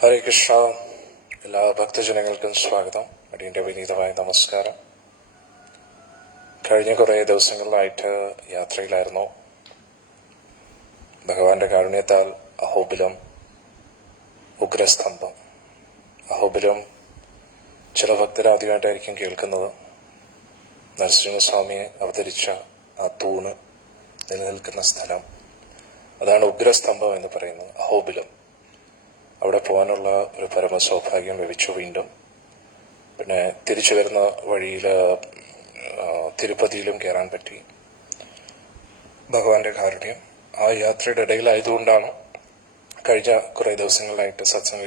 ഹരേ കൃഷ്ണ. എല്ലാ ഭക്തജനങ്ങൾക്കും സ്വാഗതം. അടിയന്റെ വിനീതമായ നമസ്കാരം. കഴിഞ്ഞ കുറേ ദിവസങ്ങളിലായിട്ട് യാത്രയിലായിരുന്നു. ഭഗവാന്റെ കാരുണ്യത്താൽ അഹോബിലം, ഉഗ്രസ്തംഭം. അഹോബിലം ചില ഭക്തരാദ്യമായിട്ടായിരിക്കും കേൾക്കുന്നത്. നരസിംഹസ്വാമിയെ അവതരിച്ച ആ തൂണ് നിലനിൽക്കുന്ന സ്ഥലം, അതാണ് ഉഗ്രസ്തംഭം എന്ന് പറയുന്നത്, അഹോബിലം. അവിടെ പോകാനുള്ള ഒരു പരമസൗഭാഗ്യം ലഭിച്ചു. വീണ്ടും പിന്നെ തിരിച്ചു വരുന്ന വഴിയിൽ തിരുപ്പതിയിലും കയറാൻ പറ്റി. ഭഗവാന്റെ കാരുണ്യം. ആ യാത്രയുടെ ഇടയിലായതുകൊണ്ടാണ് കഴിഞ്ഞ കുറേ ദിവസങ്ങളിലായിട്ട് സത്സംഗം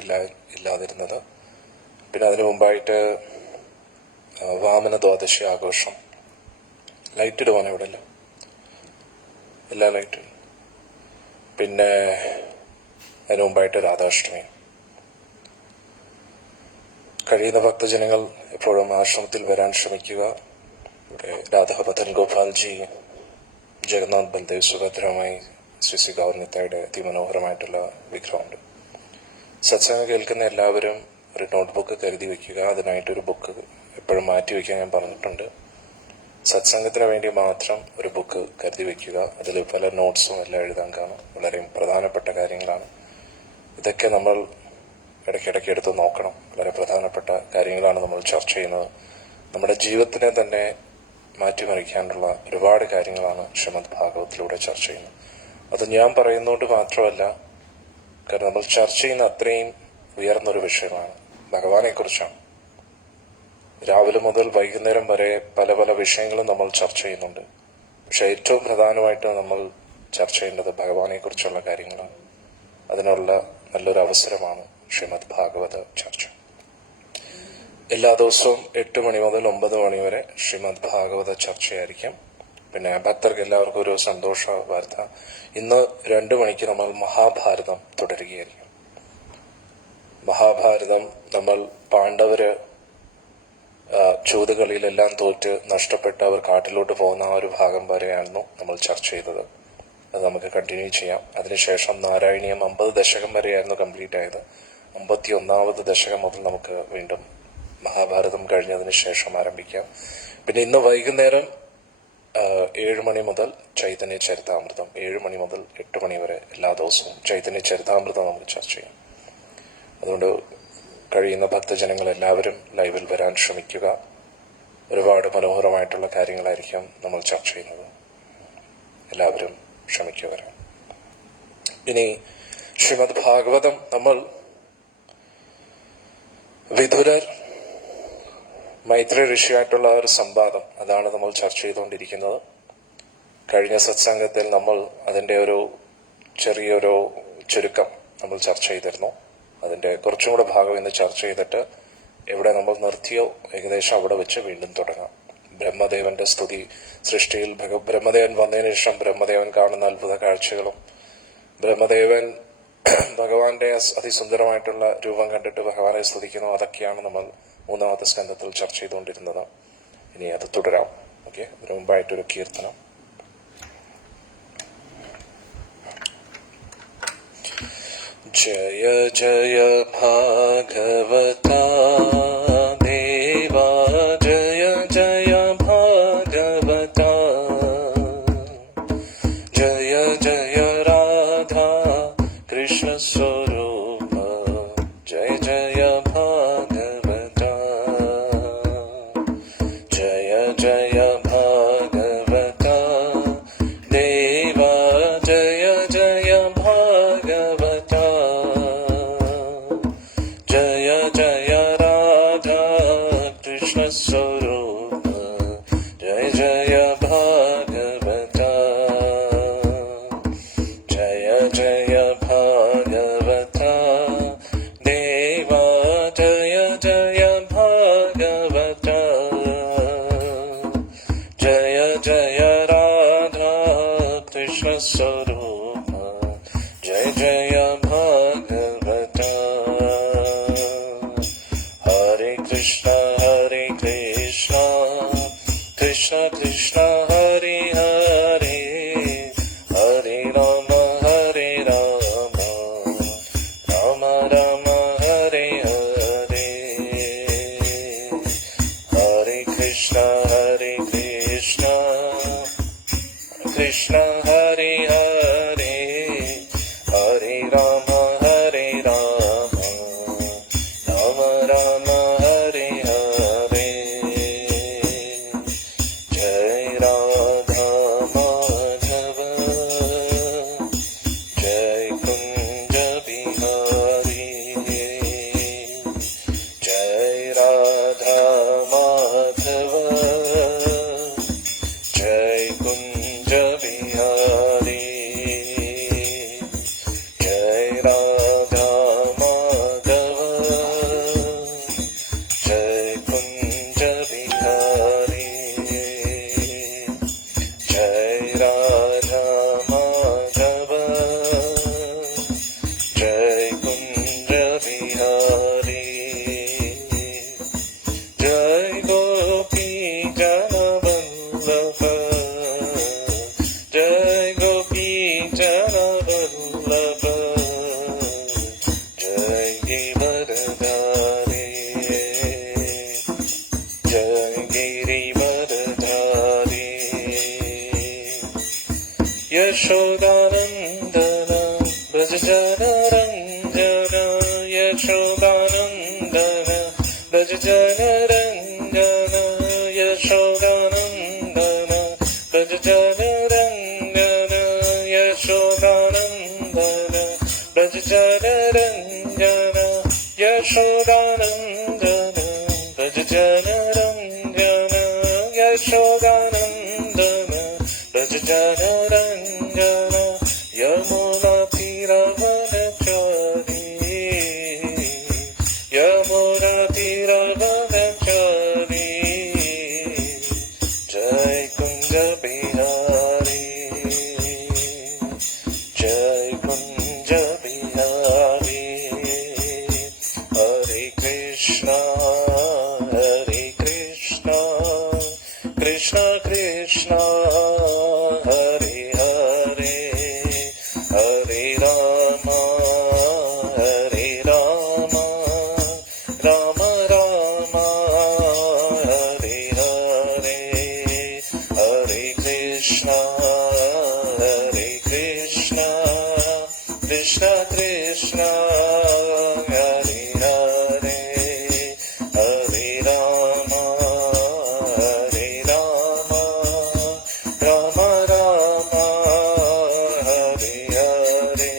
ഇല്ലാതിരുന്നത്. പിന്നെ അതിനു മുമ്പായിട്ട് വാമന ദ്വാദശി ആഘോഷം. ലൈറ്റ് ഇടുവാൻ ഇവിടെ ഇല്ല, എല്ലാ ലൈറ്റും. പിന്നെ അതിനു മുമ്പായിട്ട് രാധാഷ്ടമി. കഴിയുന്ന ഭക്തജനങ്ങൾ എപ്പോഴും ആശ്രമത്തിൽ വരാൻ ശ്രമിക്കുക. ഇവിടെ രാധാപഥൻ ഗോപാൽജി, ജഗന്നാഥ് ബൽദേവ്, സുഭദ്രമായി ശ്രീ ഗൗർണിത്തയുടെ അതിമനോഹരമായിട്ടുള്ള വിഗ്രഹമുണ്ട്. സത്സംഗം കേൾക്കുന്ന എല്ലാവരും ഒരു നോട്ട്ബുക്ക് കരുതി വയ്ക്കുക. അതിനായിട്ടൊരു ബുക്ക് എപ്പോഴും മാറ്റി വയ്ക്കാൻ ഞാൻ പറഞ്ഞിട്ടുണ്ട്. സത്സംഗത്തിന് വേണ്ടി മാത്രം ഒരു ബുക്ക് കരുതി വയ്ക്കുക. അതിൽ പല നോട്ട്സും എല്ലാം എഴുതാൻ കാണും. വളരെ പ്രധാനപ്പെട്ട കാര്യങ്ങളാണ്. ഇതൊക്കെ നമ്മൾ ഇടയ്ക്കിടയ്ക്ക് എടുത്ത് നോക്കണം. വളരെ പ്രധാനപ്പെട്ട കാര്യങ്ങളാണ് നമ്മൾ ചർച്ച ചെയ്യുന്നത്. നമ്മുടെ ജീവിതത്തിനെ തന്നെ മാറ്റിമറിക്കാനുള്ള ഒരുപാട് കാര്യങ്ങളാണ് ശ്രീമദ് ഭാഗവത്തിലൂടെ ചർച്ച ചെയ്യുന്നത്. അത് ഞാൻ പറയുന്നതുകൊണ്ട് മാത്രമല്ല, കാരണം നമ്മൾ ചർച്ച ചെയ്യുന്ന അത്രയും ഉയർന്നൊരു വിഷയമാണ്. ഭഗവാനെ കുറിച്ചാണ്. രാവിലെ മുതൽ വൈകുന്നേരം വരെ പല പല വിഷയങ്ങളും നമ്മൾ ചർച്ച ചെയ്യുന്നുണ്ട്. പക്ഷെ ഏറ്റവും പ്രധാനമായിട്ട് നമ്മൾ ചർച്ച ചെയ്യേണ്ടത് ഭഗവാനെ കുറിച്ചുള്ള കാര്യങ്ങളാണ്. അതിനുള്ള നല്ലൊരു അവസരമാണ് ശ്രീമദ് ഭാഗവത ചർച്ച. എല്ലാ ദിവസവും 8 മണി മുതൽ 9 മണി വരെ ശ്രീമദ് ഭാഗവത ചർച്ചയായിരിക്കും. പിന്നെ ഭക്തർക്ക് എല്ലാവർക്കും ഒരു സന്തോഷ വാർത്ത. ഇന്ന് 2 മണിക്ക് നമ്മൾ മഹാഭാരതം തുടരുകയായിരിക്കും. മഹാഭാരതം നമ്മൾ പാണ്ഡവര് ചൂതുകളിലെല്ലാം തോറ്റ് നഷ്ടപ്പെട്ട് അവർ കാട്ടിലോട്ട് പോകുന്ന ആ ഒരു ഭാഗം വരെയായിരുന്നു നമ്മൾ ചർച്ച ചെയ്തത്. അത് നമുക്ക് കണ്ടിന്യൂ ചെയ്യാം. അതിനുശേഷം നാരായണീയം 50 ദശകം വരെയായിരുന്നു കംപ്ലീറ്റ് ആയത്. 51ാമത് ദശകം മുതൽ നമുക്ക് വീണ്ടും മഹാഭാരതം കഴിഞ്ഞതിന് ശേഷം ആരംഭിക്കാം. പിന്നെ ഇന്ന് വൈകുന്നേരം 7 മണി മുതൽ ചൈതന്യ ചരിതാമൃതം, 7 മണി മുതൽ 8 മണി വരെ എല്ലാ ദിവസവും ചൈതന്യ ചരിതാമൃതം നമുക്ക് ചർച്ച ചെയ്യാം. അതുകൊണ്ട് കഴിയുന്ന ഭക്തജനങ്ങൾ എല്ലാവരും ലൈവിൽ വരാൻ ശ്രമിക്കുക. ഒരുപാട് മനോഹരമായിട്ടുള്ള കാര്യങ്ങളായിരിക്കും നമ്മൾ ചർച്ച ചെയ്യുന്നത്. എല്ലാവരും ശ്രമിക്കുക വരാൻ. ഇനി ശ്രീമദ് ഭാഗവതം നമ്മൾ വിതുരർ മൈത്രി ഋഷിയായിട്ടുള്ള ഒരു സംവാദം, അതാണ് നമ്മൾ ചർച്ച ചെയ്തുകൊണ്ടിരിക്കുന്നത്. കഴിഞ്ഞ സത്സംഗത്തിൽ നമ്മൾ അതിന്റെ ഒരു ചെറിയൊരു ചുരുക്കം നമ്മൾ ചർച്ച ചെയ്തിരുന്നു. അതിന്റെ കുറച്ചും കൂടെ ഭാഗം ഇന്ന് ചർച്ച ചെയ്തിട്ട് എവിടെ നമ്മൾ നിർത്തിയോ ഏകദേശം അവിടെ വെച്ച് വീണ്ടും തുടങ്ങാം. ബ്രഹ്മദേവന്റെ സ്തുതി. സൃഷ്ടിയിൽ ബ്രഹ്മദേവൻ വന്നതിന് ശേഷം ബ്രഹ്മദേവൻ കാണുന്ന അത്ഭുത കാഴ്ചകളും ഭഗവാൻ ഭഗവാന്റെ അതിസുന്ദരമായിട്ടുള്ള രൂപം കണ്ടിട്ട് ഭഗവാനെ സ്തുതിക്കുന്നു. അതൊക്കെയാണ് നമ്മൾ 3ാമത്തെ സ്കന്ധത്തിൽ ചർച്ച ചെയ്തുകൊണ്ടിരുന്നത്. ഇനി അത് തുടരാം. ഓക്കെ, അതിനു മുമ്പായിട്ടൊരു കീർത്തനം. ജയ ജയ ഭാഗവത ദേവാ, ജയ ജയ ഭാഗവത, ജയ ജയ രാധാ കൃഷ്ണ സ്വരൂപ, ജയ ജയ ഭാഗവത, ജയ ജയ ഭാഗവത ദേവാ, ജയ ജയ ഭാഗവത, ജയ ജയ രാധാ കൃഷ്ണ സ്വരൂപ, ജയ ജയ ഭാഗവത, ജയ ജയ ഭാഗവത ദേവാ, ജയ ജയ ഭാഗവത, ജയ ജയ രാധാ കൃഷ്ണ സ്വരൂപ, ജയ ജയ ഭാഗവത. ഹരേ കൃഷ്ണ കൃഷ്ണ കൃഷ്ണ ഹരേ ഹരേ, ഹരേ രാമ രാമ രാമ यशोदानन्दन ब्रज जनरञ्जन यशोदानन्दन ब्रज जनरञ्जन यशोदानन्दन ब्रज जनरञ्जन यशोदानन्दन ब्रज जनरञ्जन यशोदानन्दन ब्रज जनरञ्जन यमुना तीरवनचारी यमुना तीरवनचारी जय कुंज बिहारी जय कुंज बिहारी हरे कृष्णा कृष्णा कृष्णा हरे हरे हरे राम राम राम हरे हरे हरे कृष्णा कृष्णा कृष्णा हरे हरे हरे राम राम राम हरे हरे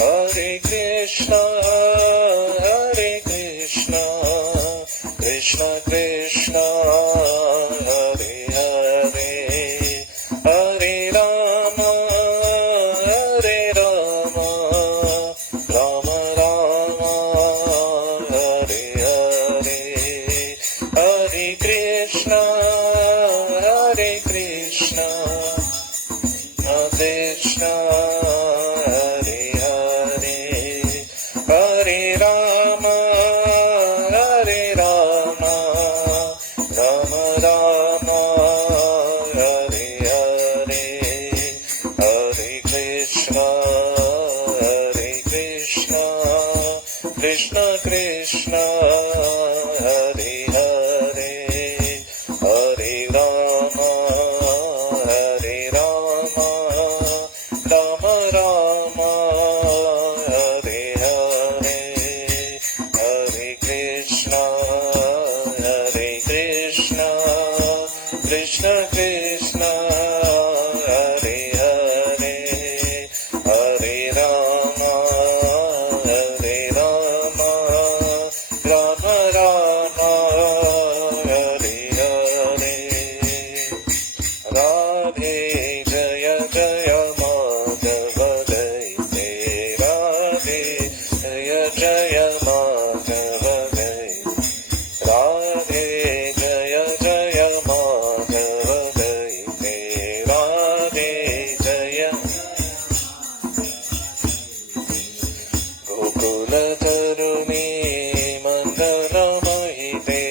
हरे कृष्णा कृष्णा कृष्णा हरे हरे हरे राम राम राम हरे हरे हरे कृष्णा कृष्णा हरे हरे हरे राम राम राम हरे हरे हरे कृष्णा कृष्णा कृष्णा हरे हरे हरे राम राम राम हरे हरे हरे कृष्णा कृष्णा कृष्णा हरे हरे हरे राम राम राम हरे हरे राधे जय जय माधव दैते राधे जय जय माधव दैते राधे जय जय माधव दैते राधे जय गोकुल तरुणी मङ्गलमयिते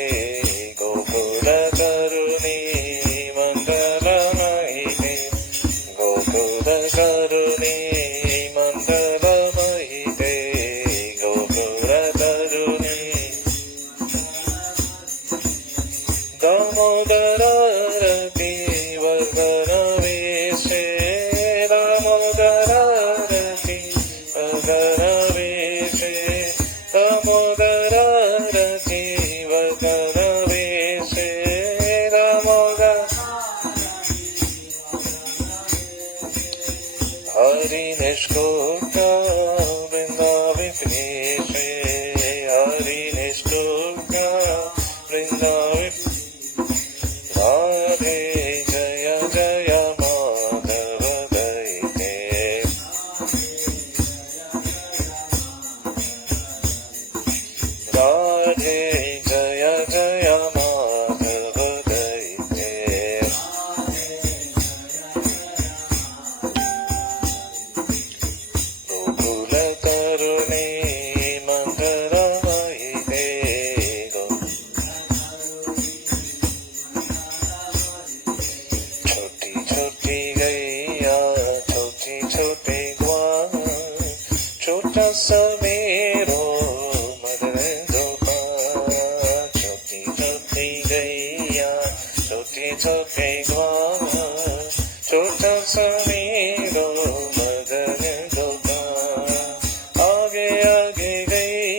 गोकुल तरुणी मङ्गलमयिते गोकुल तरुणी मङ्गलमयिते गोकुल तरुणी दामोदररति वर्गनवेशे दामोदररति वर्गनवेशे दामोदररति वर्गनवेशे हरि निष्कुट वृन्दाविप्रेशे हरि निष्कुट वृन्दाविप्रेशे राधे जय जय माधव दैते राधे जय जय माधव दैते गोकुल तरुणी मङ्गलमयिते छोटी छोटी गैया छोटी छोटी ग्वाल छोटा सा मेरो मदन गोपाल छोटी छोटी गैया छोटी छोटी ग्वाल छोटा सा मेरो मदन गोपाल आगे आगे गैया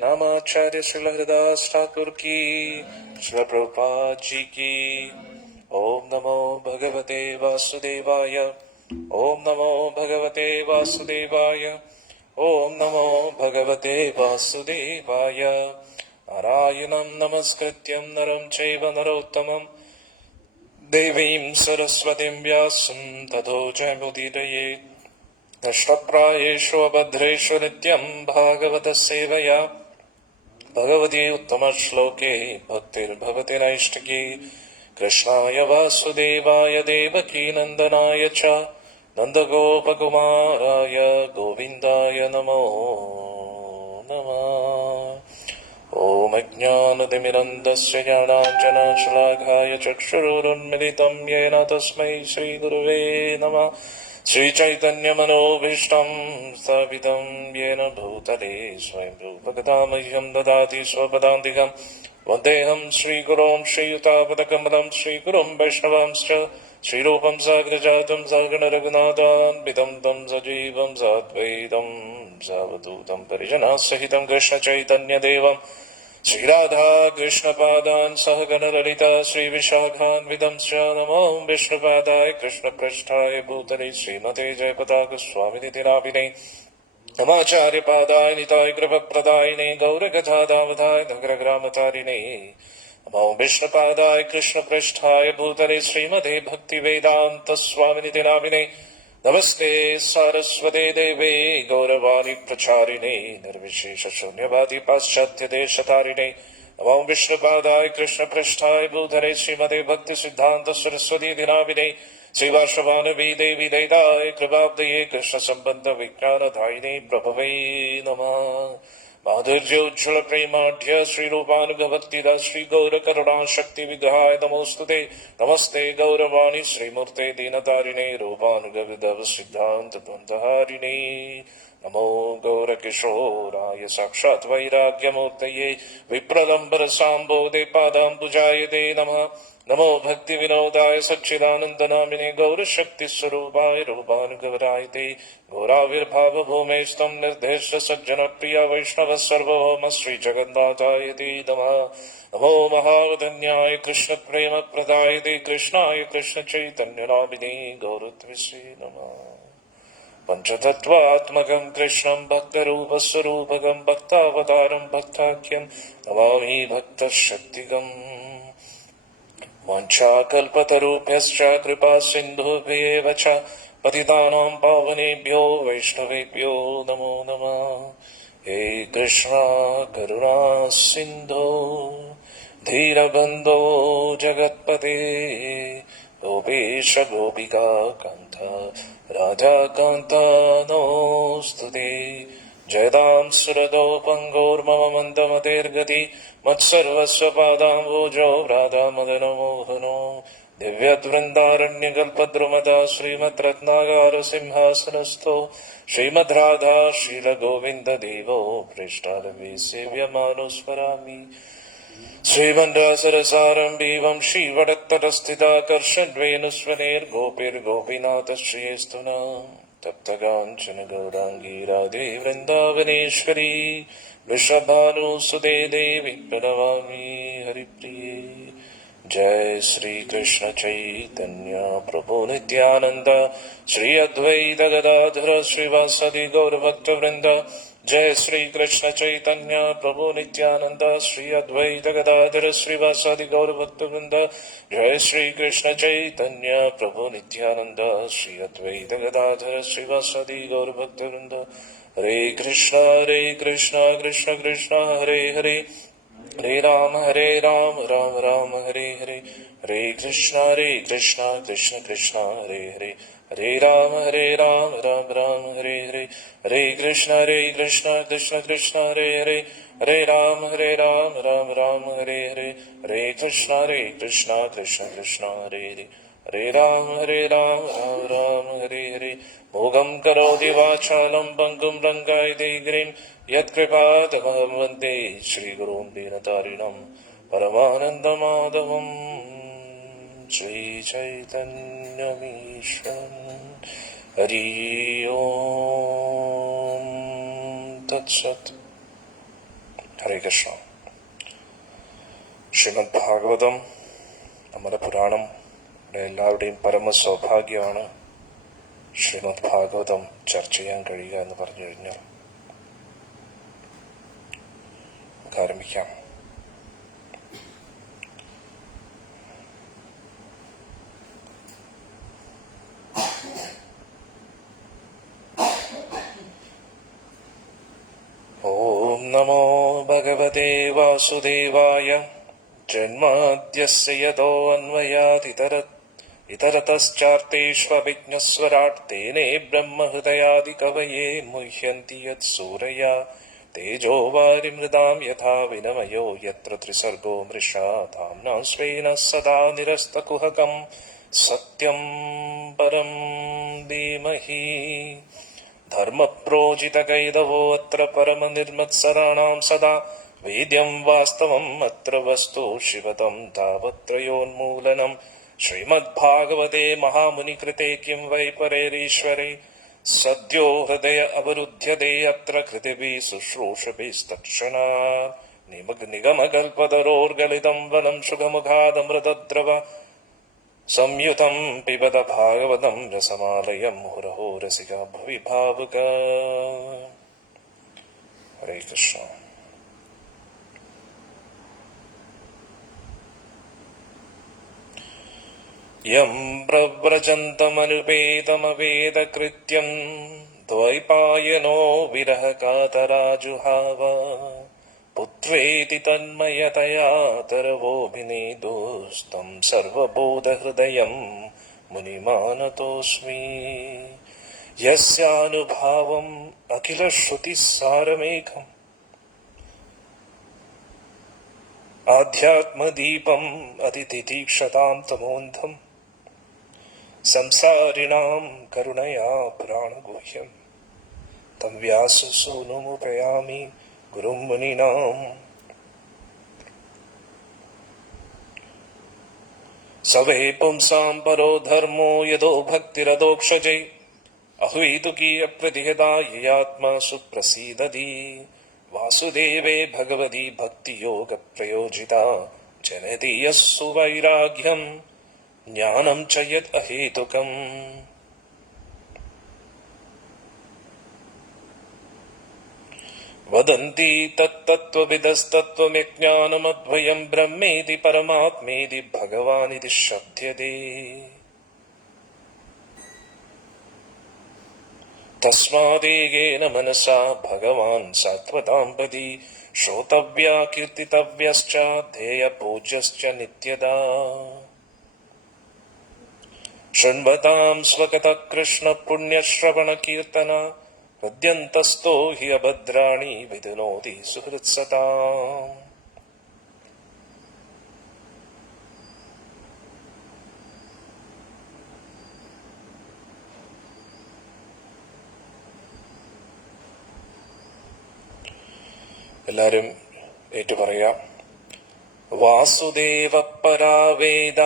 नामाचार्य श्रील हरिदास ठाकुर की, श्रील प्रभुपाद जी की। ओम नमो भगवते वासुदेवाय। ओम नमो भगवते वासुदेवाय। ओम नमो भगवते वासुदेवाय। नारायणं नमस्कृत्यं नरं चैव नरोत्तमं देवीं सरस्वतीं व्यासं ततो जयमुदीरये। नष्टप्रायेषु अभद्रेषु नित्यं भागवतः सेवया भगवती उत्तमश्लोके भक्तिर्भवति नैष्टिकी। कृष्णाय वासुदेवाय देवकी नन्दनाय च नन्दगोपकुमाराय गोविन्दाय नमो नमः। ॐ अज्ञानतिमिरन्दस्य ज्ञानाञ्जनशलाघाय चक्षुरुन्मिलितं येन तस्मै श्रीगुरुवे नमः। श्रीचैतन्यमनोभीष्टं स्थापितं येन भूतले स्वयं रूपकथामह्यं ददाति स्वपदान्तिकं। वन्देऽहं श्रीगुरों श्रीयुतापदकमलं श्रीगुरुं वैष्णवांश्च श्रीरूपं साग्रजातं सागणरघुनाथान्वितं तं सजीवं साद्वैतं सावधूतं परिजनसहितं कृष्णचैतन्यदेवं श्रीराधा कृष्णपादान् सहगणललिता श्रीविशाखान्वितं च। नमो विष्णुपादाय कृष्णपृष्ठाय भूतले श्रीमते जयपताकस्वामिनिति नामिने। नमाचार्यपादाय निताय कृपप्रदायिने गौरकथादावधाय नगरग्रामतारिणे। नमो विष्णुपादाय कृष्णपृष्ठाय भूतले श्रीमते भक्तिवेदान्तस्वामिनिति नामिने। नमस्ते सारस्वते देवे गौरवाणी प्रचारिणे निर्विशेष शून्यवादी पाश्चात्य देशतारिणे। नमो विष्णुपादाय कृष्णपृष्ठाय भूतले श्रीमते भक्ति सिद्धांत सरस्वती दिनाविने। श्रीवासवानवी देवी दैताय कृपाब्दये कृष्ण संबंध विज्ञानदायिने प्रभवे नमः। माधुर्योज्ज्वल प्रेमाढ्य श्रीरूपानुगभक्तिदा श्री गौर करुणा शक्ति विग्रहाय नमोस्तुते। नमस्ते गौरवाणी श्रीमूर्ते दीनतारिणे रूपानुगविदव सिद्धांत द्वन्द्वहारिणे। नमो गौरकिशोराय साक्षात् वैराग्यमूर्तये विप्रलम्बर साम्बोधे पादाम्बुजायते नमः। नमो भक्ति विनोदाय सच्चिदानन्दनामिने गौरशक्तिस्वरूपाय रूपानुगवरायते। घोराविर्भाव भूमेस्तं निर्देश्य सज्जन प्रिया वैष्णव सर्वभौम श्री जगन्नाथाय ते नमः। नमो महावदन्याय कृष्ण प्रेम प्रदायते कृष्णाय कृष्ण चैतन्य नामिने गौरत्विषे नमः। पंचतत्वात्मकं कृष्णं भक्तरूपस्वरूपकं भक्तावतारं भक्ताख्यं नमामि भक्तशक्तिकम्। वाञ्छाकल्पतरुभ्यश्च कृपा सिन्धुभ्येव च पतितानां पावनेभ्यो वैष्णवेभ्यो नमो नमः। हे कृष्णा करुणा सिन्धो धीरबन्धो जगत्पते गोपेश गोपिका कान्त राधाकान्त नमोऽस्तुते। जयदां सुरदो पङ्गोर्मम मन्दमतेर्गति मत्सर्वस्व पादाम्बोजो राधामदनमोहनो। दिव्यद्वृन्दारण्यकल्पद्रुमदा श्रीमद्रत्नागार सिंहासनस्थो श्रीमद्राधा शीलगोविन्ददेवो पृष्ठालवे सेव्यमानो स्मरामि। श्रीमन्दासरसारम्भीवं श्रीवटत्तटस्थिता कर्षड्वेणुस्वनेर्गोपीर्गोपीनाथश्रियेस्तुना। तप्तकाञ्चन गौराङ्गी राधे वृन्दावनेश्वरी वृषभानुसुते देवी प्रणमामि हरिप्रिये। जय श्री कृष्ण चैतन्य प्रभु नित्यानंद श्री अद्वैत गदाधर श्रीवासदि गौरभक्तवृंद। जय श्री कृष्ण चैतन्य प्रभु नित्यानंद श्री अद्वैत गदाधर श्रीवासदि गौरभक्तवृंद। जय श्री कृष्ण चैतन्य प्रभु नित्यानंद श्री अद्वैत गदाधर श्रीवासदि गौरभक्तवृंद। हरे कृष्ण कृष्ण कृष्ण हरे हरे हरे राम राम राम हरे हरे। हरे कृष्ण कृष्ण कृष्ण हरे हरे हरे राम राम राम हरे हरे। हरे कृष्ण कृष्ण कृष्ण हरे हरे हरे राम राम राम हरे हरे। हरे कृष्ण कृष्ण कृष्ण हरे हरे हरे राम राम हरे हरे। मोघं करोति वाचालं पङ्गुं लङ्घयते गिरिं यत्कृपातमहं वन्दे श्रीगुरुं दीनतारिणं परमानन्दमाधवम्। श्रीचैतन्यमीश्वरम् हरि ओम् तत्सत्। ഹരേ കൃഷ്ണ. ശ്രീമദ് ഭാഗവതം നമ്മുടെ പുരാണം, എല്ലാവരുടെയും പരമ സൗഭാഗ്യമാണ് ശ്രീമദ് ഭാഗവതം ചർച്ച ചെയ്യാൻ കഴിയുക എന്ന് പറഞ്ഞു കഴിഞ്ഞാൽ. ആരംഭിക്കാം. ഓം നമോ ഭഗവതേ വാസുദേവായ. ജന്മാദ്യസ്യ യതോ അന്വയാദിതരതശ്ചാർത്തേഷ്വഭിജ്ഞസ്വരാട് തേനേ ബ്രഹ്മഹൃദയാദി കവയേ മുഹ്യന്തി യത് സൂരയാ തേജോ വാരിമൃതാം യഥാ വിനമയോ യത്ര ത്രിസർഗോ മൃഷാ ധാമ്നാ സ്വേന സദാ നിരസ്തകുഹകം സത്യം പരം ധീമഹി. ധർമ്മപ്രോജിതകൈതവോ അത്ര പരമനിർമത്സരാണാം സദാ വേദ്യം വാസ്തവം അത്ര വസ്തു ശിവതം താവത്രയോന്മൂലനം. ശ്രീമദ്ഭാഗവതേ മഹാമുനികൃതേ കിം വൈ പരേരീശ്വരേ സദ്യോ ഹൃദയ അവരുധ്യതേ അത്ര കൃതിഭിः ശുശ്രൂഷഭിस्तत्क्षणात्. നിഗമകൽപതരോർഗളിതം വനം സുഖമുഖാദമൃതദ്രവ സംയുതം പിബത ഭാഗവതം രസമാലയം മുഹുരഹോ രസിക ഭവിഭാവുക. ഹരേ കൃഷ്ണ. യം പ്രവ്രജന്തമനുപേതമവേദകൃത്യം ദ്വൈപായനോ വിരഹകാതരാജുഹാവ. പുത്വേതി തന്മയതയാ തരവോഭിനേദോസ്തം സർവബോധഹൃദയം മുനിമാനതോസ്മി. യസ്യാനുഭാവം അഖിലശ്രുതിസാരമേഘം ആധ്യാത്മദീപം അതിതിതീക്ഷതാം തമോന്ധം സംസാരിണാം കരുണയാ പുരാണഗുഹ്യം തം വ്യാസസൂനുമുപയാമി ഗുരും മുനീനാം. സവേ പുംസാം പരോ ധർമ്മോ യദോ ഭക്തിരദോക്ഷജൈ അഹ്വൈതുകീയ പ്രതിഹതാ യയാത്മാ സുപ്രസീദതി. വാസുദേവേ ഭഗവതി ഭക്തിയോഗ പ്രയോജിത ജനതി യസ്സു വൈരാഗ്യം ജ്ഞാനം ച യത് അഹേതുകം. വദന്തി തത്തത്വവിദസ്തത്വമിജ്ഞാനമദ്വയം ബ്രഹ്മേതി പരമാത്മേതി ഭഗവാനിതി ശബ്ദ്യതേ. തസ്മാദേകേന മനസാ ഭഗവാൻ സാത്വതാം പദി ശ്രോതവ്യാ കീർത്തിതവ്യശ്ച ധേയ പൂജ്യശ്ച നിത്യദാ. ശൃണ്വതാം സ്വഗതഃ കൃഷ്ണ പുണ്യശ്രവണ കീർത്തന ഹൃദ്യന്തസ്ഥോ ഹി അഭദ്രാണി വിധുനോതി സുഹൃത്സതാം. എല്ലാരും ഏറ്റുപറയാം. വാസുദേവ പരാവേദ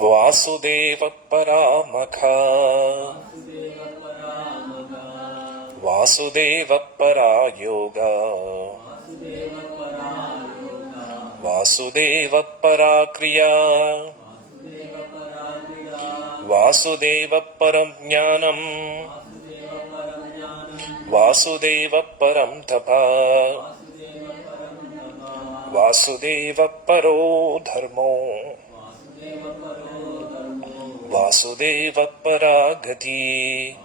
വാസുദേവ പരാമഖ വാസുദേവ പരായോഗ വാസുദേവ പരാക്രിയ വാസുദേവ പരം ജ്ഞാനം വാസുദേവ പരം തപ വാസുദേവ പരോ ധർമ്മോ വാസുദേവ പരാഗതി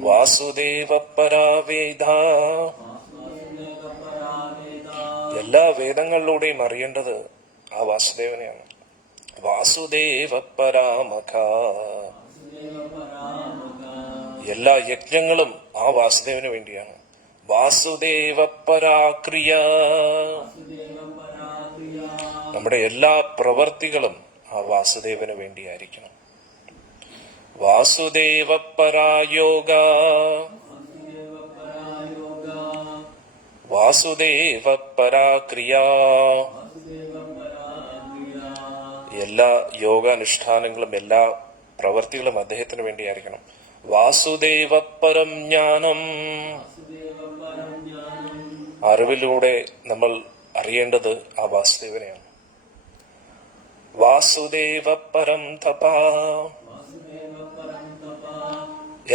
വാസുദേവ പരാവേദ. എല്ലാ വേദങ്ങളിലൂടെയും അറിയേണ്ടത് ആ വാസുദേവനെയാണ്. വാസുദേവ പരാമഖ. എല്ലാ യജ്ഞങ്ങളും ആ വാസുദേവന് വേണ്ടിയാണ്. വാസുദേവ പരാക്രിയ. നമ്മുടെ എല്ലാ പ്രവർത്തികളും ആ വാസുദേവന് വേണ്ടിയായിരിക്കണം. വാസുദേവ പരായോഗ വാസുദേവ പരാക്രിയ. എല്ലാ യോഗാനുഷ്ഠാനങ്ങളും എല്ലാ പ്രവർത്തികളും അദ്ദേഹത്തിന് വേണ്ടിയായിരിക്കണം. വാസുദേവ പരം ജ്ഞാനം. അറിവിലൂടെ നമ്മൾ അറിയേണ്ടത് ആ വാസുദേവനെയാണ്. വാസുദേവ പരം തപ.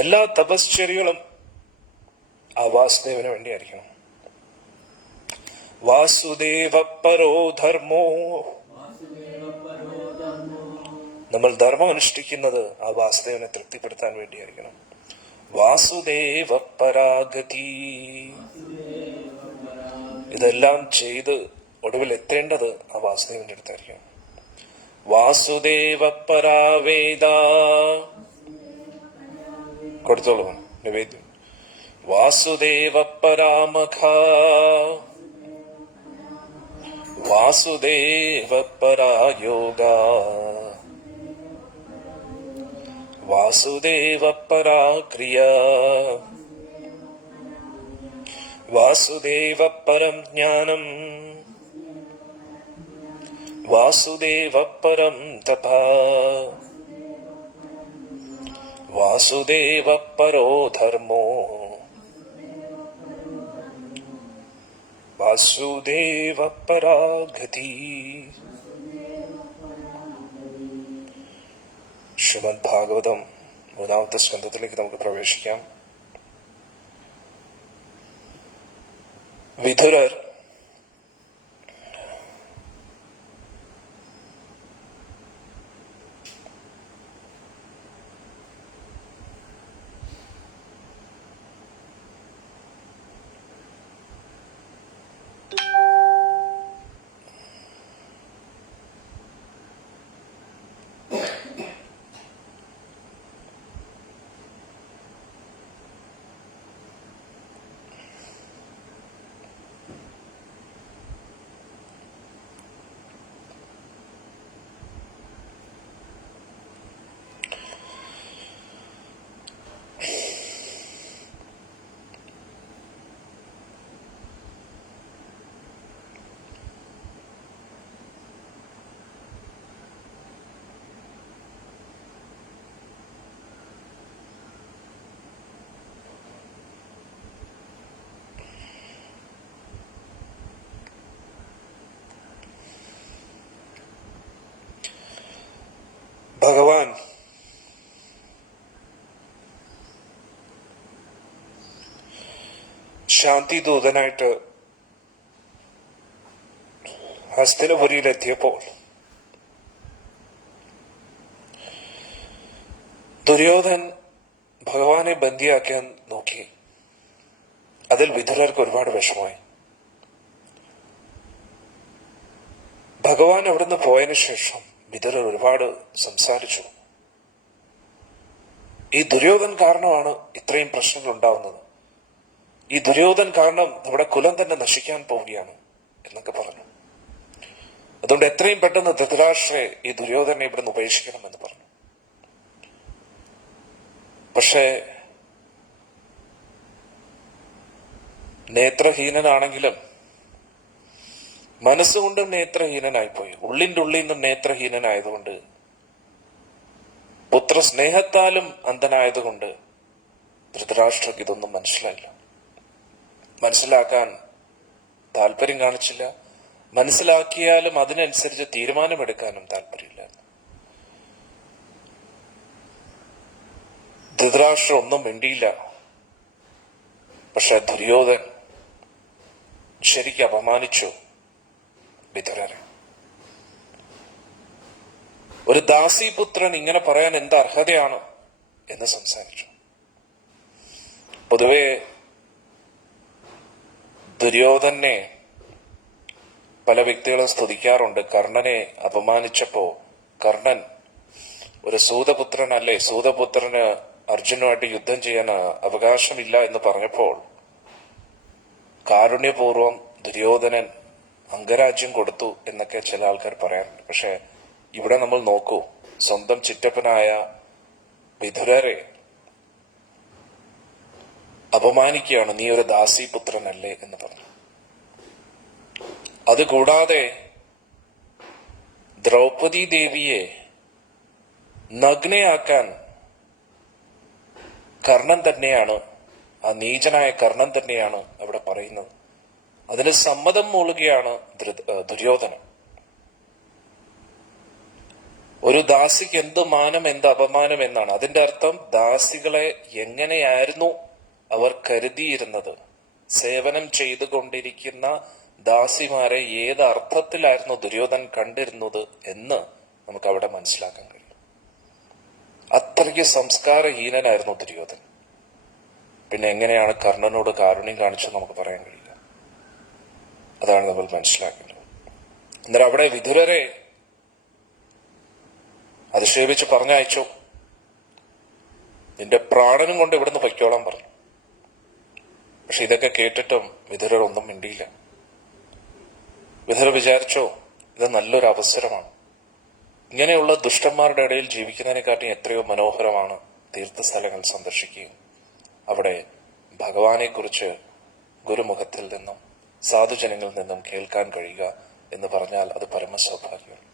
എല്ലാ തപശ്ചര്യകളും ആ വാസുദേവന് വേണ്ടിയായിരിക്കണം. വാസുദേവ പരോ ധർമ്മോ. നമ്മൾ ധർമ്മം അനുഷ്ഠിക്കുന്നത് ആ വാസുദേവനെ തൃപ്തിപ്പെടുത്താൻ വേണ്ടിയായിരിക്കണം. വാസുദേവ പരാഗതി. ഇതെല്ലാം ചെയ്ത് ഒടുവിൽ എത്തേണ്ടത് ആ വാസുദേവന്റെ അടുത്തായിരിക്കണം. വാസുദേവ പരാവേദ. കൊടുത്തോളൂ നിവേദ്യം. വാസുദേവ പരാമഖ. വാസുദേവ പരായോഗ. വാസുദേവ പരാക്രിയ. വാസുദേവ പരം ജ്ഞാനം. വാസുദേവ പരം തപ. വാസുദേവ പരോ ധർമ്മോ. വാസുദേവ പരാഗതി. ശ്രീമദ് ഭാഗവതം 3-ാമത്തെ സ്കന്ധത്തിലേക്ക് നമുക്ക് പ്രവേശിക്കാം. വിതുരർ ഭഗവാൻ ശാന്തിദൂതനായിട്ട് ഹസ്തിനപുരിയിലെത്തിയപ്പോൾ ദുര്യോധൻ ഭഗവാനെ ബന്ദിയാക്കാൻ നോക്കി. അതിൽ വിതുരർക്ക് ഒരുപാട് വിഷമമായി. ഭഗവാൻ അവിടുന്ന് പോയതിനു ശേഷം വിതുരർ ഒരുപാട് സംസാരിച്ചു. ഈ ദുര്യോധൻ കാരണമാണ് ഇത്രയും പ്രശ്നങ്ങൾ ഉണ്ടാവുന്നത്. ഈ ദുര്യോധൻ കാരണം നമ്മുടെ കുലം തന്നെ നശിക്കാൻ പോവുകയാണ് എന്നൊക്കെ പറഞ്ഞു. അതുകൊണ്ട് എത്രയും പെട്ടെന്ന് ധൃതരാഷ്ട്രയെ ഈ ദുര്യോധനെ ഇവിടുന്ന് ഉപേക്ഷിക്കണമെന്ന് പറഞ്ഞു. പക്ഷേ നേത്രഹീനനാണെങ്കിലും മനസ്സുകൊണ്ടും നേത്രഹീനനായിപ്പോയി. ഉള്ളിന്റെ ഉള്ളിൽ നിന്നും നേത്രഹീനനായതുകൊണ്ട്, പുത്രസ്നേഹത്താലും അന്ധനായതുകൊണ്ട് ധൃതരാഷ്ട്രക്ക് ഇതൊന്നും മനസ്സിലായില്ല. മനസ്സിലാക്കാൻ താല്പര്യം കാണിച്ചില്ല. മനസ്സിലാക്കിയാലും അതിനനുസരിച്ച് തീരുമാനമെടുക്കാനും താല്പര്യമില്ല. ധൃതരാഷ്ട്രം ഒന്നും മിണ്ടിയില്ല. പക്ഷെ ദുര്യോധൻ ശരിക്കും അപമാനിച്ചു വിതുരരെ. ഒരു ദാസീപുത്രൻ ഇങ്ങനെ പറയാൻ എന്ത് അർഹതയാണ് എന്ന് സംസാരിച്ചു. പൊതുവെ ദുര്യോധനെ പല വ്യക്തികളും സ്തുതിക്കാറുണ്ട്. കർണനെ അപമാനിച്ചപ്പോ കർണൻ ഒരു സൂതപുത്രനല്ലേ, സൂതപുത്രന് അർജുനുമായിട്ട് യുദ്ധം ചെയ്യാൻ അവകാശമില്ല എന്ന് പറഞ്ഞപ്പോൾ കാരുണ്യപൂർവം ദുര്യോധനൻ അംഗരാജ്യം കൊടുത്തു എന്നൊക്കെ ചില ആൾക്കാർ പറയാറുണ്ട്. പക്ഷെ ഇവിടെ നമ്മൾ നോക്കൂ, സ്വന്തം ചിറ്റപ്പനായ വിതുരരെ അപമാനിക്കുകയാണ്. നീ ഒരു ദാസീപുത്രനല്ലേ എന്ന് പറഞ്ഞു. അതുകൂടാതെ ദ്രൗപദി ദേവിയെ നഗ്നയാക്കാൻ കർണൻ തന്നെയാണ്, ആ നീചനായ കർണൻ തന്നെയാണ് അവിടെ പറയുന്നത്. അതിന് സമ്മതം മൂളുകയാണ് ദുര്യോധനൻ. ഒരു ദാസിക്ക് എന്ത് മാനം എന്ത് അപമാനം എന്നാണ്. അതിന്റെ അർത്ഥം ദാസികളെ എങ്ങനെയായിരുന്നു അവർ കരുതിയിരുന്നത്, സേവനം ചെയ്തുകൊണ്ടിരിക്കുന്ന ദാസിമാരെ ഏത് അർത്ഥത്തിലായിരുന്നു ദുര്യോധനൻ കണ്ടിരുന്നത് എന്ന് നമുക്ക് അവിടെ മനസ്സിലാക്കാൻ കഴിയും. അത്രയ്ക്ക് സംസ്കാരഹീനനായിരുന്നു ദുര്യോധനൻ. പിന്നെ എങ്ങനെയാണ് കർണനോട് കാരുണ്യം കാണിച്ചത് നമുക്ക് പറയാൻ കഴിയില്ല. അതാണ് നമ്മൾ മനസ്സിലാക്കേണ്ടത്. എന്നാൽ അവിടെ വിതുരരെ അധിക്ഷേപിച്ച് പറഞ്ഞയച്ചു. നിന്റെ പ്രാണനും കൊണ്ട് ഇവിടുന്ന് പൊയ്ക്കോളാൻ പറഞ്ഞു. പക്ഷെ ഇതൊക്കെ കേട്ടിട്ടും വിതുരർ ഒന്നും മിണ്ടിയില്ല. വിതുരർ വിചാരിച്ചോ, ഇത് നല്ലൊരു അവസരമാണ്. ഇങ്ങനെയുള്ള ദുഷ്ടന്മാരുടെ ഇടയിൽ ജീവിക്കുന്നതിനെക്കാട്ടി എത്രയോ മനോഹരമാണ് തീർത്ഥസ്ഥലങ്ങൾ സന്ദർശിക്കുകയും അവിടെ ഭഗവാനെ കുറിച്ച് ഗുരുമുഖത്തിൽ നിന്നും സാധുജനങ്ങളിൽ നിന്നും കേൾക്കാൻ കഴിയുക എന്ന് പറഞ്ഞാൽ അത് പരമസൗഭാഗ്യമാണ്.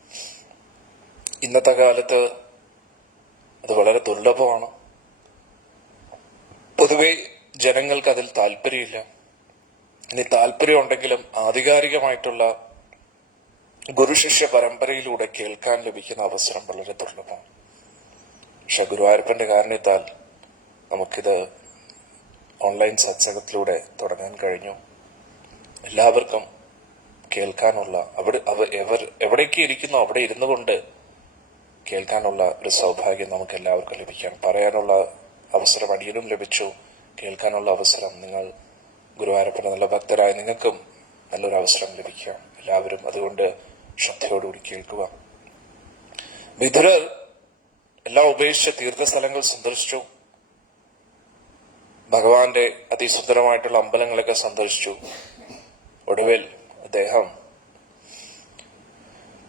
ഇന്നത്തെ കാലത്ത് അത് വളരെ ദുർലഭമാണ്. പൊതുവെ ജനങ്ങൾക്ക് അതിൽ താല്പര്യമില്ല. ഇനി താല്പര്യം ഉണ്ടെങ്കിലും ആധികാരികമായിട്ടുള്ള ഗുരുശിഷ്യ പരമ്പരയിലൂടെ കേൾക്കാൻ ലഭിക്കുന്ന അവസരം വളരെ ദുർലഭമാണ്. പക്ഷെ ഗുരുവായൂരപ്പന്റെ കാരണത്താൽ നമുക്കിത് ഓൺലൈൻ സത്സംഗത്തിലൂടെ തുടങ്ങാൻ കഴിഞ്ഞു. എല്ലാവർക്കും കേൾക്കാനുള്ള, എവിടേക്ക് ഇരിക്കുന്നു അവിടെ ഇരുന്നു കൊണ്ട് കേൾക്കാനുള്ള ഒരു സൗഭാഗ്യം നമുക്ക് എല്ലാവർക്കും ലഭിക്കാൻ, പറയാനുള്ള അവസരം അടിയനും ലഭിച്ചു. കേൾക്കാനുള്ള അവസരം നിങ്ങൾ ഗുരുവായൂരപ്പന്റെ നല്ല ഭക്തരായ നിങ്ങൾക്കും നല്ലൊരു അവസരം ലഭിക്കാം. എല്ലാവരും അതുകൊണ്ട് ശ്രദ്ധയോടുകൂടി കേൾക്കുക. വിതുരർ എല്ലാം ഉപേക്ഷിച്ച് തീർത്ഥസ്ഥലങ്ങൾ സന്ദർശിച്ചു. ഭഗവാന്റെ അതിസുന്ദരമായിട്ടുള്ള അമ്പലങ്ങളൊക്കെ സന്ദർശിച്ചു. ഒടുവിൽ അദ്ദേഹം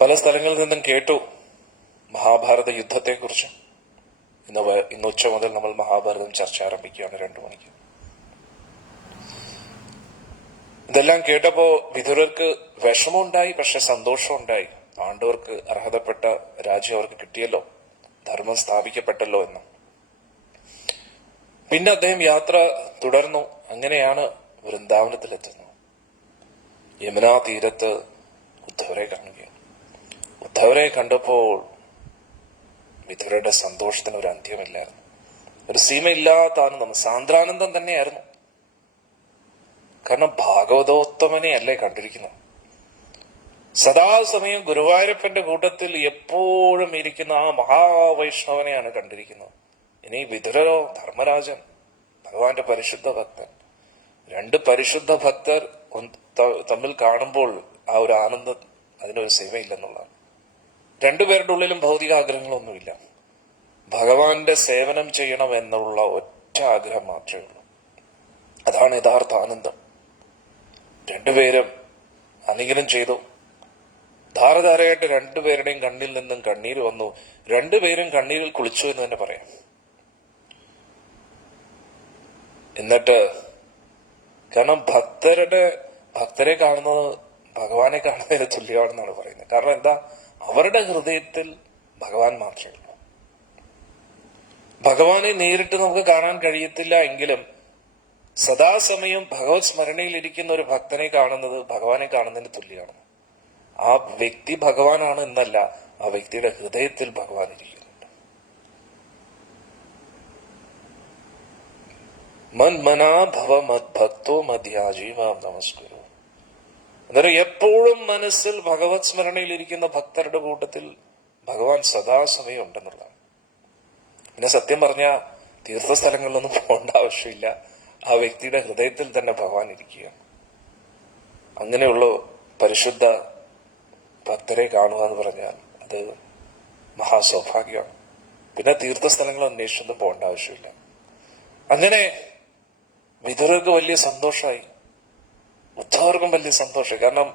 പല സ്ഥലങ്ങളിൽ നിന്നും കേട്ടു മഹാഭാരത യുദ്ധത്തെക്കുറിച്ച്. ഇന്ന് ഉച്ച മുതൽ നമ്മൾ മഹാഭാരതം ചർച്ച ആരംഭിക്കുകയാണ് 2 മണിക്ക്. ഇതെല്ലാം കേട്ടപ്പോ വിതുരർക്ക് വിഷമമുണ്ടായി, പക്ഷെ സന്തോഷമുണ്ടായി. പാണ്ഡവർക്ക് അർഹതപ്പെട്ട രാജ്യം അവർക്ക് കിട്ടിയല്ലോ, ധർമ്മം സ്ഥാപിക്കപ്പെട്ടല്ലോ എന്ന്. പിന്നെ അദ്ദേഹം യാത്ര തുടർന്നു. അങ്ങനെയാണ് വൃന്ദാവനത്തിലെത്തുന്നത്. യമുനാ തീരത്ത് ഉദ്ധവരെ കാണുകയാണ്. ഉദ്ധവരെ കണ്ടപ്പോൾ വിതുരരുടെ സന്തോഷത്തിന് ഒരു അന്ത്യമില്ലായിരുന്നു. ഒരു സീമയില്ലാത്ത ആനന്ദം, സാന്ദ്രാനന്ദം തന്നെയായിരുന്നു. കാരണം ഭാഗവതോത്തമനെ അല്ലേ കണ്ടിരിക്കുന്നത്. സദാസമയം ഗുരുവായൂരപ്പന്റെ കൂട്ടത്തിൽ എപ്പോഴും ഇരിക്കുന്ന ആ മഹാവൈഷ്ണവനെയാണ് കണ്ടിരിക്കുന്നത്. ഇനി വിതുരരോ, ധർമ്മരാജൻ, ഭഗവാന്റെ പരിശുദ്ധ ഭക്തൻ. 2 പരിശുദ്ധ ഭക്തർ തമ്മിൽ കാണുമ്പോൾ ആ ഒരു ആനന്ദം, അതിനൊരു സീമയില്ലെന്നുള്ളതാണ്. 2 പേരുടെ ഉള്ളിലും ഭൗതിക ആഗ്രഹങ്ങളൊന്നുമില്ല. ഭഗവാന്റെ സേവനം ചെയ്യണം എന്നുള്ള ഒറ്റ ആഗ്രഹം മാത്രമേ ഉള്ളൂ. അതാണ് യഥാർത്ഥ ആനന്ദം. 2 പേരും ആലിംഗനം ചെയ്തു. ധാരധാരയായിട്ട് 2 പേരുടെയും കണ്ണിൽ നിന്നും കണ്ണീര് വന്നു. 2 പേരും കണ്ണീരിൽ കുളിച്ചു എന്ന് തന്നെ പറയാം. എന്നിട്ട്, കാരണം ഭക്തരെ കാണുന്നത് ഭഗവാനെ കാണുന്നതിന് തുല്യമാണെന്നാണ് പറയുന്നത്. കാരണം എന്താ, അവരുടെ ഹൃദയത്തിൽ ഭഗവാൻ മാത്രമേ ഉള്ളൂ. ഭഗവാനെ നേരിട്ട് നമുക്ക് കാണാൻ കഴിയത്തില്ല എങ്കിലും സദാസമയം ഭഗവത് സ്മരണയിൽ ഇരിക്കുന്ന ഒരു ഭക്തനെ കാണുന്നത് ഭഗവാനെ കാണുന്നതിന് തുല്യമാണ്. ആ വ്യക്തി ഭഗവാനാണ് എന്നല്ല, ആ വ്യക്തിയുടെ ഹൃദയത്തിൽ ഭഗവാൻ ഇരിക്കുന്നുണ്ട്. മന്മനാ ഭവ മദ്ഭക്തോ മധ്യാജി മാം നമസ്കുരു. അന്നേരം എപ്പോഴും മനസ്സിൽ ഭഗവത് സ്മരണയിൽ ഇരിക്കുന്ന ഭക്തരുടെ കൂട്ടത്തിൽ ഭഗവാൻ സദാസമയം ഉണ്ടെന്നുള്ളതാണ്. പിന്നെ സത്യം പറഞ്ഞ തീർത്ഥസ്ഥലങ്ങളിലൊന്നും പോകേണ്ട ആവശ്യമില്ല. ആ വ്യക്തിയുടെ ഹൃദയത്തിൽ തന്നെ ഭഗവാൻ ഇരിക്കുകയാണ്. അങ്ങനെയുള്ള പരിശുദ്ധ ഭക്തരെ കാണുക എന്ന് പറഞ്ഞാൽ അത് മഹാസൗഭാഗ്യമാണ്. പിന്നെ തീർത്ഥസ്ഥലങ്ങൾ അന്വേഷിച്ചൊന്നും പോകേണ്ട ആവശ്യമില്ല. അങ്ങനെ വിതുരർക്ക് വലിയ സന്തോഷമായി, ഉദ്ധവർക്കും വലിയ സന്തോഷം. കാരണം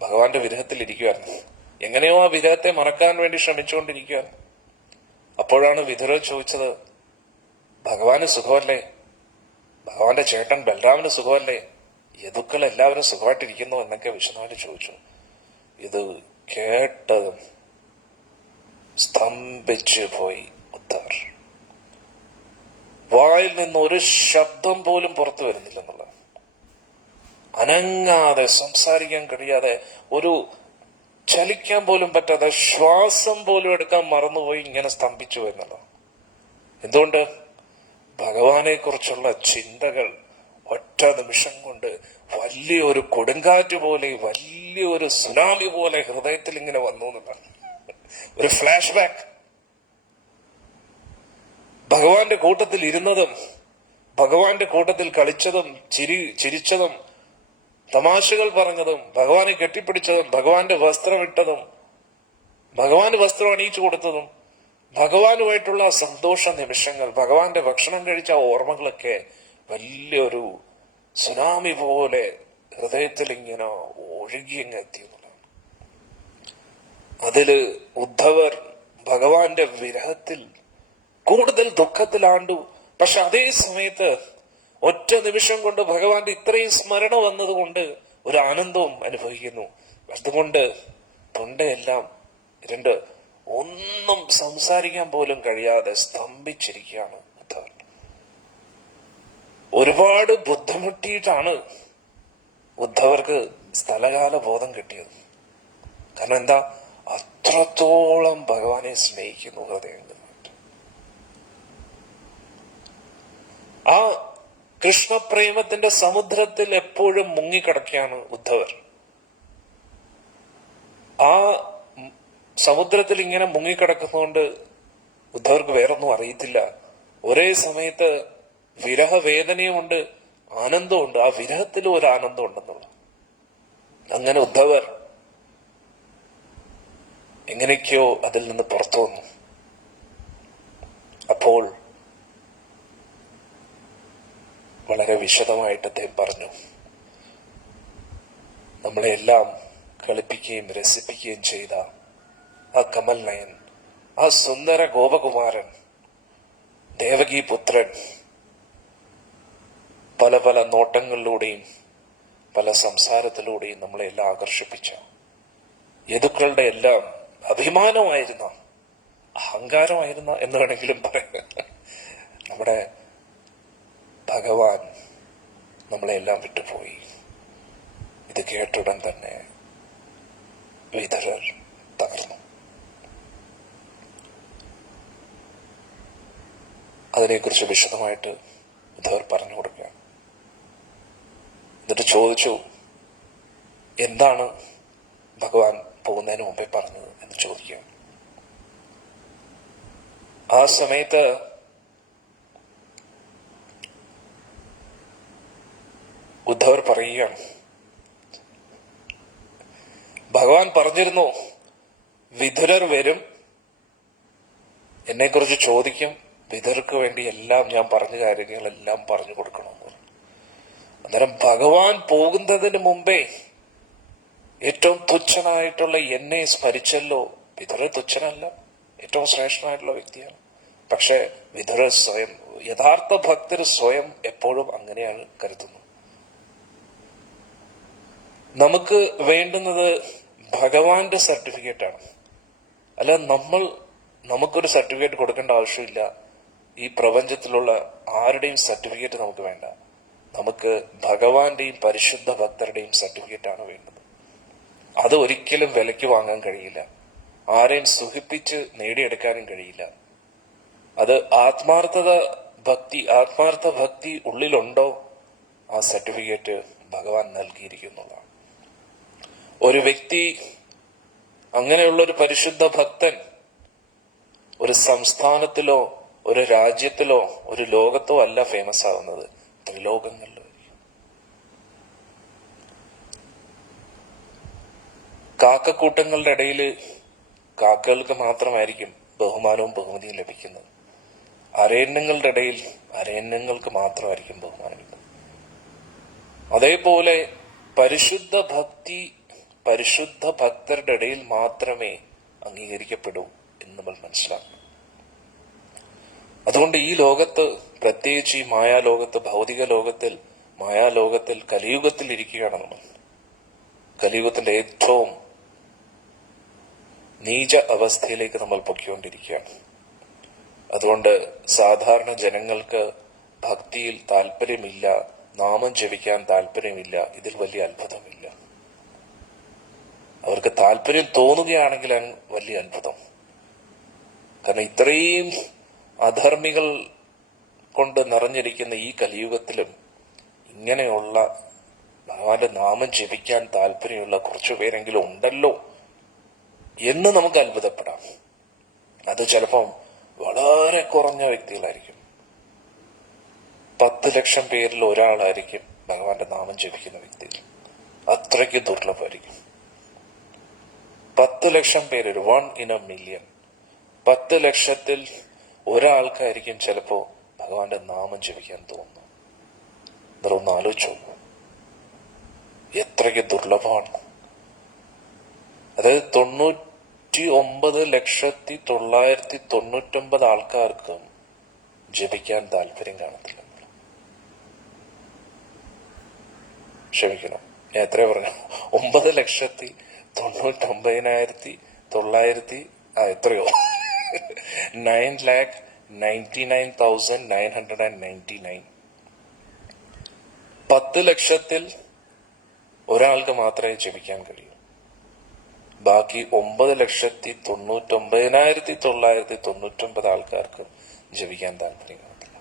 ഭഗവാന്റെ വിരഹത്തിൽ ഇരിക്കുകയായിരുന്നു. എങ്ങനെയോ ആ വിരഹത്തെ മറക്കാൻ വേണ്ടി ശ്രമിച്ചുകൊണ്ടിരിക്കുകയാണ്. അപ്പോഴാണ് വിതുരർ ചോദിച്ചത്, ഭഗവാന് സുഖമല്ലേ? ഭഗവാന്റെ ചേട്ടൻ ബലരാമന് സുഖമല്ലേ? യദുക്കൾ എല്ലാവരും സുഖമായിട്ടിരിക്കുന്നു എന്നൊക്കെ വിശദമായിട്ട് ചോദിച്ചു. ഇത് കേട്ടതും സ്തംഭിച്ചു പോയി ഉദ്ധവർ. വായിൽ നിന്ന് ഒരു ശബ്ദം പോലും പുറത്തു വരുന്നില്ലെന്നുള്ള, അനങ്ങാതെ സംസാരിക്കാൻ കഴിയാതെ, ഒരു ചലിക്കാൻ പോലും പറ്റാതെ, ശ്വാസം പോലും എടുക്കാൻ മറന്നുപോയി ഇങ്ങനെ സ്തംഭിച്ചു വരുന്നല്ലോ. എന്തുകൊണ്ട്? ഭഗവാനെ കുറിച്ചുള്ള ചിന്തകൾ ഒറ്റ നിമിഷം കൊണ്ട് വലിയൊരു കൊടുങ്കാറ്റ് പോലെ, വലിയൊരു സുനാമി പോലെ ഹൃദയത്തിൽ ഇങ്ങനെ വന്നു എന്നുള്ളതാണ്. ഒരു ഫ്ലാഷ് ബാക്ക്. ഭഗവാന്റെ കൂട്ടത്തിൽ ഇരുന്നതും, ഭഗവാന്റെ കൂട്ടത്തിൽ കളിച്ചതും, ചിരിച്ചതും, തമാശകൾ പറഞ്ഞതും, ഭഗവാനെ കെട്ടിപ്പിടിച്ചതും, ഭഗവാന്റെ വസ്ത്രം ഇട്ടതും, ഭഗവാന് വസ്ത്രം അണിയിച്ചു കൊടുത്തതും, ഭഗവാനുമായിട്ടുള്ള സന്തോഷ നിമിഷങ്ങൾ, ഭഗവാന്റെ ഭക്ഷണം കഴിച്ച ഓർമ്മകളൊക്കെ വലിയൊരു സുനാമി പോലെ ഹൃദയത്തിൽ ഇങ്ങനെ ഒഴുകിയങ്ങ് എത്തിയെന്നുള്ളതാണ്. അതില് ഉദ്ധവർ ഭഗവാന്റെ വിരഹത്തിൽ കൂടുതൽ ദുഃഖത്തിലാണ്ടു. പക്ഷെ അതേ സമയത്ത് ഒറ്റ നിമിഷം കൊണ്ട് ഭഗവാന്റെ ഇത്രയും സ്മരണ വന്നതുകൊണ്ട് ഒരു ആനന്ദവും അനുഭവിക്കുന്നു. അതുകൊണ്ട് തൊണ്ടയെല്ലാം ഒന്നും സംസാരിക്കാൻ പോലും കഴിയാതെ സ്തംഭിച്ചിരിക്കുകയാണ് ഉദ്ധവർ. ഒരുപാട് ബുദ്ധിമുട്ടിയിട്ടാണ് ഉദ്ധവർക്ക് സ്ഥലകാല ബോധം കിട്ടിയത്. കാരണം എന്താ? അത്രത്തോളം ഭഗവാനെ സ്നേഹിക്കുന്നു ഹൃദയങ്ങൾ. ആ കൃഷ്ണപ്രേമത്തിന്റെ സമുദ്രത്തിൽ എപ്പോഴും മുങ്ങിക്കിടക്കുകയാണ് ഉദ്ധവർ. ആ സമുദ്രത്തിൽ ഇങ്ങനെ മുങ്ങിക്കിടക്കുന്നതുകൊണ്ട് ഉദ്ധവർക്ക് വേറൊന്നും അറിയത്തില്ല. ഒരേ സമയത്ത് വിരഹവേദനയുമുണ്ട്, ആനന്ദമുണ്ട്. ആ വിരഹത്തിലും ഒരു ആനന്ദം ഉണ്ടെന്നുള്ള. അങ്ങനെ ഉദ്ധവർ എങ്ങനെയൊക്കെയോ അതിൽ നിന്ന് പുറത്തു വന്നു. അപ്പോൾ വളരെ വിശദമായിട്ട് അദ്ദേഹം പറഞ്ഞു, നമ്മളെല്ലാം കളിപ്പിക്കുകയും രസിപ്പിക്കുകയും ചെയ്ത ആ കമൽ നയൻ, ആ സുന്ദര ഗോപകുമാരൻ, ദേവകി പുത്രൻ, പല പല നോട്ടങ്ങളിലൂടെയും പല സംസാരത്തിലൂടെയും നമ്മളെല്ലാം ആകർഷിപ്പിച്ച, യദുക്കളുടെ എല്ലാം അഭിമാനമായിരുന്ന, അഹങ്കാരമായിരുന്ന എന്ന് വേണമെങ്കിലും പറയാം, നമ്മുടെ ഭഗവാൻ നമ്മളെല്ലാം വിട്ടുപോയി. ഇത് കേട്ടുടൻ തന്നെ വിതുരർ തകർന്നു. അതിനെക്കുറിച്ച് വിശദമായിട്ട് ഉദ്ധവർ പറഞ്ഞു കൊടുക്കുക. എന്നിട്ട് ചോദിച്ചു, എന്താണ് ഭഗവാൻ പോകുന്നതിന് മുമ്പേ പറഞ്ഞത് എന്ന് ചോദിക്കുക. ആ സമയത്ത് ഉദ്ധവർ പറയുകയാണ്, ഭഗവാൻ പറഞ്ഞിരുന്നു, വിതുരർ വരും, എന്നെക്കുറിച്ച് ചോദിക്കും, വിതുരർക്ക് വേണ്ടി എല്ലാം ഞാൻ പറഞ്ഞ കാര്യങ്ങളെല്ലാം പറഞ്ഞു കൊടുക്കണമെന്ന് പറഞ്ഞു. അന്നേരം ഭഗവാൻ പോകുന്നതിന് മുമ്പേ ഏറ്റവും തുച്ഛനായിട്ടുള്ള എന്നെ സ്മരിച്ചല്ലോ. വിതുരർ തുച്ഛനല്ല, ഏറ്റവും ശ്രേഷ്ഠനായിട്ടുള്ള വ്യക്തിയാണ്. പക്ഷെ വിതുരർ സ്വയം, യഥാർത്ഥ ഭക്തർ സ്വയം എപ്പോഴും അങ്ങനെയാണ് കരുതുന്നത്. നമുക്ക് വേണ്ടുന്നത് ഭഗവാന്റെ സർട്ടിഫിക്കറ്റ് ആണ്. അല്ല, നമുക്കൊരു സർട്ടിഫിക്കറ്റ് കൊടുക്കേണ്ട ആവശ്യമില്ല. ഈ പ്രപഞ്ചത്തിലുള്ള ആരുടെയും സർട്ടിഫിക്കറ്റ് നമുക്ക് വേണ്ട. നമുക്ക് ഭഗവാന്റെയും പരിശുദ്ധ ഭക്തരുടെയും സർട്ടിഫിക്കറ്റ് ആണ് വേണ്ടത്. അത് ഒരിക്കലും വിലയ്ക്ക് വാങ്ങാൻ കഴിയില്ല, ആരെയും സുഖിപ്പിച്ച് നേടിയെടുക്കാനും കഴിയില്ല. അത് ആത്മാർത്ഥ ഭക്തി ഉള്ളിലുണ്ടോ, ആ സർട്ടിഫിക്കറ്റ് ഭഗവാൻ നൽകിയിരിക്കുന്നതാണ്. ഒരു വ്യക്തി, അങ്ങനെയുള്ള ഒരു പരിശുദ്ധ ഭക്തൻ ഒരു സംസ്ഥാനത്തിലോ ഒരു രാജ്യത്തിലോ ഒരു ലോകത്തോ അല്ല ഫേമസ് ആവുന്നത്, ത്രിലോകങ്ങളിലോ. കാക്കക്കൂട്ടങ്ങളുടെ ഇടയിൽ കാക്കകൾക്ക് മാത്രമായിരിക്കും ബഹുമാനവും ബഹുമതിയും ലഭിക്കുന്നത്. അരയന്നങ്ങളുടെ ഇടയിൽ അരയന്നങ്ങൾക്ക് മാത്രമായിരിക്കും ബഹുമാനം കിട്ടുന്നത്. അതേപോലെ പരിശുദ്ധ ഭക്തരുടെ ഇടയിൽ മാത്രമേ അംഗീകരിക്കപ്പെടൂ എന്ന് നമ്മൾ മനസ്സിലാക്കണം. അതുകൊണ്ട് ഈ ലോകത്ത്, പ്രത്യേകിച്ച് ഈ മായാലോകത്ത്, ഭൗതിക ലോകത്തിൽ, മായാലോകത്തിൽ, കലിയുഗത്തിൽ ഇരിക്കുകയാണ് നമ്മൾ. കലിയുഗത്തിന്റെ ഏറ്റവും നീച അവസ്ഥയിലേക്ക് നമ്മൾ പൊയ്ക്കൊണ്ടിരിക്കുകയാണ്. അതുകൊണ്ട് സാധാരണ ജനങ്ങൾക്ക് ഭക്തിയിൽ താല്പര്യമില്ല, നാമം ജപിക്കാൻ താല്പര്യമില്ല, ഇതിൽ വലിയ അത്ഭുതമില്ല. അവർക്ക് താല്പര്യം തോന്നുകയാണെങ്കിൽ വലിയ അത്ഭുതം. കാരണം ഇത്രയും അധർമ്മികൾ കൊണ്ട് നിറഞ്ഞിരിക്കുന്ന ഈ കലിയുഗത്തിലും ഇങ്ങനെയുള്ള ഭഗവാന്റെ നാമം ജപിക്കാൻ താല്പര്യമുള്ള കുറച്ചു പേരെങ്കിലും ഉണ്ടല്ലോ എന്ന് നമുക്ക് അത്ഭുതപ്പെടാം. അത് ചിലപ്പം വളരെ കുറഞ്ഞ വ്യക്തികളായിരിക്കും. 10 ലക്ഷം പേരിൽ ഒരാളായിരിക്കും ഭഗവാന്റെ നാമം ജപിക്കുന്ന വ്യക്തികൾ. അത്രയ്ക്ക് ദുർലഭമായിരിക്കും. 10 ലക്ഷം പേര്, 1 in a million. 10 ലക്ഷത്തിൽ ഒരാൾക്കായിരിക്കും ചിലപ്പോ ഭഗവാന്റെ നാമം ജപിക്കാൻ തോന്നുന്നു. നിങ്ങളൊന്ന് ആലോചിച്ചു, എത്രയ്ക്ക് ദുർലഭമാണ്. അതായത് 99,999,000 ആൾക്കാർക്കും ജപിക്കാൻ താല്പര്യം കാണത്തില്ല. ക്ഷമിക്കണം, ഞാൻ എത്രയോ പറഞ്ഞു, 9,99,900 എത്രയോ 9,99,999. 10 ലക്ഷത്തിൽ ഒരാൾക്ക് മാത്രമേ ജപിക്കാൻ കഴിയൂ. ബാക്കി 9,99,999 ആൾക്കാർക്ക് ജപിക്കാൻ താല്പര്യം കാണത്തില്ല.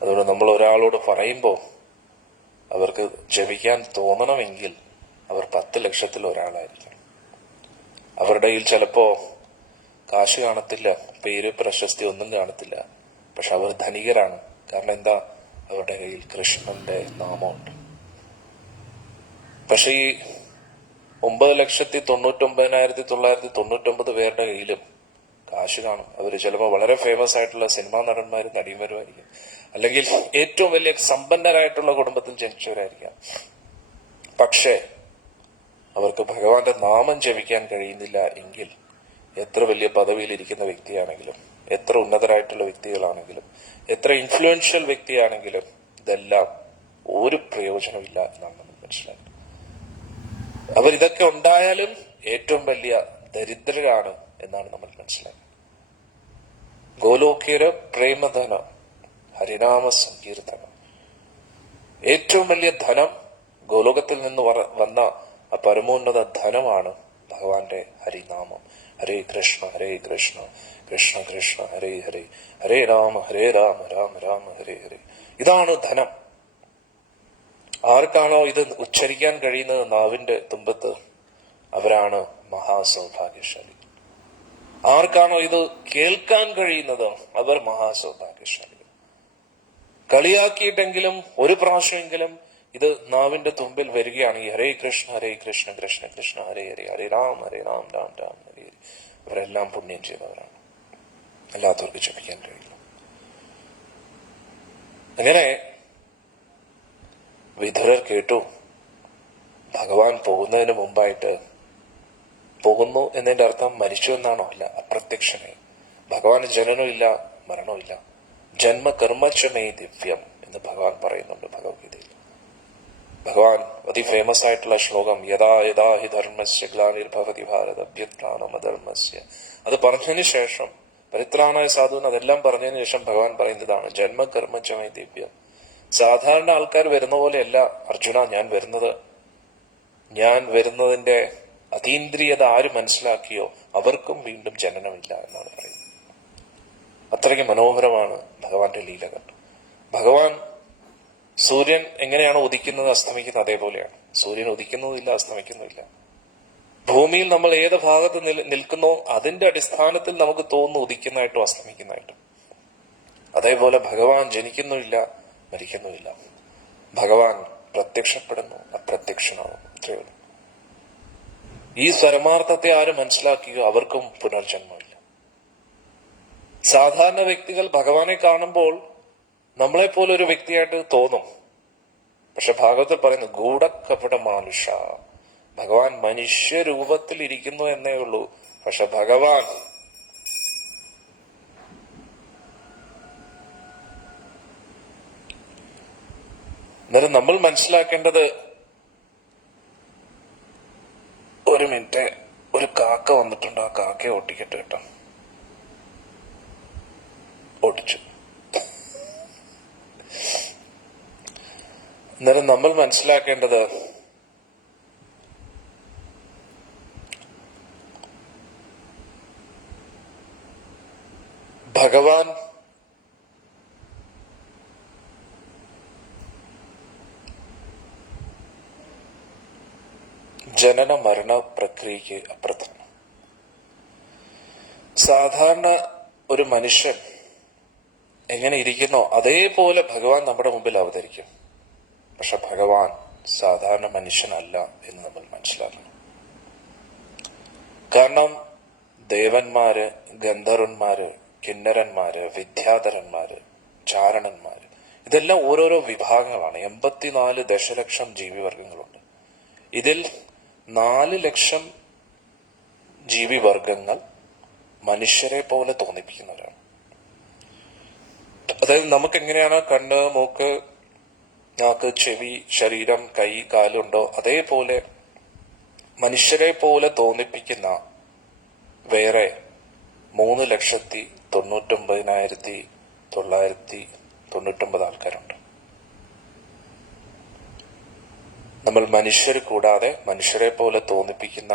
അതുകൊണ്ട് നമ്മൾ ഒരാളോട് പറയുമ്പോൾ അവർക്ക് ജപിക്കാൻ തോന്നണമെങ്കിൽ അവർ 10 ലക്ഷത്തിൽ ഒരാളായിരിക്കണം. അവരുടെ കയ്യിൽ ചിലപ്പോ കാശ് കാണത്തില്ല, പേര് പ്രശസ്തി ഒന്നും കാണത്തില്ല. പക്ഷെ അവർ ധനികരാണ്. കാരണം എന്താ? അവരുടെ കയ്യിൽ കൃഷ്ണന്റെ നാമമുണ്ട്. പക്ഷെ ഈ 9,99,999 പേരുടെ കയ്യിലും കാശ് കാണും. അവര് ചിലപ്പോൾ വളരെ ഫേമസ് ആയിട്ടുള്ള സിനിമാ നടന്മാരും നടിമാരുമായിരിക്കും, അല്ലെങ്കിൽ ഏറ്റവും വലിയ സമ്പന്നരായിട്ടുള്ള കുടുംബത്തിൽ ജനിച്ചവരായിരിക്കാം. പക്ഷേ അവർക്ക് ഭഗവാന്റെ നാമം ജപിക്കാൻ കഴിയുന്നില്ല എങ്കിൽ എത്ര വലിയ പദവിയിലിരിക്കുന്ന വ്യക്തിയാണെങ്കിലും, എത്ര ഉന്നതരായിട്ടുള്ള വ്യക്തികളാണെങ്കിലും, എത്ര ഇൻഫ്ലുവൻഷ്യൽ വ്യക്തിയാണെങ്കിലും ഇതെല്ലാം ഒരു പ്രയോജനമില്ല എന്നാണ് നമ്മൾ മനസ്സിലാക്കുന്നത്. അവരിതൊക്കെ ഉണ്ടായാലും ഏറ്റവും വലിയ ദരിദ്രരാണ് എന്നാണ് നമ്മൾ മനസ്സിലാക്കുന്നത്. ഗോലോകേര പ്രേമധന ഹരിനാമ സങ്കീർത്തനം. ഏറ്റവും വലിയ ധനം, ഗോലോകത്തിൽ നിന്ന് വന്ന ആ പരമോന്നത ധനമാണ് ഭഗവാന്റെ ഹരിനാമം. ഹരേ കൃഷ്ണ ഹരേ കൃഷ്ണ കൃഷ്ണ കൃഷ്ണ ഹരേ ഹരേ, ഹരേ രാമ രാമ രാമ ഹരേ ഹരേ. ഇതാണ് ധനം. ആർക്കാണോ ഇത് ഉച്ചരിക്കാൻ കഴിയുന്നത് നാവിന്റെ തുമ്പത്ത്, അവരാണ് മഹാസൗഭാഗ്യശാലി. ആർക്കാണോ ഇത് കേൾക്കാൻ കഴിയുന്നത്, അവർ മഹാസൗഭാഗ്യശാലികൾ. കളിയാക്കിയിട്ടെങ്കിലും ഒരു പ്രാവശ്യമെങ്കിലും ഇത് നാവിന്റെ തുമ്പിൽ വരികയാണെങ്കിൽ ഹരേ കൃഷ്ണ കൃഷ്ണ കൃഷ്ണ ഹരേ ഹരേ, ഹരേ രാം രാം രാം ഹരേ ഹരേ, അവരെല്ലാം പുണ്യം ചെയ്തവരാണ്. അല്ലാത്തവർക്ക് ജപിക്കാൻ കഴിയില്ല. അങ്ങനെ വിതുരർ കേട്ടു, ഭഗവാൻ പോകുന്നതിന് മുമ്പായിട്ട്, പോകുന്നു എന്നതിന്റെ അർത്ഥം മരിച്ചു എന്നാണോ? അല്ല, അപ്രത്യക്ഷനായി. ഭഗവാന് ജനനമില്ല, മരണമില്ല. ജന്മകർമ്മച്ചമേ ദിവ്യം എന്ന് ഭഗവാൻ പറയുന്നുണ്ട് ഭഗവത്ഗീതയിൽ. ഭഗവാൻ ഫേമസ് ആയിട്ടുള്ള ശ്ലോകം യഥാ യഥാ ഹി ധർമ്മസ്യ ഗ്ലാനിർഭവതി ഭാരത അഭ്യുത്ഥാനമധർമ്മസ്യ, അത് പറഞ്ഞതിന് ശേഷം പരിത്രാണായ സാധുവിന് അതെല്ലാം പറഞ്ഞതിന് ശേഷം ഭഗവാൻ പറയുന്നതാണ് ജന്മകർമ്മച്ചമേ ദിവ്യം. സാധാരണ ആൾക്കാർ വരുന്ന പോലെയല്ല അർജുന ഞാൻ വരുന്നതിന്റെ അതീന്ദ്രിയത ആര് മനസ്സിലാക്കിയോ അവർക്കും വീണ്ടും ജനനമില്ല എന്നാണ് പറയുന്നത്. അത്രയ്ക്ക് മനോഹരമാണ് ഭഗവാന്റെ ലീലകൾ. ഭഗവാൻ സൂര്യൻ എങ്ങനെയാണ് ഉദിക്കുന്നത് അസ്തമിക്കുന്നത്, അതേപോലെയാണ്. സൂര്യൻ ഉദിക്കുന്നുമില്ല, അസ്തമിക്കുന്നുമില്ല. ഭൂമിയിൽ നമ്മൾ ഏത് ഭാഗത്ത് നിൽക്കുന്നോ അതിന്റെ അടിസ്ഥാനത്തിൽ നമുക്ക് തോന്നുന്നു ഉദിക്കുന്നതായിട്ടും അസ്തമിക്കുന്നതായിട്ടും. അതേപോലെ ഭഗവാൻ ജനിക്കുന്നുമില്ല, മരിക്കുന്നുമില്ല. ഭഗവാൻ പ്രത്യക്ഷപ്പെടുന്നു, അപ്രത്യക്ഷനാകുന്നു. അത്രയേ ഉള്ളൂ. ഈ പരമാർത്ഥത്തെ ആര് മനസ്സിലാക്കിയോ അവർക്കും പുനർജന്മമില്ല. സാധാരണ വ്യക്തികൾ ഭഗവാനെ കാണുമ്പോൾ നമ്മളെപ്പോലെ ഒരു വ്യക്തിയായിട്ട് തോന്നും. പക്ഷെ ഭാഗവതത്തിൽ പറയുന്നു ഗൂഢകപട മാനുഷ, ഭഗവാൻ മനുഷ്യരൂപത്തിൽ ഇരിക്കുന്നു എന്നേ ഉള്ളൂ. പക്ഷെ ഭഗവാൻ അന്നേരം നമ്മൾ മനസ്സിലാക്കേണ്ടത്, ഒരു മിനിറ്റ്, ഒരു കാക്ക വന്നിട്ടുണ്ട്, ആ കാക്കയെ ഓട്ടിക്കട്ടെ കേട്ടോ. ഓടിച്ചു. അന്നേരം നമ്മൾ മനസ്സിലാക്കേണ്ടത് ഭഗവാൻ ജനന മരണ പ്രക്രിയക്ക് അപ്പുറത്താണ്. സാധാരണ ഒരു മനുഷ്യൻ എങ്ങനെ ഇരിക്കുന്നോ അതേപോലെ ഭഗവാൻ നമ്മുടെ മുമ്പിൽ അവതരിക്കും. പക്ഷെ ഭഗവാൻ സാധാരണ മനുഷ്യനല്ല എന്ന് നമ്മൾ മനസ്സിലാക്കണം. കാരണം ദേവന്മാര്, ഗന്ധർവന്മാര്, കിന്നരന്മാര്, വിദ്യാധരന്മാര്, ചാരണന്മാര്, ഇതെല്ലാം ഓരോരോ വിഭാഗങ്ങളാണ്. 84 ദശലക്ഷം ജീവിവർഗങ്ങളുണ്ട്. ഇതിൽ 4 ലക്ഷം ജീവിവർഗങ്ങൾ മനുഷ്യരെ പോലെ തോന്നിപ്പിക്കുന്നവരാണ്. അതായത് നമുക്ക് എങ്ങനെയാണ് കണ്ണ്, മൂക്ക്, നാക്ക്, ചെവി, ശരീരം, കൈ, കാലുണ്ടോ അതേപോലെ മനുഷ്യരെ പോലെ തോന്നിപ്പിക്കുന്ന വേറെ 3,99,999 ആൾക്കാരുണ്ട്. നമ്മൾ മനുഷ്യർ കൂടാതെ മനുഷ്യരെ പോലെ തോന്നിപ്പിക്കുന്ന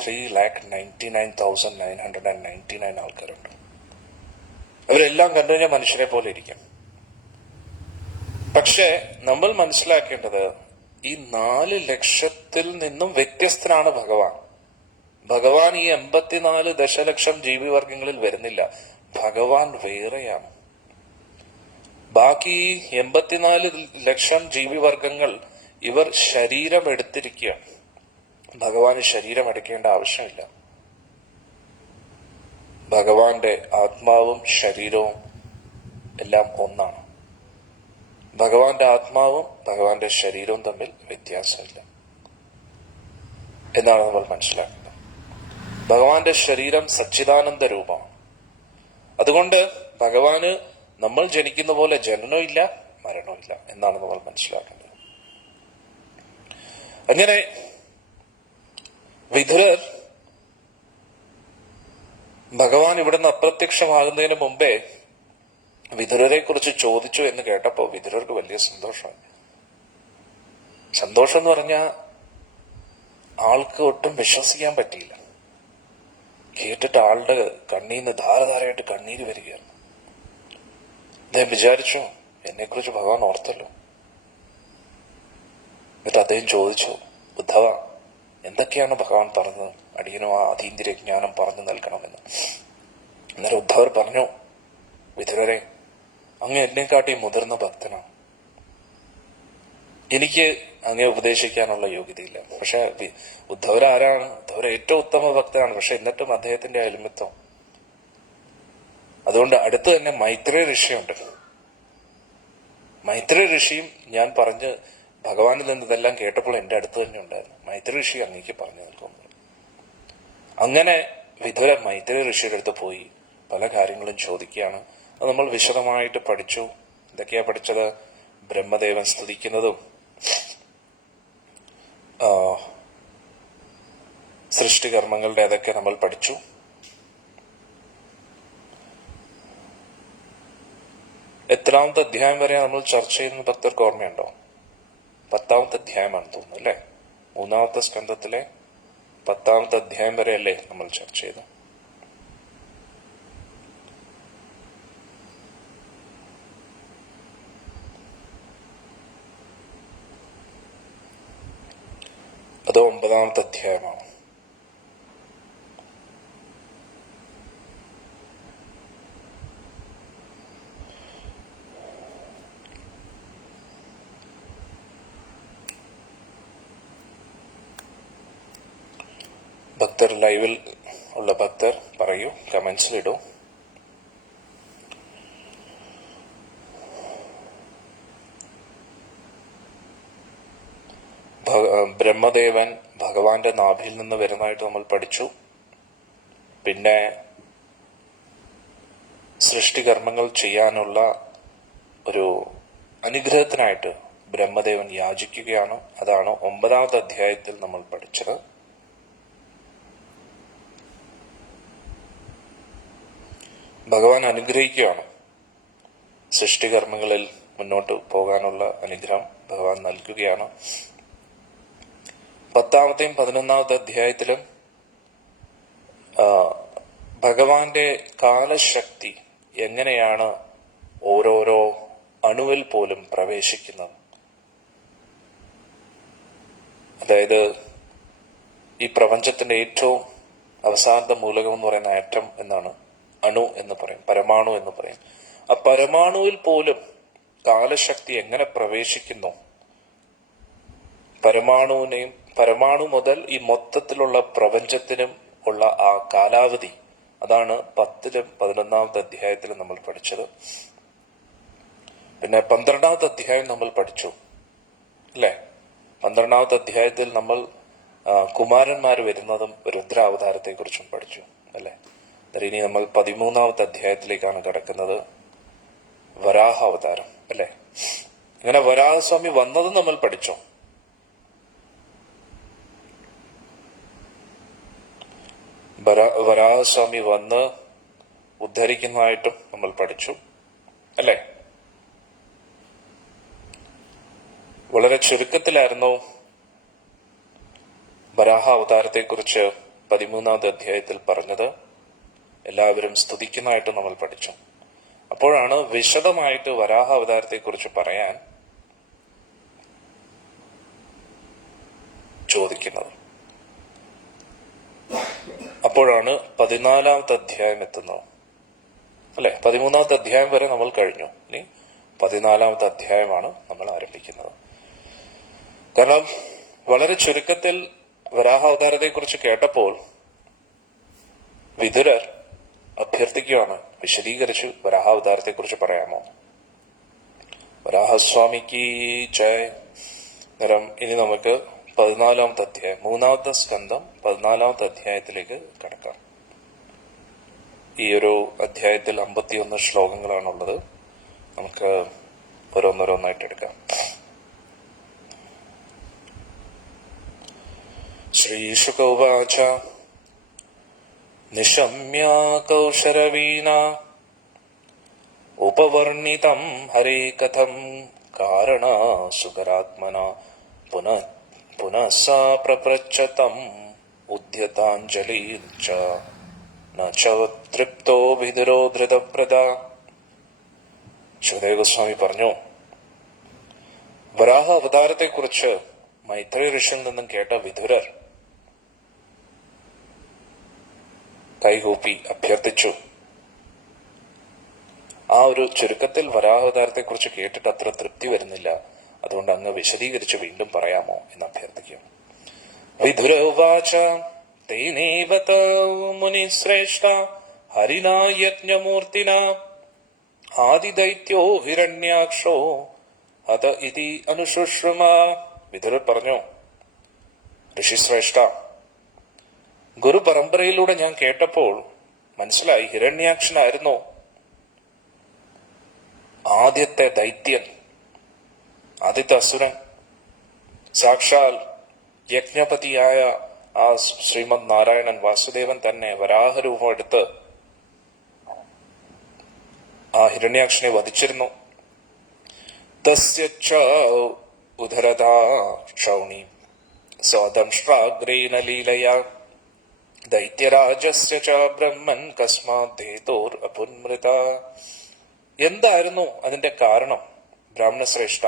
3,99,999 ആൾക്കാരുണ്ട്. അവരെല്ലാം കണ്ടു കഴിഞ്ഞാൽ മനുഷ്യരെ പോലെ ഇരിക്കും. പക്ഷെ നമ്മൾ മനസ്സിലാക്കേണ്ടത് ഈ 4 ലക്ഷത്തിൽ നിന്നും വ്യത്യസ്തനാണ് ഭഗവാൻ. ഭഗവാൻ ഈ 84 ദശലക്ഷം ജീവിവർഗങ്ങളിൽ വരുന്നില്ല. ഭഗവാൻ വേറെയാണ്. ബാക്കി 84 ലക്ഷം ജീവിവർഗങ്ങൾ ഇവർ ശരീരം എടുത്തിരിക്കുകയാണ്. ഭഗവാന് ശരീരം എടുക്കേണ്ട ആവശ്യമില്ല. ഭഗവാന്റെ ആത്മാവും ശരീരവും എല്ലാം ഒന്നാണ്. ഭഗവാന്റെ ആത്മാവും ഭഗവാന്റെ ശരീരവും തമ്മിൽ വ്യത്യാസമില്ല എന്നാണ് നമ്മൾ മനസ്സിലാക്കുന്നത്. ഭഗവാന്റെ ശരീരം സച്ചിദാനന്ദ രൂപമാണ്. അതുകൊണ്ട് ഭഗവാന് നമ്മൾ ജനിക്കുന്ന പോലെ ജനനമില്ല, മരണമില്ല എന്നാണ് നമ്മൾ മനസ്സിലാക്കുന്നത്. അങ്ങനെ വിതുരർ ഭഗവാൻ ഇവിടുന്ന് അപ്രത്യക്ഷമാകുന്നതിന് മുമ്പേ വിതുരരെ കുറിച്ച് ചോദിച്ചു എന്ന് കേട്ടപ്പോ വിതുരർക്ക് വലിയ സന്തോഷമായി. സന്തോഷം എന്ന് പറഞ്ഞാൽ ആൾക്ക് ഒട്ടും വിശ്വസിക്കാൻ പറ്റിയില്ല. കേട്ടിട്ട് ആളുടെ കണ്ണീന്ന് ധാരധാരയായിട്ട് കണ്ണീര് വരികയാണ്. അദ്ദേഹം വിചാരിച്ചു, എന്നെ കുറിച്ച് ഭഗവാൻ ഓർത്തല്ലോ. എന്നിട്ട് അദ്ദേഹം ചോദിച്ചു, ഉദ്ധവ, എന്തൊക്കെയാണ് ഭഗവാൻ പറഞ്ഞത്? അടിയനും ആ അതീന്ദ്രിയ ജ്ഞാനം പറഞ്ഞു നൽകണമെന്ന്. അന്നേരം ഉദ്ധവർ പറഞ്ഞു, വിതുരരെ, അങ്ങ് എന്നെക്കാട്ടി മുതിർന്ന ഭക്തനാണ്. എനിക്ക് അങ്ങേ ഉപദേശിക്കാനുള്ള യോഗ്യതയില്ല. പക്ഷെ ഉദ്ധവർ ആരാണ്? ഉദ്ധവർ ഏറ്റവും ഉത്തമ ഭക്തനാണ്. പക്ഷെ എന്നിട്ടും അദ്ദേഹത്തിന്റെ അയൽമിത്വം. അതുകൊണ്ട് അടുത്ത് തന്നെ മൈത്രേയ ഋഷിയുണ്ട്. മൈത്രേയ ഋഷിയും ഞാൻ പറഞ്ഞ് ഭഗവാനിൽ നിന്ന് ഇതെല്ലാം കേട്ടപ്പോൾ എന്റെ അടുത്ത് തന്നെ ഉണ്ടായിരുന്നു. മൈത്രേയ ഋഷി അങ്ങേക്ക് പറഞ്ഞു നൽകുന്നു. അങ്ങനെ വിതുര മൈത്രേയ ഋഷിയുടെ അടുത്ത് പോയി പല കാര്യങ്ങളും ചോദിക്കുകയാണ്. അത് നമ്മൾ വിശദമായിട്ട് പഠിച്ചു. എന്തൊക്കെയാ പഠിച്ചത്? ബ്രഹ്മദേവൻ സ്തുതിക്കുന്നതും സൃഷ്ടികർമ്മങ്ങളുടെ അതൊക്കെ നമ്മൾ പഠിച്ചു. എത്രാമത്തെ അധ്യായം വരെ നമ്മൾ ചർച്ച ചെയ്യുന്ന ഭക്തർക്ക് ഓർമ്മയുണ്ടോ? 10ാമത്തെ അധ്യായമാണ് തോന്നുന്നു അല്ലെ? 3ാമത്തെ സ്കന്ധത്തിലെ 10ാമത്തെ അധ്യായം വരെ അല്ലേ നമ്മൾ ചർച്ച ചെയ്ത്? അത് 9ാമത്തെ അധ്യായമാണ്. ഭക്തർ ലൈവിൽ ഉള്ള ഭക്തർ പറയൂ, കമന്റ്സിലിടൂ. ബ്രഹ്മദേവൻ ഭഗവാന്റെ നാഭിയിൽ നിന്ന് വരുന്നതായിട്ട് നമ്മൾ പഠിച്ചു. പിന്നെ സൃഷ്ടികർമ്മങ്ങൾ ചെയ്യാനുള്ള ഒരു അനുഗ്രഹത്തിനായിട്ട് ബ്രഹ്മദേവൻ യാചിക്കുകയാണ്. അതാണ് 9ാമത്തെ അധ്യായത്തിൽ നമ്മൾ പഠിച്ചത്. ഭഗവാൻ അനുഗ്രഹിക്കുകയാണ്. സൃഷ്ടികർമ്മങ്ങളിൽ മുന്നോട്ട് പോകാനുള്ള അനുഗ്രഹം ഭഗവാൻ നൽകുകയാണ്. 10ാമത്തെയും 11ാമത്തെ അധ്യായത്തിലും ഭഗവാന്റെ കാലശക്തി എങ്ങനെയാണ് ഓരോരോ അണുവിൽ പോലും പ്രവേശിക്കുന്നത്. അതായത് ഈ പ്രപഞ്ചത്തിന്റെ ഏറ്റവും അവസാനത്തെ മൂലകം എന്ന് പറയുന്ന ആറ്റം എന്നാണ്, അണു എന്ന് പറയും, പരമാണു എന്ന് പറയും. ആ പരമാണുവിൽ പോലും കാലശക്തി എങ്ങനെ പ്രവേശിക്കുന്നു, പരമാണു മുതൽ ഈ മൊത്തത്തിലുള്ള പ്രപഞ്ചത്തിനും ഉള്ള ആ കാലാവധി, അതാണ് 10ലും 11ാമത്തെ അധ്യായത്തിലും നമ്മൾ പഠിച്ചത്. പിന്നെ 12ാമത്തെ അധ്യായം നമ്മൾ പഠിച്ചു അല്ലെ. 12ാമത്തെ അധ്യായത്തിൽ നമ്മൾ കുമാരന്മാർ വരുന്നതും രുദ്രാവതാരത്തെ കുറിച്ചും പഠിച്ചു അല്ലെ. ഇനി നമ്മൾ 13ാമത്തെ അധ്യായത്തിലേക്കാണ് കിടക്കുന്നത്, വരാഹ അവതാരം അല്ലെ. ഇങ്ങനെ വരാഹസ്വാമി വന്നതും നമ്മൾ പഠിച്ചു. വരാഹസ്വാമി വന്ന് ഉദ്ധരിക്കുന്നതായിട്ടും നമ്മൾ പഠിച്ചു അല്ലെ. വളരെ ചുരുക്കത്തിലായിരുന്നു വരാഹ അവതാരത്തെ കുറിച്ച് 13ാമത്തെ അധ്യായത്തിൽ പറഞ്ഞത്. എല്ലാവരും സ്തുതിക്കുന്നതായിട്ട് നമ്മൾ പഠിച്ചു. അപ്പോഴാണ് വിശദമായിട്ട് വരാഹ അവതാരത്തെ കുറിച്ച് പറയാൻ ചോദിക്കുന്നത്. അപ്പോഴാണ് 14ാമത്തെ അധ്യായം എത്തുന്നത് അല്ലെ. 13ാമത്തെ അധ്യായം വരെ നമ്മൾ കഴിഞ്ഞു. ഇനി 14ാമത്തെ അധ്യായമാണ് നമ്മൾ ആരംഭിക്കുന്നത്. കാരണം വളരെ ചുരുക്കത്തിൽ വരാഹ അവതാരത്തെ കുറിച്ച് കേട്ടപ്പോൾ വിതുരർ അഭ്യർത്ഥിക്കുകയാണ്, വിശദീകരിച്ച് വരാഹ അവതാരത്തെ കുറിച്ച് പറയാമോ. വരാഹസ്വാമിക്ക് ജയ്. നേരം ഇനി നമുക്ക് 14ാമത്തെ അധ്യായം, 3ാമത്തെ സ്കന്ധം 14ാമത്തെ അധ്യായത്തിലേക്ക് കടക്കാം. ഈ ഒരു അധ്യായത്തിൽ 51 ശ്ലോകങ്ങളാണുള്ളത്. നമുക്ക് ഓരോന്നോരോന്നായിട്ട് എടുക്കാം. ശ്രീശുക ഉവാച നിശമ്യ കൗശരവീണ ഉപവർണിതം ഹരേ കഥം കാരണ സുകരാത്മന പുനഃ സാ പ്രപൃച്ഛതം ഉദ്യതാഞ്ജലിർച ന ച തൃപ്തോ വിതുരോ ധൃതപ്രദ. ശുകദേവ ഗോസ്വാമി പറഞ്ഞു, വരാഹ അവതാരത്തെ കുറിച്ച് മൈത്രേയ ഋഷിയിൽ നിന്നും കേട്ട വിതുരർ കൈകൂപ്പി അഭ്യർത്ഥിച്ചു. ആ ഒരു ചുരുക്കത്തിൽ വരാഹാവതാരത്തെ കുറിച്ച് കേട്ടിട്ട് അത്ര തൃപ്തി വരുന്നില്ല, അതുകൊണ്ട് അങ്ങ് വിശദീകരിച്ച് വീണ്ടും പറയാമോ എന്ന് അഭ്യർത്ഥിക്കും. വിതുര ഉവാച തേനൈവ മുനിശ്രേഷ്ഠ ഹരിനാ യജ്ഞമൂർത്തിന ആദിദൈത്യോ ഹിരണ്യാക്ഷോ ഹത ഇതി അനുശുശ്രുമ. വിതുരർ പറഞ്ഞു, ഋഷിശ്രേഷ്ഠ, ഗുരു പരമ്പരയിലൂടെ ഞാൻ കേട്ടപ്പോൾ മനസ്സിലായി ഹിരണ്യാക്ഷനായിരുന്നു ആദ്യത്തെ ദൈത്യൻ, ആദ്യത്തെ അസുരൻ. സാക്ഷാൽ യജ്ഞപതിയായ ആ ശ്രീമദ് നാരായണൻ വാസുദേവൻ തന്നെ വരാഹരൂപം എടുത്ത് ആ ഹിരണ്യാക്ഷനെ വധിച്ചിരുന്നു. തസ്യ ച ഉദരതാ ക്ഷൗണി സ്വദംഷ്ട്രാഗ്രേണ ലീലയാ ദൈത്യരാജസ്യ ച ബ്രഹ്മൻ കസ്മാദ്ദേതോർ അപുന്മൃത. എന്തായിരുന്നു അതിന്റെ കാരണം ബ്രാഹ്മണശ്രേഷ്ഠ?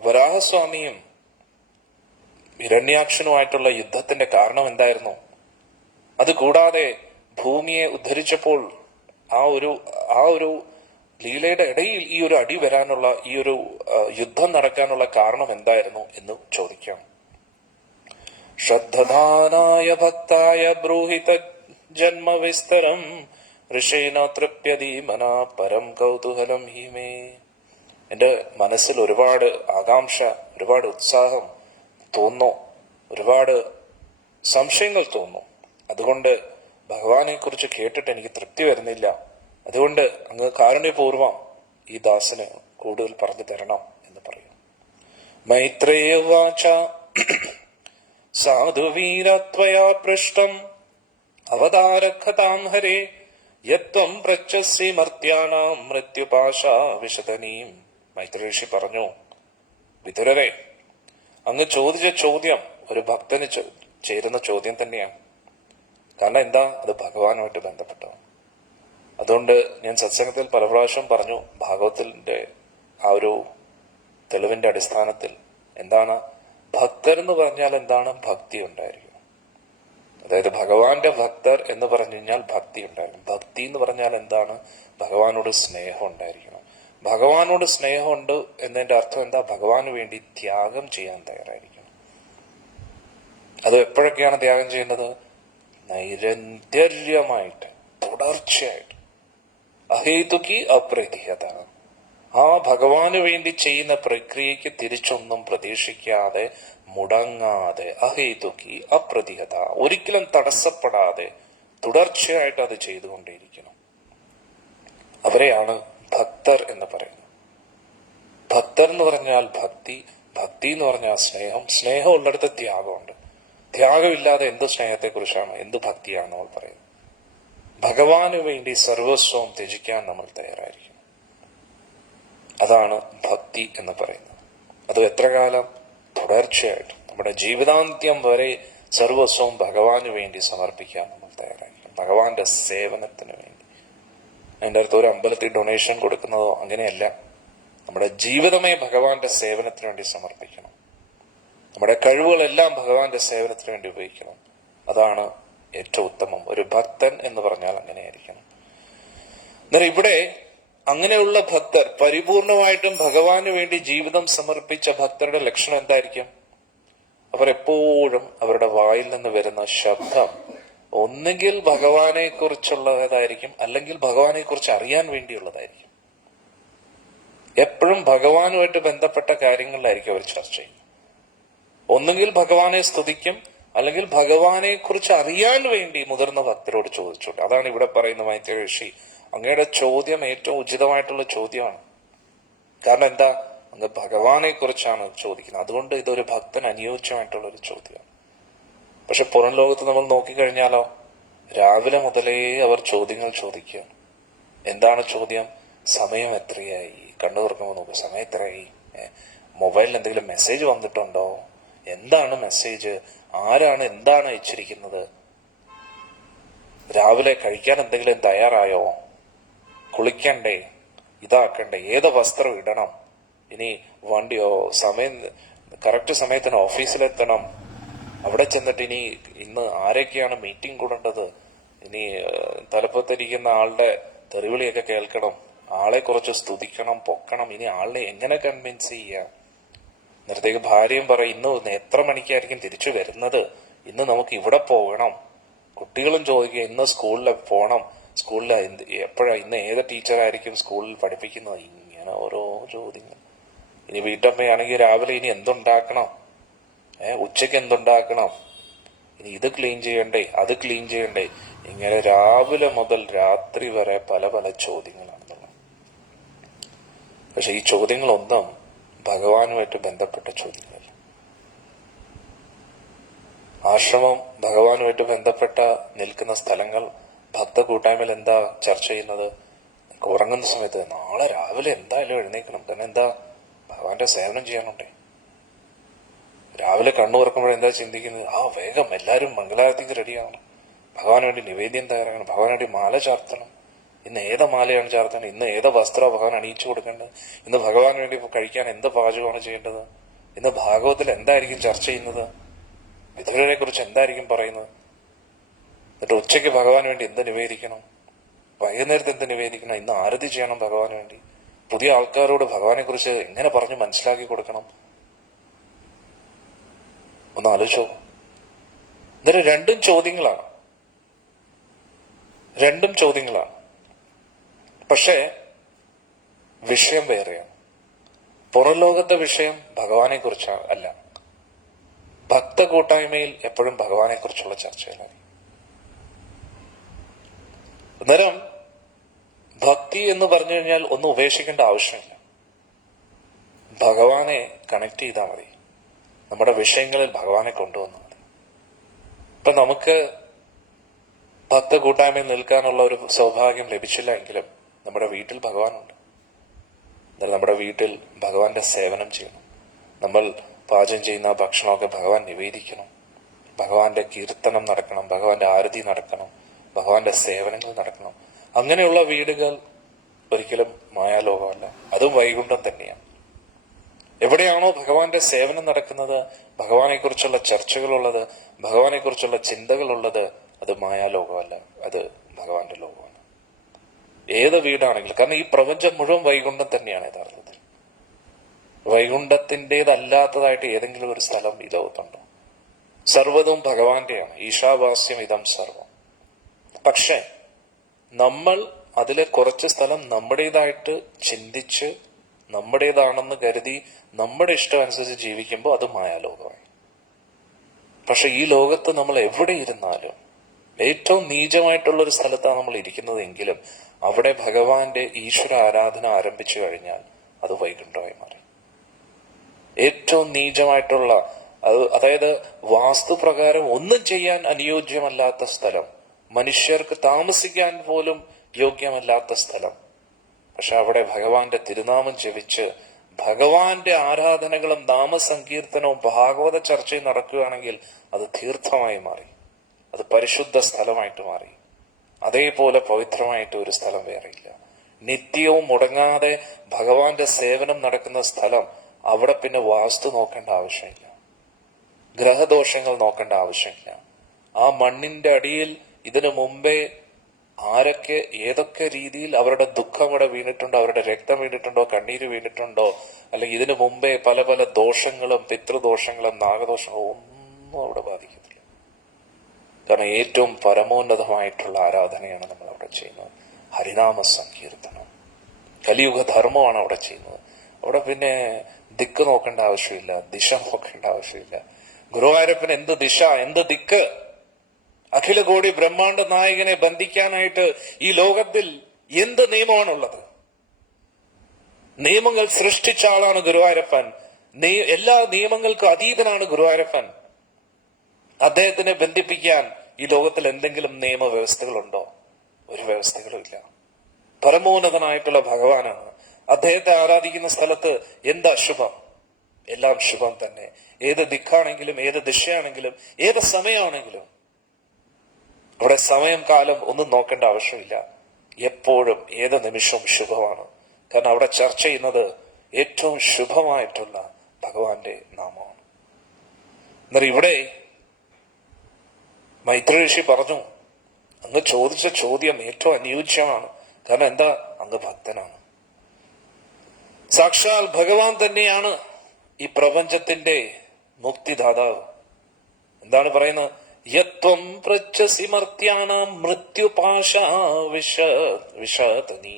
വരാഹസ്വാമിയും ഹിരണ്യാക്ഷനുമായിട്ടുള്ള യുദ്ധത്തിന്റെ കാരണം എന്തായിരുന്നു? അതുകൂടാതെ ഭൂമിയെ ഉദ്ധരിച്ചപ്പോൾ ആ ഒരു ലീലയുടെ ഇടയിൽ ഈ ഒരു അടി വരാനുള്ള, ഈ ഒരു യുദ്ധം നടക്കാനുള്ള കാരണം എന്തായിരുന്നു എന്ന് ചോദിക്കാം. ശ്രദ്ധധാനായ ഭക്തായ ബ്രൂഹിത ജന്മ വിസ്തരം ഋഷേന തൃപ്യതി മന പരം കൗതൂഹലം ഹീമേ. എന്റെ മനസ്സിൽ ഒരുപാട് ആകാംക്ഷ, ഒരുപാട് ഉത്സാഹം തോന്നുന്നു, ഒരുപാട് സംശയങ്ങൾ തോന്നുന്നു. അതുകൊണ്ട് ഭഗവാനെ കുറിച്ച് കേട്ടിട്ട് എനിക്ക് തൃപ്തി വരുന്നില്ല. അതുകൊണ്ട് അങ്ങ് കാരുണ്യപൂർവം ഈ ദാസന് കൂടുതൽ പറഞ്ഞു തരണം എന്ന് പറയും. മൈത്രേയ വാച സാധുവീരത്വയാ പൃഷ്ടം അവതാരകഥാം ഹരേ യത്വം പ്രച്ഛസി മർത്യാനാം മൃത്യുപാശാ വിശദനീം മൈത്രേയ ഋഷി പറഞ്ഞു, വിതുരരെ, അങ്ങ് ചോദിച്ച ചോദ്യം ഒരു ഭക്തന് ചേരുന്ന ചോദ്യം തന്നെയാണ്. കാരണം എന്താ, അത് ഭഗവാനുമായിട്ട് ബന്ധപ്പെട്ടതാണ്. അതുകൊണ്ട് ഞാൻ സത്സംഗത്തിൽ പല പ്രാവശ്യം പറഞ്ഞു, ഭാഗവതത്തിന്റെ ആ ഒരു തെളിവിന്റെ അടിസ്ഥാനത്തിൽ എന്താണ് ഭക്തർ എന്ന് പറഞ്ഞാൽ എന്താണ്, ഭക്തി ഉണ്ടായിരിക്കണം. അതായത് ഭഗവാന്റെ ഭക്തർ എന്ന് പറഞ്ഞു കഴിഞ്ഞാൽ ഭക്തി ഉണ്ടായിരിക്കണം. ഭക്തി എന്ന് പറഞ്ഞാൽ എന്താണ്, ഭഗവാനോട് സ്നേഹം ഉണ്ടായിരിക്കണം. ഭഗവാനോട് സ്നേഹമുണ്ട് എന്നതിന്റെ അർത്ഥം എന്താ, ഭഗവാന് വേണ്ടി ത്യാഗം ചെയ്യാൻ തയ്യാറായിരിക്കണം. അത് എപ്പോഴൊക്കെയാണ് ത്യാഗം ചെയ്യേണ്ടത്, നൈരന്തര്യമായിട്ട്, തുടർച്ചയായിട്ട്. അഹേതുകി അപ്രതിഹത, ആ ഭഗവാന് വേണ്ടി ചെയ്യുന്ന പ്രക്രിയക്ക് തിരിച്ചൊന്നും പ്രതീക്ഷിക്കാതെ, മുടങ്ങാതെ, അഹേതുകി അപ്രതിഹത, ഒരിക്കലും തടസ്സപ്പെടാതെ തുടർച്ചയായിട്ട് അത് ചെയ്തുകൊണ്ടേയിരിക്കണം. അവരെയാണ് ഭക്തർ എന്ന് പറയുന്നത്. ഭക്തർ എന്ന് പറഞ്ഞാൽ ഭക്തി, ഭക്തി എന്ന് പറഞ്ഞാൽ സ്നേഹം, സ്നേഹം ഉള്ളിടത്ത് ത്യാഗമുണ്ട്. ത്യാഗമില്ലാതെ എന്ത് സ്നേഹത്തെക്കുറിച്ചാണ്, എന്ത് ഭക്തിയാണ് നമ്മൾ പറയുന്നത്. ഭഗവാന് വേണ്ടി സർവസ്വം ത്യജിക്കാൻ നമ്മൾ തയ്യാറായിരിക്കും. അതാണ് ഭക്തി എന്ന് പറയുന്നത്. അത് എത്ര കാലം, തുടർച്ചയായിട്ട് നമ്മുടെ ജീവിതാന്ത്യം വരെ സർവസ്വം ഭഗവാന് വേണ്ടി സമർപ്പിക്കാൻ നമ്മൾ തയ്യാറായിരിക്കും. ഭഗവാന്റെ സേവനത്തിന് വേണ്ടി. അതിൻ്റെ അടുത്ത് ഒരു അമ്പലത്തിൽ ഡൊണേഷൻ കൊടുക്കുന്നതോ അങ്ങനെയല്ല. നമ്മുടെ ജീവിതമേ ഭഗവാന്റെ സേവനത്തിന് വേണ്ടി സമർപ്പിക്കണം. നമ്മുടെ കഴിവുകളെല്ലാം ഭഗവാന്റെ സേവനത്തിന് വേണ്ടി ഉപയോഗിക്കണം. അതാണ് ഏറ്റവും ഉത്തമം. ഒരു ഭക്തൻ എന്ന് പറഞ്ഞാൽ അങ്ങനെയായിരിക്കണം. എന്നാൽ ഇവിടെ അങ്ങനെയുള്ള ഭക്തർ, പരിപൂർണമായിട്ടും ഭഗവാന് വേണ്ടി ജീവിതം സമർപ്പിച്ച ഭക്തരുടെ ലക്ഷണം എന്തായിരിക്കും? അവർ എപ്പോഴും അവരുടെ വായിൽ നിന്ന് വരുന്ന ശബ്ദം ഒന്നുകിൽ ഭഗവാനെ കുറിച്ചുള്ളതായിരിക്കും, അല്ലെങ്കിൽ ഭഗവാനെ കുറിച്ച് അറിയാൻ വേണ്ടിയുള്ളതായിരിക്കും. എപ്പോഴും ഭഗവാനുമായിട്ട് ബന്ധപ്പെട്ട കാര്യങ്ങളിലായിരിക്കും അവർ ചർച്ച ചെയ്യുന്നത്. ഒന്നുകിൽ ഭഗവാനെ സ്തുതിക്കും, അല്ലെങ്കിൽ ഭഗവാനെ കുറിച്ച് അറിയാൻ വേണ്ടി മുതിർന്ന ഭക്തരോട് ചോദിച്ചോട്ടെ. അതാണ് ഇവിടെ പറയുന്ന മൈത്രേയ ഋഷി, അങ്ങയുടെ ചോദ്യം ഏറ്റവും ഉചിതമായിട്ടുള്ള ചോദ്യമാണ്. കാരണം എന്താ, അങ്ങ് ഭഗവാനെ കുറിച്ചാണ് ചോദിക്കുന്നത്. അതുകൊണ്ട് ഇതൊരു ഭക്തന് അനുയോജ്യമായിട്ടുള്ള ഒരു ചോദ്യമാണ്. പക്ഷെ പുറം ലോകത്ത് നമ്മൾ നോക്കിക്കഴിഞ്ഞാലോ, രാവിലെ മുതലേ അവർ ചോദ്യങ്ങൾ ചോദിക്കുകയാണ്. എന്താണ് ചോദ്യം? സമയം എത്രയായി? കണ്ണു തുറക്കുമ്പോൾ നോക്കും, സമയം എത്രയായി? മൊബൈലിൽ എന്തെങ്കിലും മെസ്സേജ് വന്നിട്ടുണ്ടോ? എന്താണ് മെസ്സേജ്? ആരാണ് എന്താണ് അയച്ചിരിക്കുന്നത്? രാവിലെ കഴിക്കാൻ എന്തെങ്കിലും തയ്യാറായോ? കുളിക്കണ്ടേ? ഇതാക്കണ്ടേ? ഏത് വസ്ത്രം ഇടണം? ഇനി വണ്ടിയോ കറക്റ്റ് സമയത്തിന് ഓഫീസിലെത്തണം. അവിടെ ചെന്നിട്ട് ഇന്ന് ആരൊക്കെയാണ് മീറ്റിംഗ് കൂടേണ്ടത്? ഇനി തലപ്പത്തിരിക്കുന്ന ആളുടെ തെറിവിളിയൊക്കെ കേൾക്കണം. ആളെ കുറച്ച് സ്തുതിക്കണം, പൊക്കണം. ഇനി ആളിനെ എങ്ങനെ കൺവിൻസ് ചെയ്യാം? നേരത്തേക്ക് ഭാര്യയും പറയും, ഇന്ന് എത്ര മണിക്കായിരിക്കും തിരിച്ചു വരുന്നത്? ഇന്ന് നമുക്ക് ഇവിടെ പോകണം. കുട്ടികളും ചോദിക്കുക, ഇന്ന് സ്കൂളിൽ പോകണം. സ്കൂളിൽ എപ്പോഴാ? ഇന്ന് ഏത് ടീച്ചറായിരിക്കും സ്കൂളിൽ പഠിപ്പിക്കുന്നത്? ഇങ്ങനെ ഓരോ ചോദ്യങ്ങൾ. ഇനി വീട്ടമ്മയാണെങ്കിൽ രാവിലെ ഇനി എന്തുണ്ടാക്കണം? ഉച്ചയ്ക്ക് എന്തുണ്ടാക്കണം? ഇനി ഇത് ക്ലീൻ ചെയ്യണ്ടേ, അത് ക്ലീൻ ചെയ്യണ്ടേ? ഇങ്ങനെ രാവിലെ മുതൽ രാത്രി വരെ പല പല ചോദ്യങ്ങളാണെന്നുള്ളത്. പക്ഷെ ഈ ചോദ്യങ്ങളൊന്നും ഭഗവാനുമായിട്ട് ബന്ധപ്പെട്ട ചോദ്യങ്ങളല്ല. ആശ്രമം ഭഗവാനുമായിട്ട് ബന്ധപ്പെട്ട നിൽക്കുന്ന സ്ഥലങ്ങൾ, ഭക്ത കൂട്ടായ്മയിൽ എന്താ ചർച്ച ചെയ്യുന്നത്? ഉറങ്ങുന്ന സമയത്ത് നാളെ രാവിലെ എന്തായാലും എഴുന്നേക്കണം. കാരണം എന്താ, ഭഗവാന്റെ സേവനം ചെയ്യാനുണ്ടേ. രാവിലെ കണ്ണു തുറക്കുമ്പോഴെന്താ ചിന്തിക്കുന്നത്? വേഗം എല്ലാവരും മംഗളാരത്തിക്ക് റെഡിയാവണം, ഭഗവാന് വേണ്ടി നിവേദ്യം തയ്യാറാക്കണം, ഭഗവാന് വേണ്ടി മാല ചാർത്തണം. ഇന്ന് ഏത് മാലയാണ് ചാർത്തേണ്ടത്? ഇന്ന് ഏത് വസ്ത്രമാണ് ഭഗവാൻ അണിയിച്ചു കൊടുക്കേണ്ടത്? ഇന്ന് ഭഗവാന് വേണ്ടി കഴിക്കാൻ എന്ത് പാചകമാണ് ചെയ്യേണ്ടത്? ഇന്ന് ഭാഗവതത്തിൽ എന്തായിരിക്കും ചർച്ച ചെയ്യുന്നത്? വിധുരരെ കുറിച്ച് എന്തായിരിക്കും പറയുന്നത്? എന്നിട്ട് ഉച്ചയ്ക്ക് ഭഗവാന് വേണ്ടി എന്ത് നിവേദിക്കണം? വൈകുന്നേരത്ത് എന്ത് നിവേദിക്കണം? ഇന്ന് ആരതി ചെയ്യണം ഭഗവാന് വേണ്ടി. പുതിയ ആൾക്കാരോട് ഭഗവാനെ കുറിച്ച് എങ്ങനെ പറഞ്ഞ് മനസ്സിലാക്കി കൊടുക്കണം? ഒന്ന് ആലോചിച്ചോ. ഇതൊരു രണ്ടും ചോദ്യങ്ങളാണ്. പക്ഷേ വിഷയം വേറെയാണ്. പുറം ലോകത്തെ വിഷയം ഭഗവാനെ കുറിച്ച് അല്ല. ഭക്ത കൂട്ടായ്മയിൽ എപ്പോഴും ഭഗവാനെ കുറിച്ചുള്ള ചർച്ചകളാണ്. അന്നേരം ഭക്തി എന്ന് പറഞ്ഞു കഴിഞ്ഞാൽ ഒന്നും ഉപേക്ഷിക്കേണ്ട ആവശ്യമില്ല. ഭഗവാനെ കണക്ട് ചെയ്താൽ മതി. നമ്മുടെ വിഷയങ്ങളിൽ ഭഗവാനെ കൊണ്ടുവന്നാൽ മതി. ഇപ്പൊ നമുക്ക് ഭക്ത കൂട്ടായ്മയിൽ നിൽക്കാനുള്ള ഒരു സൗഭാഗ്യം ലഭിച്ചില്ല എങ്കിലും നമ്മുടെ വീട്ടിൽ ഭഗവാനുണ്ട്. എന്നാൽ നമ്മുടെ വീട്ടിൽ ഭഗവാന്റെ സേവനം ചെയ്യണം. നമ്മൾ പാചകം ചെയ്യുന്ന ഭക്ഷണമൊക്കെ ഭഗവാൻ നിവേദിക്കണം. ഭഗവാന്റെ കീർത്തനം നടക്കണം, ഭഗവാന്റെ ആരതി നടക്കണം, ഭഗവാന്റെ സേവനങ്ങൾ നടക്കണം. അങ്ങനെയുള്ള വീടുകൾ ഒരിക്കലും മായാലോകമല്ല, അതും വൈകുണ്ഠം തന്നെയാണ്. എവിടെയാണോ ഭഗവാന്റെ സേവനം നടക്കുന്നത്, ഭഗവാനെ കുറിച്ചുള്ള ചർച്ചകളുള്ളത്, ഭഗവാനെ കുറിച്ചുള്ള ചിന്തകളുള്ളത്, അത് മായാലോകമല്ല, അത് ഭഗവാന്റെ ലോകമാണ്. ഏത് വീടാണെങ്കിലും, കാരണം ഈ പ്രപഞ്ചം മുഴുവൻ വൈകുണ്ഠം തന്നെയാണ് യഥാർത്ഥത്തിൽ. വൈകുണ്ഠത്തിൻ്റെതല്ലാത്തതായിട്ട് ഏതെങ്കിലും ഒരു സ്ഥലം ഈ ലോകത്തുണ്ടോ? സർവ്വതും ഭഗവാന്റെയാണ്. ഈശാവാസ്യം ഇതം സർവം. പക്ഷെ നമ്മൾ അതിലെ കുറച്ച് സ്ഥലം നമ്മുടേതായിട്ട് ചിന്തിച്ച് നമ്മുടേതാണെന്ന് കരുതി നമ്മുടെ ഇഷ്ടം അനുസരിച്ച് ജീവിക്കുമ്പോൾ അത് മായാലോകമായി. പക്ഷെ ഈ ലോകത്ത് നമ്മൾ എവിടെ ഇരുന്നാലും ഏറ്റവും നീചമായിട്ടുള്ളൊരു സ്ഥലത്താണ് നമ്മൾ ഇരിക്കുന്നതെങ്കിലും അവിടെ ഭഗവാന്റെ ഈശ്വര ആരാധന ആരംഭിച്ചു കഴിഞ്ഞാൽ അത് വൈകുണ്ഠമായി മാറി. ഏറ്റവും നീചമായിട്ടുള്ള, അതായത് വാസ്തുപ്രകാരം ഒന്നും ചെയ്യാൻ അനുയോജ്യമല്ലാത്ത സ്ഥലം, മനുഷ്യർക്ക് താമസിക്കാൻ പോലും യോഗ്യമല്ലാത്ത സ്ഥലം, പക്ഷെ അവിടെ ഭഗവാന്റെ തിരുനാമം ജപിച്ച് ഭഗവാന്റെ ആരാധനകളും നാമസങ്കീർത്തനവും ഭാഗവത ചർച്ചയും നടക്കുകയാണെങ്കിൽ അത് തീർത്ഥമായി മാറി, അത് പരിശുദ്ധ സ്ഥലമായിട്ട് മാറി. അതേപോലെ പവിത്രമായിട്ട് ഒരു സ്ഥലം വേറെയില്ല. നിത്യവും മുടങ്ങാതെ ഭഗവാന്റെ സേവനം നടക്കുന്ന സ്ഥലം, അവിടെ പിന്നെ വാസ്തു നോക്കേണ്ട ആവശ്യമില്ല, ഗ്രഹദോഷങ്ങൾ നോക്കേണ്ട ആവശ്യമില്ല. ആ മണ്ണിന്റെ അടിയിൽ ഇതിനു മുമ്പേ ആരൊക്കെ ഏതൊക്കെ രീതിയിൽ അവരുടെ ദുഃഖം അവിടെ വീണിട്ടുണ്ടോ, അവരുടെ രക്തം വീണിട്ടുണ്ടോ, കണ്ണീര് വീണിട്ടുണ്ടോ, അല്ലെങ്കിൽ ഇതിനു മുമ്പേ പല പല ദോഷങ്ങളും, പിതൃദോഷങ്ങളും നാഗദോഷങ്ങളും ഒന്നും അവിടെ ബാധിക്കത്തില്ല. കാരണം ഏറ്റവും പരമോന്നതമായിട്ടുള്ള ആരാധനയാണ് നമ്മൾ അവിടെ ചെയ്യുന്നത്. ഹരിനാമ സങ്കീർത്തനം, കലിയുഗ ധർമ്മമാണ് അവിടെ ചെയ്യുന്നത്. അവിടെ പിന്നെ ദിക്ക് നോക്കേണ്ട ആവശ്യമില്ല, ദിശ നോക്കേണ്ട ആവശ്യമില്ല. ഗുരുവായൂരപ്പൻ എന്ത് ദിശ, എന്ത് ദിക്ക്? അഖില കോടി ബ്രഹ്മാണ്ഡ നായകനെ ബന്ധിക്കാനായിട്ട് ഈ ലോകത്തിൽ എന്ത് നിയമമാണുള്ളത്? നിയമങ്ങൾ സൃഷ്ടിച്ച ആളാണ് ഗുരുവായൂരപ്പൻ. എല്ലാ നിയമങ്ങൾക്കും അതീതനാണ് ഗുരുവായൂരപ്പൻ. അദ്ദേഹത്തിനെ ബന്ധിപ്പിക്കാൻ ഈ ലോകത്തിൽ എന്തെങ്കിലും നിയമവ്യവസ്ഥകളുണ്ടോ? ഒരു വ്യവസ്ഥകളും ഇല്ല. പരമോന്നതനായിട്ടുള്ള ഭഗവാനാണ്. അദ്ദേഹത്തെ ആരാധിക്കുന്ന സ്ഥലത്ത് എന്താ ശുഭം? എല്ലാം ശുഭം തന്നെ. ഏത് ദിക്കാണെങ്കിലും, ഏത് ദിശയാണെങ്കിലും, ഏത് സമയമാണെങ്കിലും അവിടെ സമയം കാലം ഒന്നും നോക്കേണ്ട ആവശ്യമില്ല. എപ്പോഴും ഏത് നിമിഷവും ശുഭമാണ്. കാരണം അവിടെ ചർച്ച ചെയ്യുന്നത് ഏറ്റവും ശുഭമായിട്ടുള്ള ഭഗവാന്റെ നാമമാണ്. എന്നാൽ ഇവിടെ മൈത്രി ഋഷി പറഞ്ഞു, അങ്ങ് ചോദിച്ച ചോദ്യം ഏറ്റവും അനുയോജ്യമാണ്. കാരണം എന്താ? അങ്ങ് ഭക്തനാണ്. സാക്ഷാൽ ഭഗവാൻ തന്നെയാണ് ഈ പ്രപഞ്ചത്തിന്റെ മുക്തിദാതാവ്. എന്താണ് പറയുന്നത്? യത്വം പ്രച്ഛസി മർത്യാനാം മൃത്യുപാശ വിഷതനീ.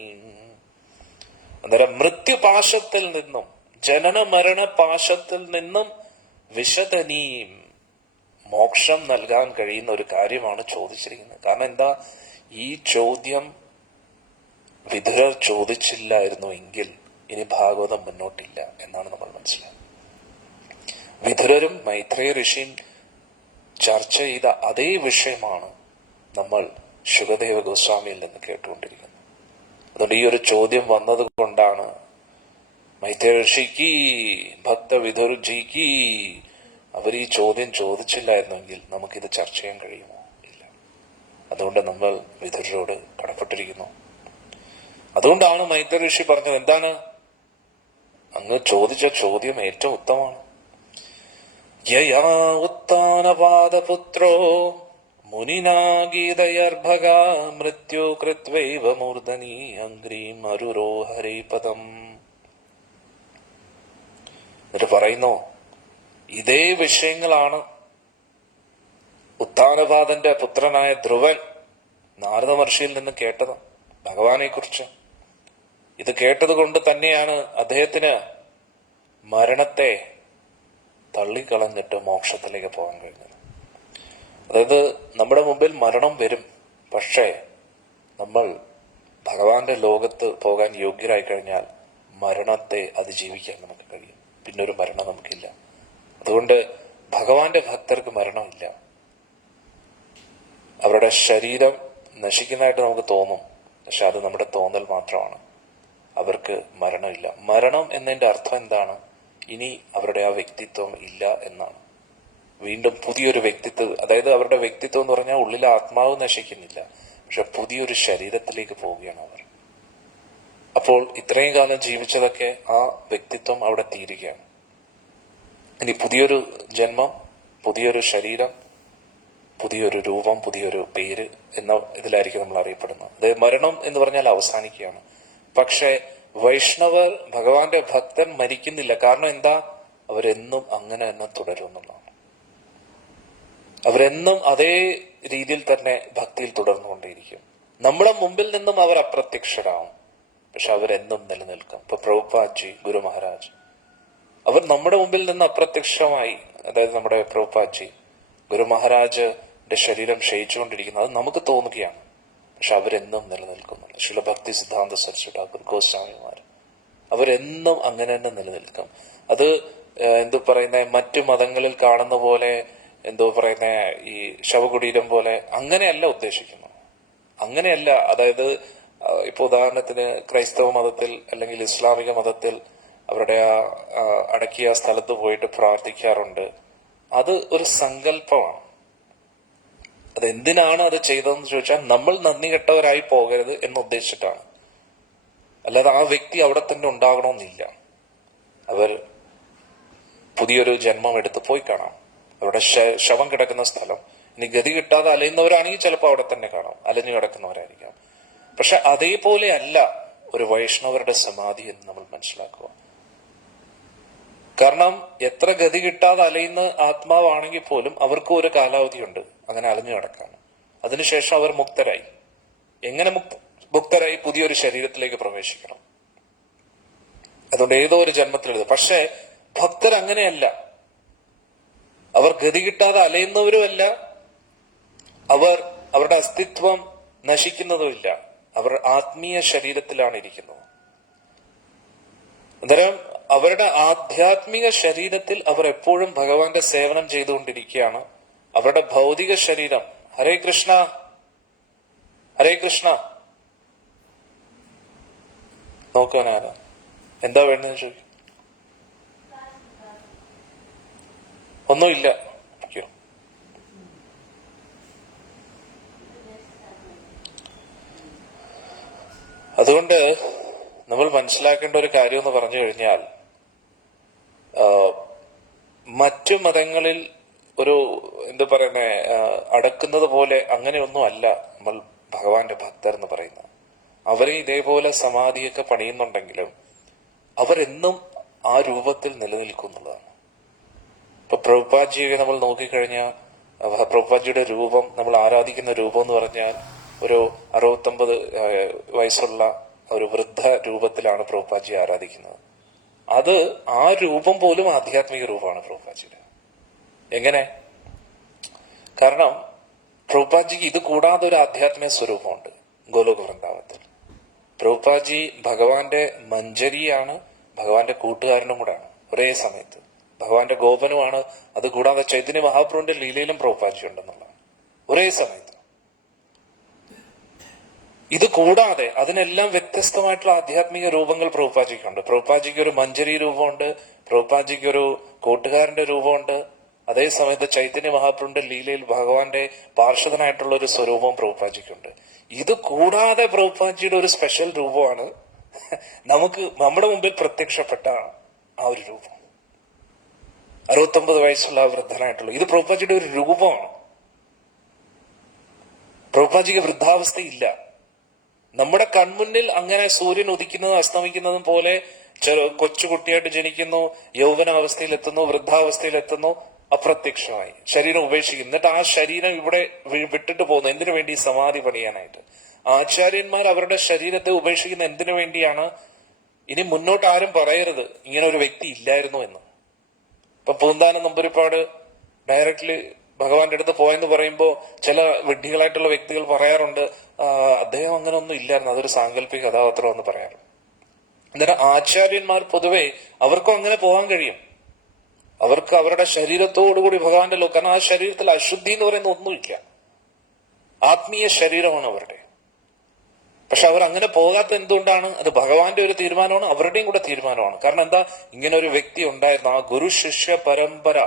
അന്നേരം മൃത്യുപാശത്തിൽ നിന്നും, ജനന മരണ പാശത്തിൽ നിന്നും വിശതനീം, മോക്ഷം നൽകാൻ കഴിയുന്ന ഒരു കാര്യമാണ് ചോദിച്ചിരിക്കുന്നത്. കാരണം എന്താ? ഈ ചോദ്യം വിതുരർ ചോദിച്ചില്ലായിരുന്നു എങ്കിൽ ഇനി ഭാഗവതം മുന്നോട്ടില്ല എന്നാണ് നമ്മൾ മനസ്സിലാക്കുന്നത്. വിതുരരും മൈത്രേയ ഋഷിയും ചർച്ച ചെയ്ത അതേ വിഷയമാണ് നമ്മൾ ശുകദേവ ഗോസ്വാമിയിൽ നിന്ന് കേട്ടുകൊണ്ടിരിക്കുന്നത്. അതുകൊണ്ട് ഈ ഒരു ചോദ്യം വന്നത് കൊണ്ടാണ് മൈത്രേയ ഋഷിക്ക്, ഭക്ത വിതുർജിക്ക് അവർ ഈ ചോദ്യം ചോദിച്ചില്ലായിരുന്നെങ്കിൽ നമുക്കിത് ചർച്ച ചെയ്യാൻ കഴിയുമോ? ഇല്ല. അതുകൊണ്ട് നമ്മൾ വിതുരരോട് കടപ്പെട്ടിരിക്കുന്നു. അതുകൊണ്ടാണ് മൈത്രേയ ഋഷി പറഞ്ഞത് എന്താണ്? അങ്ങ് ചോദിച്ച ചോദ്യം ഏറ്റവും ഉത്തമമാണ്. യയാ ഉത്താനപാദപുത്രോ മുനിനാഗീതയർഭഗ മൃത്യു കൃത്വൈവ മൂർധനി അംഗ്രീം അരുരോ ഹരിപദം. എന്നിട്ട് പറയുന്നു, ഇതേ വിഷയങ്ങളാണ് ഉത്താനപാദന്റെ പുത്രനായ ധ്രുവൻ നാരദ മഹർഷിയിൽ നിന്ന് കേട്ടത് ഭഗവാനെ കുറിച്ച്. ഇത് കേട്ടത് കൊണ്ട് തന്നെയാണ് അദ്ദേഹത്തിന് മരണത്തെ തള്ളിക്കളഞ്ഞിട്ട് മോക്ഷത്തിലേക്ക് പോകാൻ കഴിഞ്ഞത്. അതായത് നമ്മുടെ മുമ്പിൽ മരണം വരും, പക്ഷേ നമ്മൾ ഭഗവാന്റെ ലോകത്ത് പോകാൻ യോഗ്യരായി കഴിഞ്ഞാൽ മരണത്തെ അതിജീവിക്കാൻ നമുക്ക് കഴിയും. പിന്നൊരു മരണം നമുക്കില്ല. അതുകൊണ്ട് ഭഗവാന്റെ ഭക്തർക്ക് മരണമില്ല. അവരുടെ ശരീരം നശിക്കുന്നതായിട്ട് നമുക്ക് തോന്നും, പക്ഷെ അത് നമ്മുടെ തോന്നൽ മാത്രമാണ്. അവർക്ക് മരണമില്ല. മരണം എന്നതിന്റെ അർത്ഥം എന്താണ്? ഇനി അവരുടെ ആ വ്യക്തിത്വം ഇല്ല എന്നാണ്. വീണ്ടും പുതിയൊരു വ്യക്തിത്വം, അതായത് അവരുടെ വ്യക്തിത്വം എന്ന് പറഞ്ഞാൽ ഉള്ളിലെ ആത്മാവ് നശിക്കുന്നില്ല, പക്ഷെ പുതിയൊരു ശരീരത്തിലേക്ക് പോവുകയാണ് അവർ. അപ്പോൾ ഇത്രയും കാലം ജീവിച്ചതൊക്കെ ആ വ്യക്തിത്വം അവിടെ തീരുകയാണ്. ഇനി പുതിയൊരു ജന്മം, പുതിയൊരു ശരീരം, പുതിയൊരു രൂപം, പുതിയൊരു പേര് എന്ന ഇതിലായിരിക്കും നമ്മൾ അറിയപ്പെടുന്നത്. അതായത് മരണം എന്ന് പറഞ്ഞാൽ അവസാനിക്കുകയാണ്. പക്ഷെ വൈഷ്ണവർ, ഭഗവാന്റെ ഭക്തൻ മരിക്കുന്നില്ല. കാരണം എന്താ? അവരെന്നും അങ്ങനെ തന്നെ തുടരും എന്നുള്ളതാണ്. അവരെന്നും അതേ രീതിയിൽ തന്നെ ഭക്തിയിൽ തുടർന്നുകൊണ്ടേയിരിക്കും. നമ്മുടെ മുമ്പിൽ നിന്നും അവർ അപ്രത്യക്ഷരാകും, പക്ഷെ അവരെന്നും നിലനിൽക്കും. ഇപ്പൊ പ്രഭുപാദ്ജി, ഗുരു മഹാരാജ്, അവർ നമ്മുടെ മുമ്പിൽ നിന്ന് അപ്രത്യക്ഷമായി. അതായത് നമ്മുടെ പ്രഭുപാദ്ജി, ഗുരു മഹാരാജിന്റെ ശരീരം ക്ഷയിച്ചുകൊണ്ടിരിക്കുന്നത് അത് നമുക്ക് തോന്നുകയാണ്, പക്ഷെ അവരെന്നും നിലനിൽക്കുന്നുണ്ട്. ശ്രീല ഭക്തി സിദ്ധാന്ത സരസ്വതി ഠാക്കൂർ, ഗോസ്വാമിമാർ, അവരെന്നും അങ്ങനെ തന്നെ നിലനിൽക്കും. അത് എന്തു പറയുന്ന മറ്റു മതങ്ങളിൽ കാണുന്ന പോലെ, എന്തോ പറയുന്ന ഈ ശവകുടീരം പോലെ അങ്ങനെയല്ല ഉദ്ദേശിക്കുന്നത്. അങ്ങനെയല്ല. അതായത് ഇപ്പൊ ഉദാഹരണത്തിന് ക്രൈസ്തവ മതത്തിൽ അല്ലെങ്കിൽ ഇസ്ലാമിക മതത്തിൽ അവരുടെ ആ അടക്കിയ സ്ഥലത്ത് പോയിട്ട് പ്രാർത്ഥിക്കാറുണ്ട്. അത് ഒരു സങ്കല്പമാണ്. അതെന്തിനാണ് അത് ചെയ്തതെന്ന് ചോദിച്ചാൽ നമ്മൾ നന്ദി കെട്ടവരായി പോകരുത് എന്ന് ഉദ്ദേശിച്ചിട്ടാണ്. അല്ലാതെ ആ വ്യക്തി അവിടെ തന്നെ ഉണ്ടാകണമെന്നില്ല. അവർ പുതിയൊരു ജന്മം എടുത്ത് പോയി കാണാം. അവരുടെ ശവം കിടക്കുന്ന സ്ഥലം, ഇനി ഗതി കിട്ടാതെ അലയുന്നവരാണെങ്കിൽ ചിലപ്പോൾ അവിടെ തന്നെ കാണാം, അലഞ്ഞു കിടക്കുന്നവരായിരിക്കാം. പക്ഷെ അതേപോലെ അല്ല ഒരു വൈഷ്ണവരുടെ സമാധി എന്ന് നമ്മൾ മനസ്സിലാക്കുക. കാരണം എത്ര ഗതി കിട്ടാതെ അലയുന്ന ആത്മാവാണെങ്കിൽ പോലും അവർക്ക് ഒരു കാലാവധിയുണ്ട് അങ്ങനെ അലഞ്ഞു കിടക്കാൻ. അതിനുശേഷം അവർ മുക്തരായി. എങ്ങനെ മുക്തരായി? പുതിയൊരു ശരീരത്തിലേക്ക് പ്രവേശിക്കണം. അതുകൊണ്ട് ഏതോ ഒരു ജന്മത്തിലെഴുത്. പക്ഷെ ഭക്തർ അങ്ങനെയല്ല. അവർ ഗതി കിട്ടാതെ അലയുന്നവരുമല്ല, അവർ അവരുടെ അസ്തിത്വം നശിക്കുന്നതുമില്ല. അവർ ആത്മീയ ശരീരത്തിലാണ് ഇരിക്കുന്നത്. അന്നേരം അവരുടെ ആധ്യാത്മിക ശരീരത്തിൽ അവർ എപ്പോഴും ഭഗവാന്റെ സേവനം ചെയ്തുകൊണ്ടിരിക്കുകയാണ്. അവരുടെ ഭൗതിക ശരീരം, ഹരേ കൃഷ്ണ ഹരേ കൃഷ്ണ, നോക്കാനാണ് എന്താ വേണ്ടതെന്ന് ചോദിക്കും. ഒന്നുമില്ല. അതുകൊണ്ട് നമ്മൾ മനസ്സിലാക്കേണ്ട ഒരു കാര്യം എന്ന് പറഞ്ഞു കഴിഞ്ഞാൽ, മറ്റു മതങ്ങളിൽ ഒരു എന്താ പറയുന്നേ അടക്കുന്നത് പോലെ അങ്ങനെയൊന്നും അല്ല നമ്മൾ ഭഗവാന്റെ ഭക്തർ എന്ന് പറയുന്നത്. അവരെ ഇതേപോലെ സമാധിയൊക്കെ പണിയുന്നുണ്ടെങ്കിലും അവരെന്നും ആ രൂപത്തിൽ നിലനിൽക്കുന്നുള്ളതാണ്. ഇപ്പൊ പ്രഭുപാദ്ജിയെ നമ്മൾ നോക്കിക്കഴിഞ്ഞാൽ, പ്രഭുപാദ്ജിയുടെ രൂപം, നമ്മൾ ആരാധിക്കുന്ന രൂപം എന്ന് പറഞ്ഞാൽ ഒരു 69 വയസ്സുള്ള ഒരു വൃദ്ധ രൂപത്തിലാണ് പ്രഭുപാദ്ജി ആരാധിക്കുന്നത്. അത് ആ രൂപം പോലും ആധ്യാത്മിക രൂപമാണ് പ്രഭുപാദ്ജിയുടെ. എങ്ങനെ? കാരണം പ്രഭുപാദ്ജിക്ക് ഇത് കൂടാതെ ഒരു ആധ്യാത്മിക സ്വരൂപമുണ്ട് ഗോലോക വൃന്ദാവനത്തിൽ. പ്രഭുപാദ്ജി ഭഗവാന്റെ മഞ്ജരിയാണ്, ഭഗവാന്റെ കൂട്ടുകാരനും കൂടാണ് ഒരേ സമയത്ത്. ഭഗവാന്റെ ഗോപനുമാണ്. അത് കൂടാതെ ചൈതന്യ മഹാപ്രഭുവിന്റെ ലീലയിലും പ്രഭുപാദ്ജി ഉണ്ടെന്നുള്ളതാണ് ഒരേ സമയത്ത്. ഇത് കൂടാതെ അതിനെല്ലാം വ്യത്യസ്തമായിട്ടുള്ള ആധ്യാത്മിക രൂപങ്ങൾ പ്രഭുപാദ്ജിക്കുണ്ട്. പ്രഭുപാദ്ജിക്ക് ഒരു മഞ്ജരി രൂപമുണ്ട്, പ്രഭുപാദ്ജിക്ക് ഒരു കൂട്ടുകാരന്റെ രൂപമുണ്ട്. അതേ സമയത്ത് ചൈതന്യ മഹാപ്രഭുവിന്റെ ലീലയിൽ ഭഗവാന്റെ പാർഷദനായിട്ടുള്ള ഒരു സ്വരൂപവും പ്രഭുപാദ്ജിക്കുണ്ട്. ഇത് കൂടാതെ പ്രഭുപാദ്ജിയുടെ ഒരു സ്പെഷ്യൽ രൂപമാണ് നമുക്ക് നമ്മുടെ മുമ്പിൽ പ്രത്യക്ഷപ്പെട്ട ആ ഒരു രൂപം. 69 വയസ്സുള്ള വൃദ്ധനായിട്ടുള്ള ഇത് പ്രഭുപാദ്ജിയുടെ ഒരു രൂപമാണ്. പ്രഭുപാദ്ജിക്ക് വൃദ്ധാവസ്ഥയില്ല. നമ്മുടെ കൺമുന്നിൽ അങ്ങനെ സൂര്യൻ ഉദിക്കുന്നതും അസ്തമിക്കുന്നതും പോലെ കൊച്ചുകുട്ടിയായിട്ട് ജനിക്കുന്നു, യൗവനാവസ്ഥയിൽ എത്തുന്നു, വൃദ്ധാവസ്ഥയിൽ എത്തുന്നു, അപ്രത്യക്ഷമായി ശരീരം ഉപേക്ഷിക്കുന്നു. എന്നിട്ട് ആ ശരീരം ഇവിടെ വിട്ടിട്ട് പോകുന്നു. എന്തിനു വേണ്ടി? സമാധി പണിയാനായിട്ട്. ആചാര്യന്മാർ അവരുടെ ശരീരത്തെ ഉപേക്ഷിക്കുന്ന എന്തിനു വേണ്ടിയാണ്? ഇനി മുന്നോട്ട് ആരും പറയരുത് ഇങ്ങനെ ഒരു വ്യക്തി ഇല്ലായിരുന്നു എന്ന്. ഇപ്പൊ പൂന്താനം നമ്പൂരിപ്പാട് ഡയറക്ട്ലി ഭഗവാന്റെ അടുത്ത് പോയെന്ന് പറയുമ്പോ ചില വിഡ്ഢികളായിട്ടുള്ള വ്യക്തികൾ പറയാറുണ്ട്, അദ്ദേഹം അങ്ങനെ ഒന്നും ഇല്ലായിരുന്നു, അതൊരു സാങ്കല്പിക കഥാപാത്രം എന്ന് പറയാറുണ്ട്. അന്നേരം ആചാര്യന്മാർ പൊതുവെ അവർക്കും അങ്ങനെ പോകാൻ കഴിയും. അവർക്ക് അവരുടെ ശരീരത്തോടുകൂടി ഭഗവാന്റെ കാരണം ആ ശരീരത്തിൽ അശുദ്ധി എന്ന് പറയുന്ന ഒന്നുമില്ല. ആത്മീയ ശരീരമാണ് അവരുടെ. പക്ഷെ അവർ അങ്ങനെ പോകാത്ത എന്തുകൊണ്ടാണ്? അത് ഭഗവാന്റെ ഒരു തീരുമാനമാണ്, അവരുടെയും കൂടെ തീരുമാനമാണ്. കാരണം എന്താ, ഇങ്ങനെ ഒരു വ്യക്തി ഉണ്ടായിരുന്നു, ആ ഗുരു ശിഷ്യ പരമ്പര,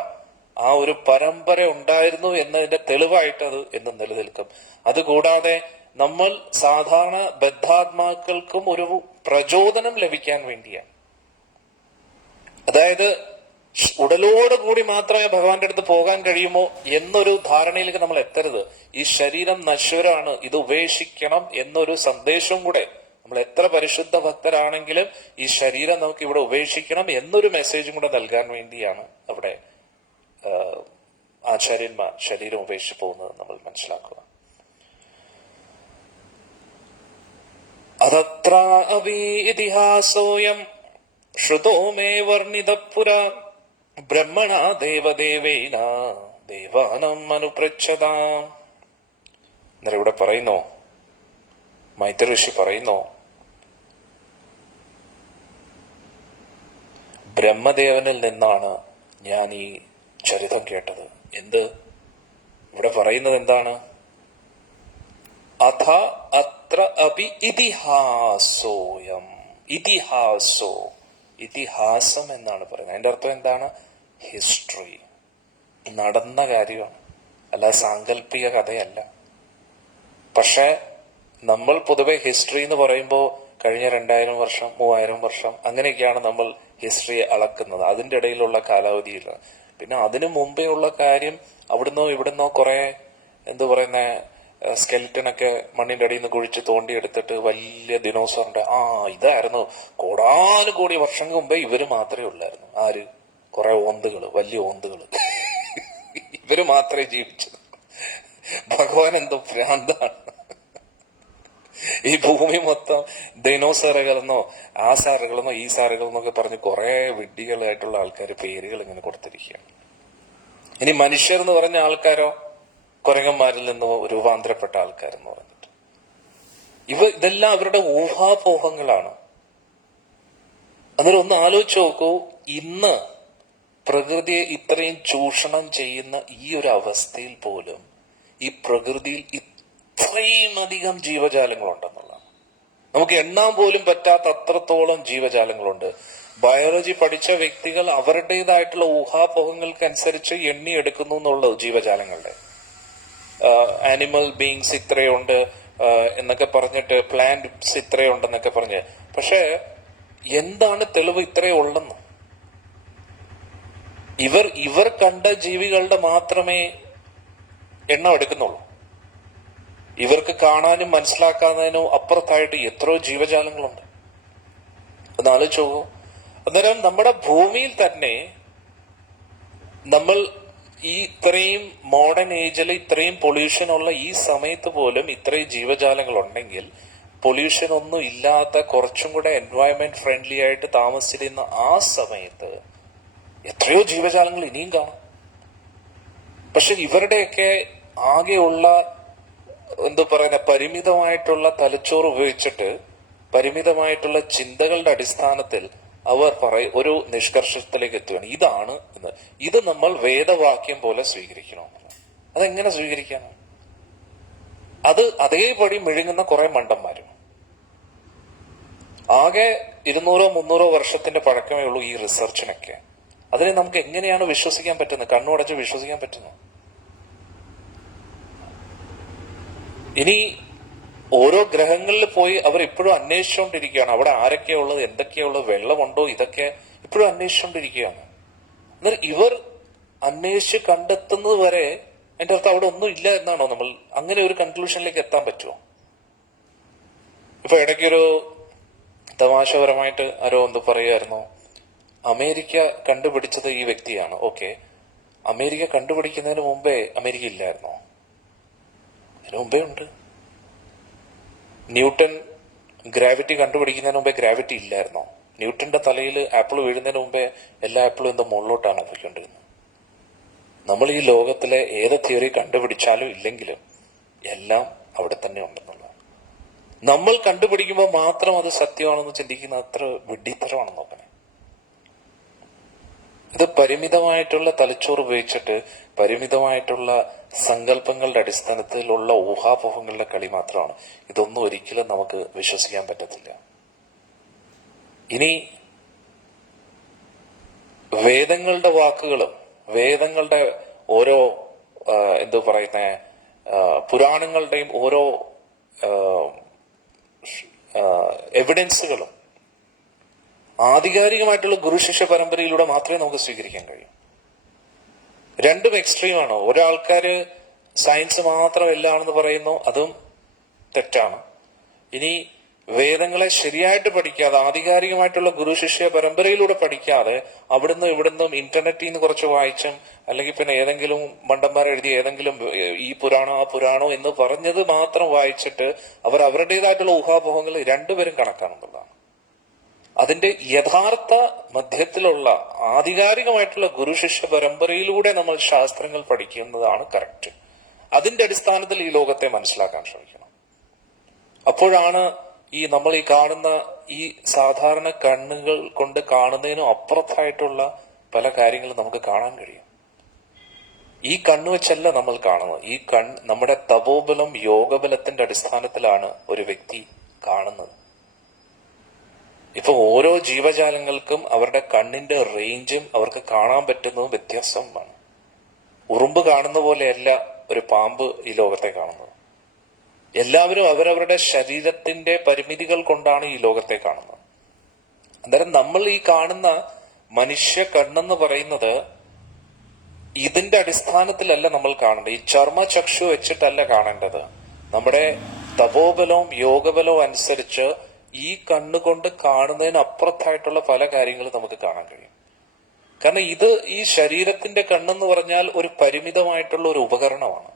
ആ ഒരു പരമ്പര ഉണ്ടായിരുന്നു എന്നതിന്റെ തെളിവായിട്ട് അത് എന്നും നിലനിൽക്കും. അതുകൂടാതെ നമ്മൾ സാധാരണ ബദ്ധാത്മാക്കൾക്കും ഒരു പ്രചോദനം ലഭിക്കാൻ വേണ്ടിയാണ്. അതായത് ഉടലോട് കൂടി മാത്രമേ ഭഗവാന്റെ അടുത്ത് പോകാൻ കഴിയുമോ എന്നൊരു ധാരണയിലേക്ക് നമ്മൾ എത്തരുത്. ഈ ശരീരം നശ്വരാണ്, ഇത് ഉപേക്ഷിക്കണം എന്നൊരു സന്ദേശവും കൂടെ, നമ്മൾ എത്ര പരിശുദ്ധ ഭക്തരാണെങ്കിലും ഈ ശരീരം നമുക്ക് ഇവിടെ ഉപേക്ഷിക്കണം എന്നൊരു മെസ്സേജും കൂടെ നൽകാൻ വേണ്ടിയാണ് അവിടെ ആചാര്യന്മാർ ശരീരം ഉപേക്ഷിച്ച് പോകുന്നത് നമ്മൾ മനസ്സിലാക്കുക. അതത്ര ഇതിഹാസോയം ശ്രുതോ മേ വർണ്ണിതപുര ബ്രഹ്മണ ദേവദേവേന ദേവാനം അനുപൃച്ഛതാം. അന്നേരം ഇവിടെ പറയുന്നു, മൈത്ര ഋഷി പറയുന്നു, ബ്രഹ്മദേവനിൽ നിന്നാണ് ഞാൻ ഈ ചരിതം കേട്ടത്. എന്ത് ഇവിടെ പറയുന്നത് എന്താണ്? അഥ അത്ര അപി ഇതിഹാസോയം. ഇതിഹാസോ, ഇതിഹാസം എന്നാണ് പറയുന്നത്. അതിന്റെ അർത്ഥം എന്താണ്? ഹിസ്റ്ററി, നടന്ന കാര്യമാണ്, അല്ല സാങ്കല്പിക കഥയല്ല. പക്ഷെ നമ്മൾ പൊതുവെ ഹിസ്റ്ററി എന്ന് പറയുമ്പോൾ കഴിഞ്ഞ 2000 വർഷം 3000 വർഷം അങ്ങനെയൊക്കെയാണ് നമ്മൾ ഹിസ്റ്ററി അളക്കുന്നത്, അതിന്റെ ഇടയിലുള്ള കാലാവധിയിൽ. പിന്നെ അതിനു മുമ്പേ ഉള്ള കാര്യം അവിടുന്നോ ഇവിടുന്നോ കുറെ എന്തു പറയുന്ന സ്കെൽറ്റനൊക്കെ മണ്ണിന്റെ അടിയിൽ നിന്ന് കുഴിച്ച് തോണ്ടിയെടുത്തിട്ട് വലിയ ദിനോസറിന്റെ ഇതായിരുന്നു, കോടാനുകോടി വർഷങ്ങൾക്ക് മുമ്പേ ഇവര് മാത്രമേ ഉള്ളായിരുന്നു. ആര്? കുറെ ഓന്തുകള്, വലിയ ഓന്തുകള്, ഇവര് മാത്രമേ ജീവിച്ചത്. ഭഗവാൻ എന്തോ ഭ്രാന്താണ്. ഈ ഭൂമി മൊത്തം ദിനോസറുകളെന്നോ ആസാറുകളെന്നോ ഈ സാറുകളെന്നൊക്കെ പറഞ്ഞ് കുറെ വിഡ്ഢികളായിട്ടുള്ള ആൾക്കാർ പേരുകൾ ഇങ്ങനെ കൊടുത്തിരിക്കുകയാണ്. ഇനി മനുഷ്യർ എന്ന് പറഞ്ഞ ആൾക്കാരോ കുരങ്ങന്മാരിൽ നിന്നോ രൂപാന്തരപ്പെട്ട ആൾക്കാരെന്ന് പറഞ്ഞിട്ട് ഇതെല്ലാം അവരുടെ ഊഹാപോഹങ്ങളാണ്. അന്നേരം ഒന്ന് ആലോചിച്ച് നോക്കൂ, ഇന്ന് പ്രകൃതിയെ ഇത്രയും ചൂഷണം ചെയ്യുന്ന ഈ ഒരു അവസ്ഥയിൽ പോലും ഈ പ്രകൃതിയിൽ ഇത്രയും അധികം ജീവജാലങ്ങളുണ്ടെന്നുള്ളതാണ്. നമുക്ക് എണ്ണാൻ പോലും പറ്റാത്ത അത്രത്തോളം ജീവജാലങ്ങളുണ്ട്. ബയോളജി പഠിച്ച വ്യക്തികൾ അവരുടേതായിട്ടുള്ള ഊഹാപോഹങ്ങൾക്കനുസരിച്ച് എണ്ണിയെടുക്കുന്നു എന്നുള്ളത് ജീവജാലങ്ങളുടെ. ആനിമൽ ബീങ്സ് ഇത്രയുണ്ട് എന്നൊക്കെ പറഞ്ഞിട്ട്, പ്ലാന്റ്സ് ഇത്രയുണ്ടെന്നൊക്കെ പറഞ്ഞ്. പക്ഷെ എന്താണ് തെളിവ് ഇത്രയേ ഉള്ളെന്ന്? ഇവർ കണ്ട ജീവികളുടെ മാത്രമേ എണ്ണം എടുക്കുന്നുള്ളൂ. ഇവർക്ക് കാണാനും മനസ്സിലാക്കാനും അപ്പുറത്തായിട്ട് എത്രയോ ജീവജാലങ്ങളുണ്ട്. ഒന്ന് ആലോചിച്ച് നോക്കൂ. അന്നേരം നമ്മുടെ ഭൂമിയിൽ തന്നെ നമ്മൾ ഈ ഇത്രയും മോഡേൺ ഏജിൽ ഇത്രയും പൊല്യൂഷൻ ഉള്ള ഈ സമയത്ത് പോലും ഇത്രയും ജീവജാലങ്ങൾ ഉണ്ടെങ്കിൽ, പൊല്യൂഷൻ ഒന്നും ഇല്ലാത്ത കുറച്ചും കൂടെ എൻവയോൺമെന്റ് ഫ്രണ്ട്ലി ആയിട്ട് താമസിച്ചിരുന്ന ആ സമയത്ത് എത്രയോ ജീവജാലങ്ങൾ ഇനിയും കാണും. പക്ഷെ ഇവരുടെയൊക്കെ ആകെയുള്ള എന്താ പറയുന്ന പരിമിതമായിട്ടുള്ള തലച്ചോറ് ഉപയോഗിച്ചിട്ട്, പരിമിതമായിട്ടുള്ള ചിന്തകളുടെ അടിസ്ഥാനത്തിൽ അവർ ഒരു നിഷ്കർഷത്തിലേക്ക് എത്തുകയാണ്. ഇതാണ് എന്ന്. ഇത് നമ്മൾ വേദവാക്യം പോലെ സ്വീകരിക്കണമെന്നുള്ളത്. അതെങ്ങനെ സ്വീകരിക്കാനാണ്? അത് അതേപടി മെഴുകുന്ന കുറെ മണ്ടന്മാരും. ആകെ 200-300 വർഷത്തിന്റെ പഴക്കമേ ഉള്ളൂ ഈ റിസർച്ചിനൊക്കെ. അതിനെ നമുക്ക് എങ്ങനെയാണ് വിശ്വസിക്കാൻ പറ്റുന്നത്? കണ്ണുടച്ച് വിശ്വസിക്കാൻ പറ്റുന്നു? ഇനി ഓരോ ഗ്രഹങ്ങളിൽ പോയി അവർ ഇപ്പോഴും അന്വേഷിച്ചുകൊണ്ടിരിക്കുകയാണ്. അവിടെ ആരൊക്കെയാ ഉള്ളത്, എന്തൊക്കെയാ ഉള്ളത്, വെള്ളമുണ്ടോ, ഇതൊക്കെ ഇപ്പോഴും അന്വേഷിച്ചുകൊണ്ടിരിക്കുകയാണ്. എന്നാൽ ഇവർ അന്വേഷിച്ച് കണ്ടെത്തുന്നത് വരെ അതിന്റെ അർത്ഥം അവിടെ ഒന്നും ഇല്ല എന്നാണോ? നമ്മൾ അങ്ങനെ ഒരു കൺക്ലൂഷനിലേക്ക് എത്താൻ പറ്റുമോ? ഇപ്പൊ ഇടയ്ക്കൊരു തമാശപരമായിട്ട് ആരോ എന്ത് പറയുമായിരുന്നു, അമേരിക്ക കണ്ടുപിടിച്ചത് ഈ വ്യക്തിയാണ്. ഓക്കെ, അമേരിക്ക കണ്ടുപിടിക്കുന്നതിന് മുമ്പേ അമേരിക്ക ഇല്ലായിരുന്നോ? അതിനു മുമ്പേ ഉണ്ട്. ന്യൂട്ടൺ ഗ്രാവിറ്റി കണ്ടുപിടിക്കുന്നതിന് മുമ്പേ ഗ്രാവിറ്റി ഇല്ലായിരുന്നോ? ന്യൂട്ടന്റെ തലയിൽ ആപ്പിൾ വീഴുന്നതിന് മുമ്പേ എല്ലാ ആപ്പിളും എന്തോ മുകളിലോട്ടാണ് പോയിക്കൊണ്ടിരുന്നത്. നമ്മൾ ഈ ലോകത്തിലെ ഏത് തിയറി കണ്ടുപിടിച്ചാലും ഇല്ലെങ്കിലും എല്ലാം അവിടെ തന്നെ ഉണ്ടെന്നുള്ളത്. നമ്മൾ കണ്ടുപിടിക്കുമ്പോൾ മാത്രം അത് സത്യമാണെന്ന് ചിന്തിക്കുന്ന അത്ര വിഡ്ഢിത്തരമാണെന്ന് നോക്കണേ. ഇത് പരിമിതമായിട്ടുള്ള തലച്ചോറ് ഉപയോഗിച്ചിട്ട് പരിമിതമായിട്ടുള്ള സങ്കല്പങ്ങളുടെ അടിസ്ഥാനത്തിലുള്ള ഊഹാപോഹങ്ങളുടെ കളി മാത്രമാണ്. ഇതൊന്നും ഒരിക്കലും നമുക്ക് വിശ്വസിക്കാൻ പറ്റത്തില്ല. ഇനി വേദങ്ങളുടെ വാക്കുകളും വേദങ്ങളുടെ ഓരോ പുരാണങ്ങളുടെയും ഓരോ എവിഡൻസുകളും ആധികാരികമായിട്ടുള്ള ഗുരുശിഷ്യ പരമ്പരയിലൂടെ മാത്രമേ നമുക്ക് സ്വീകരിക്കാൻ കഴിയൂ. രണ്ടും എക്സ്ട്രീമാണ്. ഒരാൾക്കാര് സയൻസ് മാത്രം എല്ലാണെന്ന് പറയുന്നു, അതും തെറ്റാണ്. ഇനി വേദങ്ങളെ ശരിയായിട്ട് പഠിക്കാതെ ആധികാരികമായിട്ടുള്ള ഗുരുശിഷ്യ പരമ്പരയിലൂടെ പഠിക്കാതെ അവിടുന്ന് ഇവിടുന്നും ഇന്റർനെറ്റിൽ നിന്ന് കുറച്ച് വായിച്ചും അല്ലെങ്കിൽ പിന്നെ ഏതെങ്കിലും മണ്ടന്മാർ എഴുതി ഏതെങ്കിലും ഈ പുരാണോ ആ പുരാണോ എന്ന് പറഞ്ഞത് മാത്രം വായിച്ചിട്ട് അവർ അവരുടേതായിട്ടുള്ള ഊഹാപോഹങ്ങൾ രണ്ടുപേരും കണക്കാണെന്നുള്ളതാണ്. അതിന്റെ യഥാർത്ഥ മധ്യത്തിലുള്ള ആധികാരികമായിട്ടുള്ള ഗുരുശിഷ്യ പരമ്പരയിലൂടെ നമ്മൾ ശാസ്ത്രങ്ങൾ പഠിക്കുന്നതാണ് കറക്റ്റ്. അതിന്റെ അടിസ്ഥാനത്തിൽ ഈ ലോകത്തെ മനസ്സിലാക്കാൻ ശ്രമിക്കണം. അപ്പോഴാണ് നമ്മൾ ഈ കാണുന്ന ഈ സാധാരണ കണ്ണുകൾ കൊണ്ട് കാണുന്നതിനും അപ്പുറത്തായിട്ടുള്ള പല കാര്യങ്ങളും നമുക്ക് കാണാൻ കഴിയും. ഈ കണ്ണു വെച്ചല്ല നമ്മൾ കാണുന്നത്. ഈ നമ്മുടെ തപോബലം യോഗബലത്തിന്റെ അടിസ്ഥാനത്തിലാണ് ഒരു വ്യക്തി കാണുന്നത്. ഇപ്പൊ ഓരോ ജീവജാലങ്ങൾക്കും അവരുടെ കണ്ണിന്റെ റേഞ്ചും അവർക്ക് കാണാൻ പറ്റുന്നതും വ്യത്യാസമാണ്. ഉറുമ്പ് കാണുന്ന പോലെയല്ല ഒരു പാമ്പ് ഈ ലോകത്തെ കാണുന്നത്. എല്ലാവരും അവരവരുടെ ശരീരത്തിന്റെ പരിമിതികൾ കൊണ്ടാണ് ഈ ലോകത്തെ കാണുന്നത്. അന്നേരം നമ്മൾ ഈ കാണുന്ന മനുഷ്യ കണ്ണെന്ന് പറയുന്നത് ഇതിന്റെ അടിസ്ഥാനത്തിലല്ല നമ്മൾ കാണേണ്ടത്. ഈ ചർമ്മചക്ഷു വെച്ചിട്ടല്ല കാണേണ്ടത്. നമ്മുടെ തപോബലവും യോഗബലവും അനുസരിച്ച് ഈ കണ്ണുകൊണ്ട് കാണുന്നതിന് അപ്പുറത്തായിട്ടുള്ള പല കാര്യങ്ങളും നമുക്ക് കാണാൻ കഴിയും. കാരണം ഇത് ഈ ശരീരത്തിന്റെ കണ്ണെന്ന് പറഞ്ഞാൽ ഒരു പരിമിതമായിട്ടുള്ള ഒരു ഉപകരണമാണ്.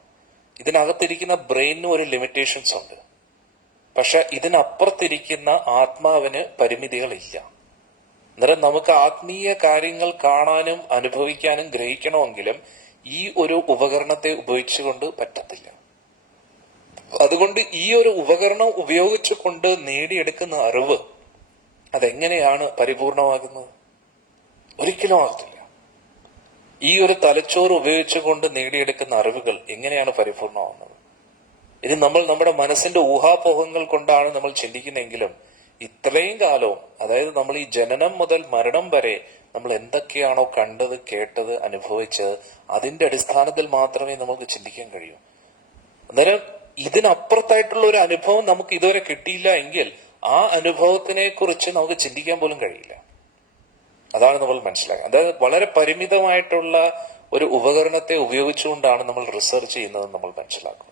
ഇതിനകത്തിരിക്കുന്ന ബ്രെയിനിന് ഒരു ലിമിറ്റേഷൻസ് ഉണ്ട്. പക്ഷെ ഇതിനപ്പുറത്തിരിക്കുന്ന ആത്മാവിന് പരിമിതികളില്ല. അന്നേരം നമുക്ക് ആത്മീയ കാര്യങ്ങൾ കാണാനും അനുഭവിക്കാനും ഗ്രഹിക്കണമെങ്കിലും ഈ ഒരു ഉപകരണത്തെ ഉപയോഗിച്ചുകൊണ്ട് പറ്റത്തില്ല. അതുകൊണ്ട് ഈ ഒരു ഉപകരണം ഉപയോഗിച്ചുകൊണ്ട് നേടിയെടുക്കുന്ന അറിവ് അതെങ്ങനെയാണ് പരിപൂർണമാകുന്നത്? ഒരിക്കലും ആകത്തില്ല. ഈ ഒരു തലച്ചോറ് ഉപയോഗിച്ചുകൊണ്ട് നേടിയെടുക്കുന്ന അറിവുകൾ എങ്ങനെയാണ് പരിപൂർണമാകുന്നത്? ഇനി നമ്മൾ നമ്മുടെ മനസ്സിന്റെ ഊഹാപോഹങ്ങൾ കൊണ്ടാണ് നമ്മൾ ചിന്തിക്കുന്നെങ്കിലും ഇത്രയും കാലവും, അതായത് നമ്മൾ ഈ ജനനം മുതൽ മരണം വരെ നമ്മൾ എന്തൊക്കെയാണോ കണ്ടത്, കേട്ടത്, അനുഭവിച്ചത്, അതിന്റെ അടിസ്ഥാനത്തിൽ മാത്രമേ നമുക്ക് ചിന്തിക്കാൻ കഴിയൂ. അന്നേരം ഇതിനപ്പുറത്തായിട്ടുള്ള ഒരു അനുഭവം നമുക്ക് ഇതുവരെ കിട്ടിയില്ല എങ്കിൽ ആ അനുഭവത്തിനെ കുറിച്ച് നമുക്ക് ചിന്തിക്കാൻ പോലും കഴിയില്ല. അതാണ് നമ്മൾ മനസ്സിലാക്കുക. അതായത് വളരെ പരിമിതമായിട്ടുള്ള ഒരു ഉപകരണത്തെ ഉപയോഗിച്ചുകൊണ്ടാണ് നമ്മൾ റിസർച്ച് ചെയ്യുന്നത് നമ്മൾ മനസ്സിലാക്കുക.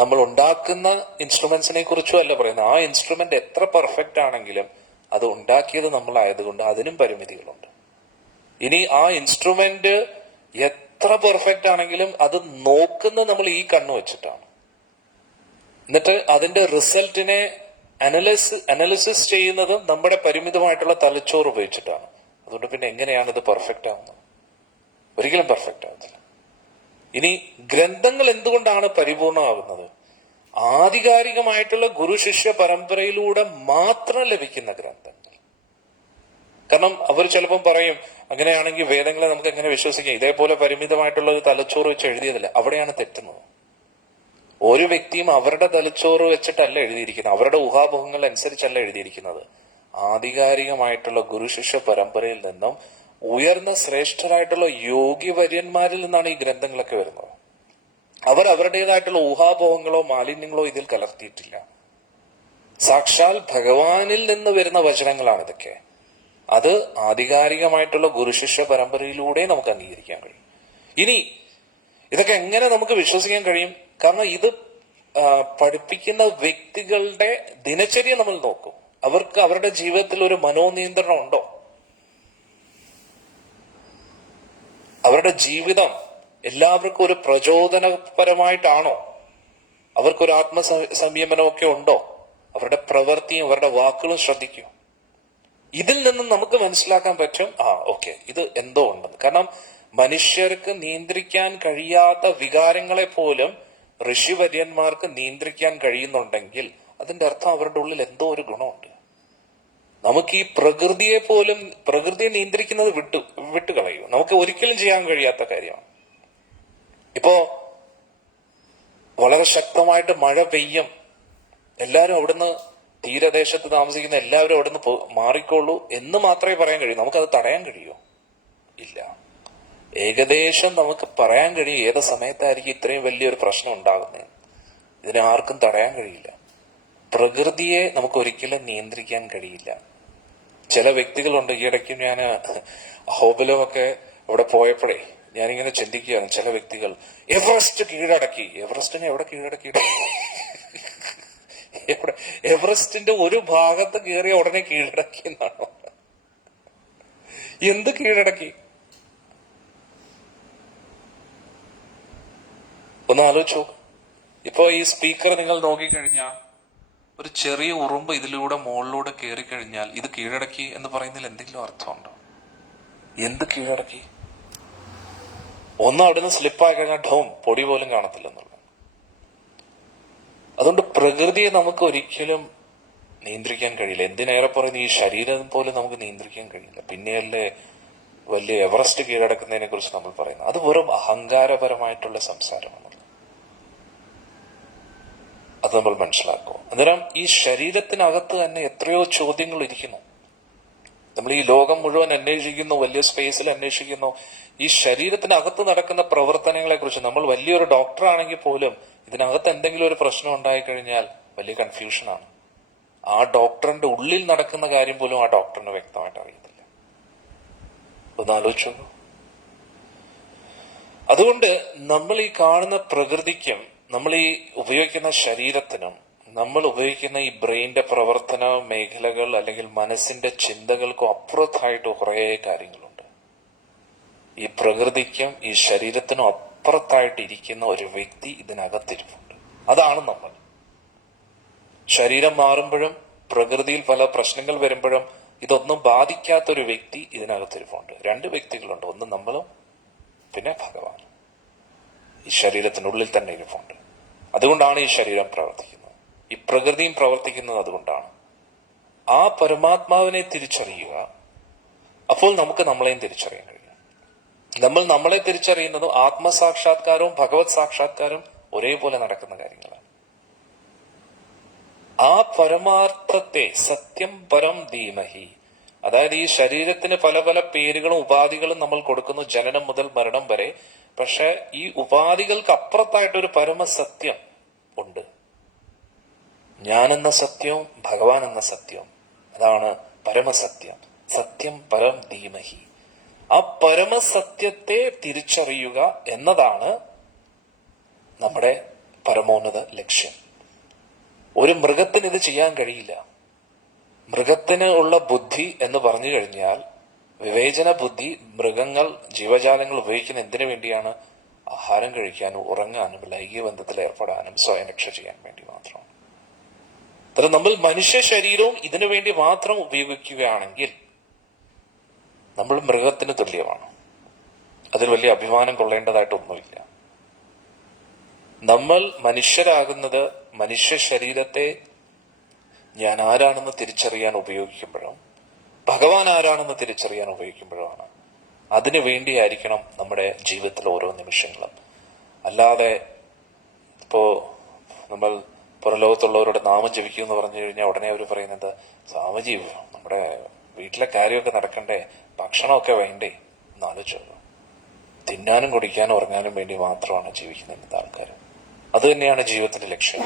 നമ്മൾ ഉണ്ടാക്കുന്ന ഇൻസ്ട്രുമെന്റ്സിനെ കുറിച്ചും അല്ല പറയുന്നത്. ആ ഇൻസ്ട്രുമെന്റ് എത്ര പെർഫെക്റ്റ് ആണെങ്കിലും അത് ഉണ്ടാക്കിയത് നമ്മളായതുകൊണ്ട് അതിനും പരിമിതികളുണ്ട്. ഇനി ആ ഇൻസ്ട്രുമെന്റ് എത്ര പെർഫെക്റ്റ് ആണെങ്കിലും അത് നോക്കുന്നത് നമ്മൾ ഈ കണ്ണു വെച്ചിട്ടാണ്. എന്നിട്ട് അതിന്റെ റിസൾട്ടിനെ അനാലിസിസ് ചെയ്യുന്നതും നമ്മുടെ പരിമിതമായിട്ടുള്ള തലച്ചോറ് ഉപയോഗിച്ചിട്ടാണ്. അതുകൊണ്ട് പിന്നെ എങ്ങനെയാണ് ഇത് പെർഫെക്റ്റ് ആവുന്നത്? ഒരിക്കലും പെർഫെക്റ്റ് ആവുന്നില്ല. ഇനി ഗ്രന്ഥങ്ങൾ എന്തുകൊണ്ടാണ് പരിപൂർണമാകുന്നത്? ആധികാരികമായിട്ടുള്ള ഗുരുശിഷ്യ പരമ്പരയിലൂടെ മാത്രം ലഭിക്കുന്ന ഗ്രന്ഥങ്ങൾ. കാരണം അവർ ചിലപ്പം പറയും, അങ്ങനെയാണെങ്കിൽ വേദങ്ങളെ നമുക്ക് എങ്ങനെ വിശ്വസിക്കാം? ഇതേപോലെ പരിമിതമായിട്ടുള്ള ഒരു തലച്ചോറ് വെച്ച് എഴുതിയതല്ല. അവിടെയാണ് തെറ്റുന്നത്. ഒരു വ്യക്തിയും അവരുടെ തലച്ചോറ് വെച്ചിട്ടല്ല എഴുതിയിരിക്കുന്നത്, അവരുടെ ഊഹാപോഹങ്ങൾ അനുസരിച്ചല്ല എഴുതിയിരിക്കുന്നത്. ആധികാരികമായിട്ടുള്ള ഗുരുശിഷ്യ പരമ്പരയിൽ നിന്നും ഉയർന്ന ശ്രേഷ്ഠരായിട്ടുള്ള യോഗ്യവര്യന്മാരിൽ നിന്നാണ് ഈ ഗ്രന്ഥങ്ങളൊക്കെ വരുന്നത്. അവർ അവരുടേതായിട്ടുള്ള ഊഹാപോഹങ്ങളോ മാലിന്യങ്ങളോ ഇതിൽ കലർത്തിയിട്ടില്ല. സാക്ഷാൽ ഭഗവാനിൽ നിന്ന് വരുന്ന വചനങ്ങളാണ് ഇതൊക്കെ. അത് ആധികാരികമായിട്ടുള്ള ഗുരുശിഷ്യ പരമ്പരയിലൂടെ നമുക്ക് അംഗീകരിക്കാൻ കഴിയും. ഇനി ഇതൊക്കെ എങ്ങനെ നമുക്ക് വിശ്വസിക്കാൻ കഴിയും? കാരണം ഇത് പഠിപ്പിക്കുന്ന വ്യക്തികളുടെ ദിനചര്യ നമ്മൾ നോക്കും. അവർക്ക് അവരുടെ ജീവിതത്തിൽ ഒരു മനോനിയന്ത്രണം ഉണ്ടോ? അവരുടെ ജീവിതം എല്ലാവർക്കും ഒരു പ്രചോദനപരമായിട്ടാണോ? അവർക്കൊരു ആത്മസംയമനമൊക്കെ ഉണ്ടോ? അവരുടെ പ്രവൃത്തിയും അവരുടെ വാക്കുകളും ശ്രദ്ധിക്കും. ഇതിൽ നിന്നും നമുക്ക് മനസ്സിലാക്കാൻ പറ്റും, ഓക്കെ, ഇത് എന്തോ ഉണ്ടെന്ന്. കാരണം മനുഷ്യർക്ക് നിയന്ത്രിക്കാൻ കഴിയാത്ത വികാരങ്ങളെ പോലും ഋഷിവര്യന്മാർക്ക് നിയന്ത്രിക്കാൻ കഴിയുന്നുണ്ടെങ്കിൽ അതിന്റെ അർത്ഥം അവരുടെ ഉള്ളിൽ എന്തോ ഒരു ഗുണമുണ്ട്. നമുക്ക് ഈ പ്രകൃതിയെ നിയന്ത്രിക്കുന്നത് വിട്ടുകളയും. നമുക്ക് ഒരിക്കലും ചെയ്യാൻ കഴിയാത്ത കാര്യമാണ്. ഇപ്പോ വളരെ ശക്തമായിട്ട് മഴ പെയ്യും, എല്ലാവരും അവിടുന്ന് തീരദേശത്ത് താമസിക്കുന്ന എല്ലാവരും അവിടുന്ന് മാറിക്കോളൂ എന്ന് മാത്രമേ പറയാൻ കഴിയൂ. നമുക്കത് തടയാൻ കഴിയുമോ? ഇല്ല. ഏകദേശം നമുക്ക് പറയാൻ കഴിയും ഏത് സമയത്തായിരിക്കും ഇത്രയും വലിയൊരു പ്രശ്നം ഉണ്ടാകുന്നത്. ഇതിനെ ആർക്കും തടയാൻ കഴിയില്ല. പ്രകൃതിയെ നമുക്ക് ഒരിക്കലും നിയന്ത്രിക്കാൻ കഴിയില്ല. ചില വ്യക്തികളുണ്ട്. ഈയിടയ്ക്ക് ഞാൻ അഹോബിലമൊക്കെ അവിടെ പോയപ്പോഴേ ഞാനിങ്ങനെ ചിന്തിക്കുകയാണ്, ചില വ്യക്തികൾ എവറസ്റ്റ് കീഴടക്കി. എവറസ്റ്റിനെ എവിടെ കീഴടക്കി? എവറസ്റ്റിന്റെ ഒരു ഭാഗത്ത് കയറിയ ഉടനെ കീഴടക്കി എന്നാണോ? എന്ത് കീഴടക്കി? ഒന്ന് ആലോചിച്ചു. ഇപ്പൊ ഈ സ്പീക്കർ നിങ്ങൾ നോക്കിക്കഴിഞ്ഞാൽ ഒരു ചെറിയ ഉറുമ്പ് ഇതിലൂടെ മുകളിലൂടെ കയറി കഴിഞ്ഞാൽ ഇത് കീഴടക്കി എന്ന് പറയുന്നതിൽ എന്തെങ്കിലും അർത്ഥമുണ്ടോ? എന്ത് കീഴടക്കി? ഒന്ന് അവിടുന്ന് സ്ലിപ്പായി കഴിഞ്ഞാൽ ഡോം പൊടി പോലും കാണത്തില്ലെന്നുള്ളത്. അതുകൊണ്ട് പ്രകൃതിയെ നമുക്ക് ഒരിക്കലും നിയന്ത്രിക്കാൻ കഴിയില്ല. എന്തിനേറെ പറയുന്നത്, ഈ ശരീരം പോലും നമുക്ക് നിയന്ത്രിക്കാൻ കഴിയില്ല. പിന്നെയല്ലേ വലിയ എവറസ്റ്റ് കീഴടക്കുന്നതിനെ കുറിച്ച് നമ്മൾ പറയുന്നത്. അത് വെറും അഹങ്കാരപരമായിട്ടുള്ള സംസാരമാണ്. അത് നമ്മൾ മനസ്സിലാക്കും. അന്നേരം ഈ ശരീരത്തിനകത്ത് തന്നെ എത്രയോ ചോദ്യങ്ങൾ ഇരിക്കുന്നു. നമ്മൾ ഈ ലോകം മുഴുവൻ അന്വേഷിക്കുന്നു, വലിയ സ്പേസിൽ അന്വേഷിക്കുന്നു. ഈ ശരീരത്തിനകത്ത് നടക്കുന്ന പ്രവർത്തനങ്ങളെ കുറിച്ച് നമ്മൾ വലിയൊരു ഡോക്ടറാണെങ്കിൽ പോലും ഇതിനകത്ത് എന്തെങ്കിലും ഒരു പ്രശ്നം ഉണ്ടായിക്കഴിഞ്ഞാൽ വലിയ കൺഫ്യൂഷനാണ്. ആ ഡോക്ടറിന്റെ ഉള്ളിൽ നടക്കുന്ന കാര്യം പോലും ആ ഡോക്ടറിന് വ്യക്തമായിട്ട് അറിയത്തില്ല. ഒന്ന് ആലോചിച്ചു. അതുകൊണ്ട് നമ്മൾ ഈ കാണുന്ന പ്രകൃതിക്കും നമ്മൾ ഈ ഉപയോഗിക്കുന്ന ശരീരത്തിനും നമ്മൾ ഉപയോഗിക്കുന്ന ഈ ബ്രെയിന്റെ പ്രവർത്തന മേഖലകൾ അല്ലെങ്കിൽ മനസ്സിന്റെ ചിന്തകൾക്കും അപ്പുറത്തായിട്ട് കുറേ കാര്യങ്ങളുണ്ട്. ഈ പ്രകൃതിക്കും ഈ ശരീരത്തിനും അപ്പുറത്തായിട്ട് ഇരിക്കുന്ന ഒരു വ്യക്തി ഇതിനകത്തിരിപ്പുണ്ട്. അതാണ് നമ്മൾ. ശരീരം മാറുമ്പോഴും പ്രകൃതിയിൽ പല പ്രശ്നങ്ങൾ വരുമ്പോഴും ഇതൊന്നും ബാധിക്കാത്തൊരു വ്യക്തി ഇതിനകത്തിരിപ്പുണ്ട്. രണ്ട് വ്യക്തികളുണ്ട്. ഒന്ന് നമ്മളും പിന്നെ ഭഗവാൻ. ഈ ശരീരത്തിനുള്ളിൽ തന്നെ ഇരിപ്പുണ്ട്. അതുകൊണ്ടാണ് ഈ ശരീരം പ്രവർത്തിക്കുന്നത്, ഈ പ്രകൃതിയും പ്രവർത്തിക്കുന്നത്. അതുകൊണ്ടാണ് ആ പരമാത്മാവിനെ തിരിച്ചറിയുക. അപ്പോൾ നമുക്ക് നമ്മളെയും തിരിച്ചറിയാൻ കഴിയും. നമ്മൾ നമ്മളെ തിരിച്ചറിയുന്നതും ആത്മസാക്ഷാത്കാരവും ഭഗവത് സാക്ഷാത്കാരവും ഒരേപോലെ നടക്കുന്ന കാര്യങ്ങളാണ്. ആ പരമാർത്ഥത്തെ സത്യം പരം ധീമഹി, അതായത് ഈ ശരീരത്തിന് പല പല പേരുകളും ഉപാധികളും നമ്മൾ കൊടുക്കുന്നു, ജനനം മുതൽ മരണം വരെ. പക്ഷെ ഈ ഉപാധികൾക്ക് അപ്പുറത്തായിട്ടൊരു പരമസത്യം ഉണ്ട്. ഞാനെന്ന സത്യവും ഭഗവാൻ എന്ന സത്യവും, അതാണ് പരമസത്യം. സത്യം പരം ധീമഹി. ആ പരമസത്യത്തെ തിരിച്ചറിയുക എന്നതാണ് നമ്മുടെ പരമോന്നത ലക്ഷ്യം. ഒരു മൃഗത്തിന് ഇത് ചെയ്യാൻ കഴിയില്ല. മൃഗത്തിന് ഉള്ള ബുദ്ധി എന്ന് പറഞ്ഞു കഴിഞ്ഞാൽ വിവേചന ബുദ്ധി. മൃഗങ്ങൾ, ജീവജാലങ്ങൾ ഉപയോഗിക്കുന്ന എന്തിനു വേണ്ടിയാണ്? ആഹാരം കഴിക്കാനും ഉറങ്ങാനും ലൈംഗിക ബന്ധത്തിൽ ഏർപ്പെടാനും സ്വയം രക്ഷ ചെയ്യാൻ വേണ്ടി മാത്രമാണ്. അത് നമ്മൾ മനുഷ്യ ശരീരവും ഇതിനു വേണ്ടി മാത്രം ഉപയോഗിക്കുകയാണെങ്കിൽ നമ്മൾ മൃഗത്തിന് തുല്യമാണ്. അതിൽ വലിയ അഭിമാനം കൊള്ളേണ്ടതായിട്ടൊന്നുമില്ല. നമ്മൾ മനുഷ്യരാകുന്നത് മനുഷ്യ ശരീരത്തെ ഞാൻ ആരാണെന്ന് തിരിച്ചറിയാൻ ഉപയോഗിക്കുമ്പോഴും ഭഗവാൻ ആരാണെന്ന് തിരിച്ചറിയാൻ ഉപയോഗിക്കുമ്പോഴുമാണ്. അതിനു വേണ്ടിയായിരിക്കണം നമ്മുടെ ജീവിതത്തിലെ ഓരോ നിമിഷങ്ങളും. അല്ലാതെ ഇപ്പോ നമ്മൾ പുറലോകത്തുള്ളവരുടെ നാമം ജപിക്കും എന്ന് പറഞ്ഞു കഴിഞ്ഞാൽ ഉടനെ അവർ പറയുന്നത്, സ്വാമിജി നമ്മുടെ വീട്ടിലെ കാര്യമൊക്കെ നടക്കണ്ടേ, ഭക്ഷണമൊക്കെ വേണ്ടേ എന്ന് ആലോചിച്ചു. തിന്നാനും കുടിക്കാനും ഉറങ്ങാനും വേണ്ടി മാത്രമാണ് ജീവിക്കുന്ന ഇന്നത്തെ ആൾക്കാർ. അത് തന്നെയാണ് ജീവിതത്തിന്റെ ലക്ഷ്യം.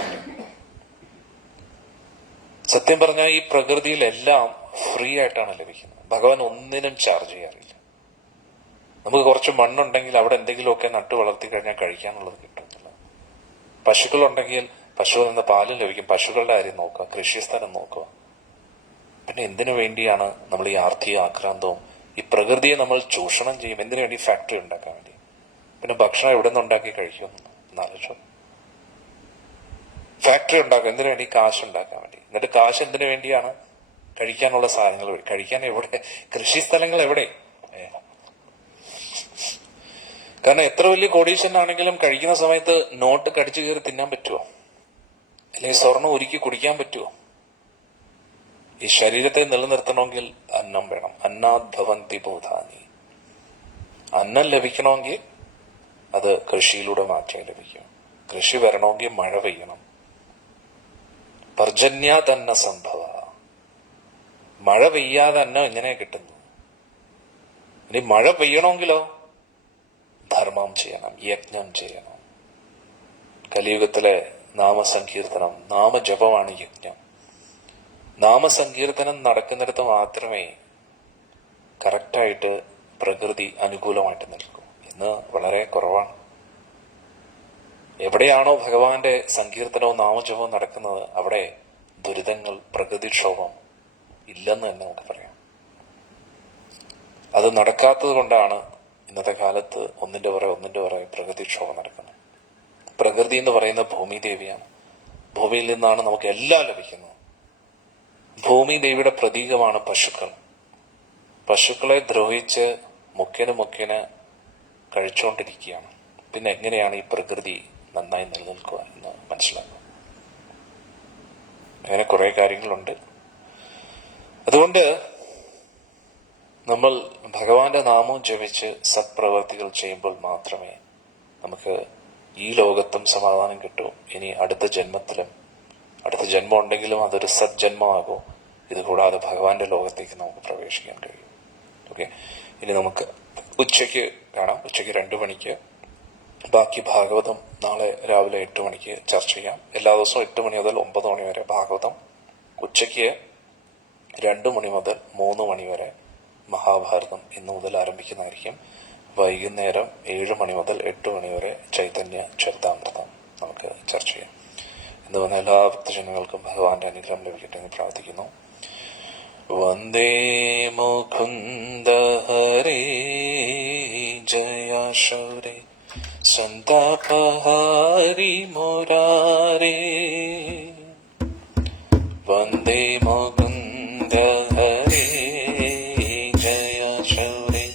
സത്യം പറഞ്ഞാൽ ഈ പ്രകൃതിയിലെല്ലാം ഫ്രീ ആയിട്ടാണ് ലഭിക്കുന്നത്. ഭഗവാൻ ഒന്നിനും ചാർജ് ചെയ്യാറില്ല. നമുക്ക് കുറച്ച് മണ്ണുണ്ടെങ്കിൽ അവിടെ എന്തെങ്കിലുമൊക്കെ നട്ടു വളർത്തി കഴിഞ്ഞാൽ കഴിക്കാനുള്ളത് കിട്ടുന്നില്ല. പശുക്കളുണ്ടെങ്കിൽ പശുവിൽ നിന്ന് പാലും ലഭിക്കും. പശുക്കളുടെ കാര്യം നോക്കുക, കൃഷിസ്ഥലം നോക്കുക. പിന്നെ എന്തിനു വേണ്ടിയാണ് നമ്മൾ ഈ ആർത്തിയും ആക്രാന്തവും? ഈ പ്രകൃതിയെ നമ്മൾ ചൂഷണം ചെയ്യും. എന്തിനു വേണ്ടി? ഫാക്ടറി ഉണ്ടാക്കാൻ വേണ്ടി. പിന്നെ ഭക്ഷണം എവിടെ നിന്ന് ഉണ്ടാക്കി കഴിക്കുമെന്ന് എന്നാലോചിച്ചു. ഫാക്ടറി ഉണ്ടാക്കും എന്തിനു വേണ്ടി? കാശ് ഉണ്ടാക്കാൻ വേണ്ടി. എന്നിട്ട് കാശ് എന്തിനു വേണ്ടിയാണ്? കഴിക്കാനുള്ള സാധനങ്ങൾ. കഴിക്കാൻ എവിടെ? കൃഷിസ്ഥലങ്ങൾ എവിടെ? കാരണം എത്ര വലിയ കോടീശ്വരനാണെങ്കിലും കഴിക്കുന്ന സമയത്ത് നോട്ട് കടിച്ചു കയറി തിന്നാൻ പറ്റുമോ? അല്ലെങ്കിൽ സ്വർണം ഒരുക്കി കുടിക്കാൻ പറ്റുമോ? ഈ ശരീരത്തെ നിലനിർത്തണമെങ്കിൽ അന്നം വേണം. അന്നാദ് ഭവന്തി ഭൂതാനി. അന്നം ലഭിക്കണമെങ്കിൽ അത് കൃഷിയിലൂടെ മാത്രമേ ലഭിക്കൂ. കൃഷി വരണമെങ്കിൽ മഴ പെയ്യണം. പർജന്യാത് അന്ന സംഭവ. മഴ പെയ്യാതെ അന്നം എങ്ങനെ കിട്ടുന്നു? ഇനി മഴ പെയ്യണമെങ്കിലോ ധർമ്മം ചെയ്യണം, യജ്ഞം ചെയ്യണം. കലിയുഗത്തിലെ നാമസങ്കീർത്തനം, നാമജപമാണ് യജ്ഞം. നാമസങ്കീർത്തനം നടക്കുന്നിടത്ത് മാത്രമേ കറക്റ്റായിട്ട് പ്രകൃതി അനുകൂലമായിട്ട് നിൽക്കൂ. ഇന്ന് വളരെ കുറവാണ്. എവിടെയാണോ ഭഗവാന്റെ സങ്കീർത്തനവും നാമജപവും നടക്കുന്നത് അവിടെ ദുരിതങ്ങൾ, പ്രകൃതിക്ഷോഭം ഇല്ലെന്ന് തന്നെ നമുക്ക് പറയാം. അത് നടക്കാത്തത് കൊണ്ടാണ് ഇന്നത്തെ കാലത്ത് ഒന്നിന്റെ പുറകെ പ്രകൃതിക്ഷോഭം നടക്കുന്നത്. പ്രകൃതി എന്ന് പറയുന്ന ഭൂമി ദേവിയാണ്. ഭൂമിയിൽ നിന്നാണ് നമുക്ക് എല്ലാം ലഭിക്കുന്നത്. ഭൂമി ദേവിയുടെ പ്രതീകമാണ് പശുക്കൾ. പശുക്കളെ ദ്രോഹിച്ച് മുഖ്യന് കഴിച്ചുകൊണ്ടിരിക്കുകയാണ്. പിന്നെ എങ്ങനെയാണ് ഈ പ്രകൃതി നന്നായി നിലനിൽക്കുക എന്ന് മനസ്സിലാക്കുക. അങ്ങനെ കുറെ കാര്യങ്ങളുണ്ട്. അതുകൊണ്ട് നമ്മൾ ഭഗവാന്റെ നാമവും ജപിച്ച് സത്പ്രവർത്തികൾ ചെയ്യുമ്പോൾ മാത്രമേ നമുക്ക് ഈ ലോകത്തും സമാധാനം കിട്ടൂ. ഇനി അടുത്ത ജന്മം ഉണ്ടെങ്കിലും അതൊരു സജ്ജന്മമാകും. ഇതുകൂടാതെ ഭഗവാന്റെ ലോകത്തേക്ക് നമുക്ക് പ്രവേശിക്കാൻ കഴിയും. ഓക്കെ, ഇനി നമുക്ക് ഉച്ചയ്ക്ക് കാണാം. ഉച്ചയ്ക്ക് 2 മണിക്ക് ബാക്കി ഭാഗവതം നാളെ രാവിലെ 8 മണിക്ക് ചർച്ച ചെയ്യാം. എല്ലാ ദിവസവും 8 മണി മുതൽ 9 മണി വരെ ഭാഗവതം. ഉച്ചയ്ക്ക് 2 മണി മുതൽ 3 മണി വരെ മഹാഭാരതം ഇന്നു മുതൽ ആരംഭിക്കുന്നതായിരിക്കും. വൈകുന്നേരം 7 മണി മുതൽ 8 മണി വരെ ചൈതന്യ ചരിതാമൃതം നമുക്ക് ചർച്ച ചെയ്യാം. ഇന്ന് വന്ന എല്ലാ ഭക്തജനങ്ങൾക്കും ഭഗവാന്റെ അനുഗ്രഹം ലഭിക്കട്ടെ എന്ന് പ്രാർത്ഥിക്കുന്നു. വന്ദേ മുകുന്ദ ഹരേ ജയ ശൗരേ സന്താപഹാരി മുരാരേ. വന്ദേ മുകുന്ദ ഹരേ ജയ ശൗരേ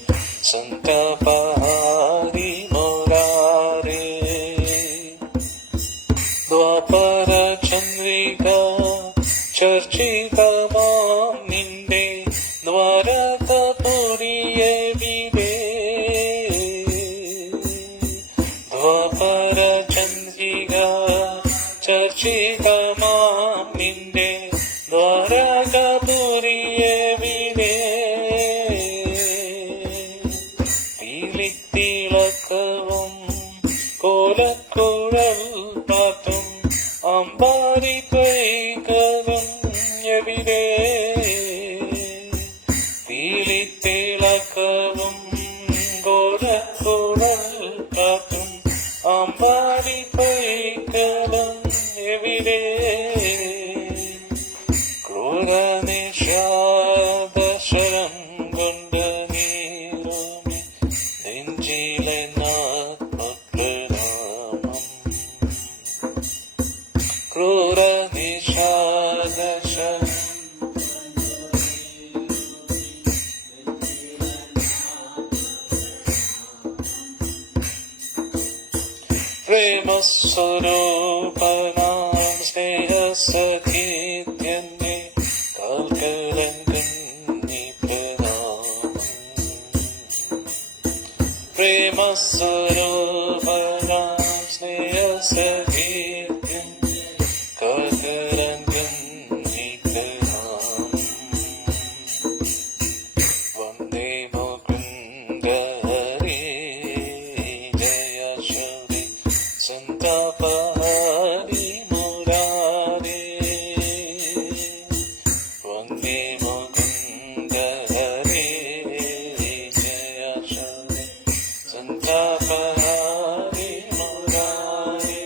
സന്താപഹാരി മുരാരേ. ദ്വാപര ചന്ദ്രിക ചർച്ചിതമാം നിന്റെ ദ്വാരകപുരിയെവിടെ. ദ്വാപര ചന്ദ്രിക ചർച്ചിതമാം നിന്റെ ദ്വാരകപുരിയെവിടെ. തിളക്കവും കോലക്കുഴൽ പാത്തും അമ്പാരി കൈകളും എവിടെ. തിളക്കവും കോലക്കുഴൽ പാത്തും അമ്പാരി കൈകളും എവിടെ. ക്രൂരനിഷാദശരം കൊണ്ട് നീറുമി നെഞ്ചിലെ നാമപ്രണാമം. ക്രൂരനിഷാദശരം പ്രേമസ്വരൂപനാം സ്നേഹസഖീത്യന്നെ കാൽക്കലങ്കന്നി പ്രണാമം. പ്രേമസ്വരൂപനാം സ്നേഹസഖീത്യന്നെ കാൽക്കലങ്കന്നി പ്രണാമം. വന്ദേ മുകുന്ദ ഹരേ ജയ ശൗരേ സന്താപഹാരി മുരാരേ. വന്ദേ മുകുന്ദ ഹരേ ജയ ശൗരേ സന്താപഹാരി മുരാരേ.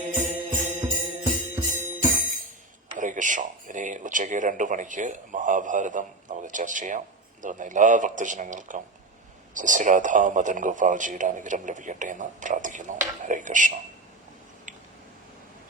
ഹരേ കൃഷ്ണ. ഇനി ഉച്ചയ്ക്ക് 2 മണിക്ക് മഹാഭാരതം നമുക്ക് ചർച്ച ചെയ്യാം. ഇതുവന്ന എല്ലാ ഭക്തജനങ്ങൾക്കും ശിശുരാധ മദൻ ഗോപാൽജിയുടെ അനുഗ്രഹം ലഭിക്കട്ടെ എന്ന് പ്രാർത്ഥിക്കുന്നു. ഹരേ കൃഷ്ണ.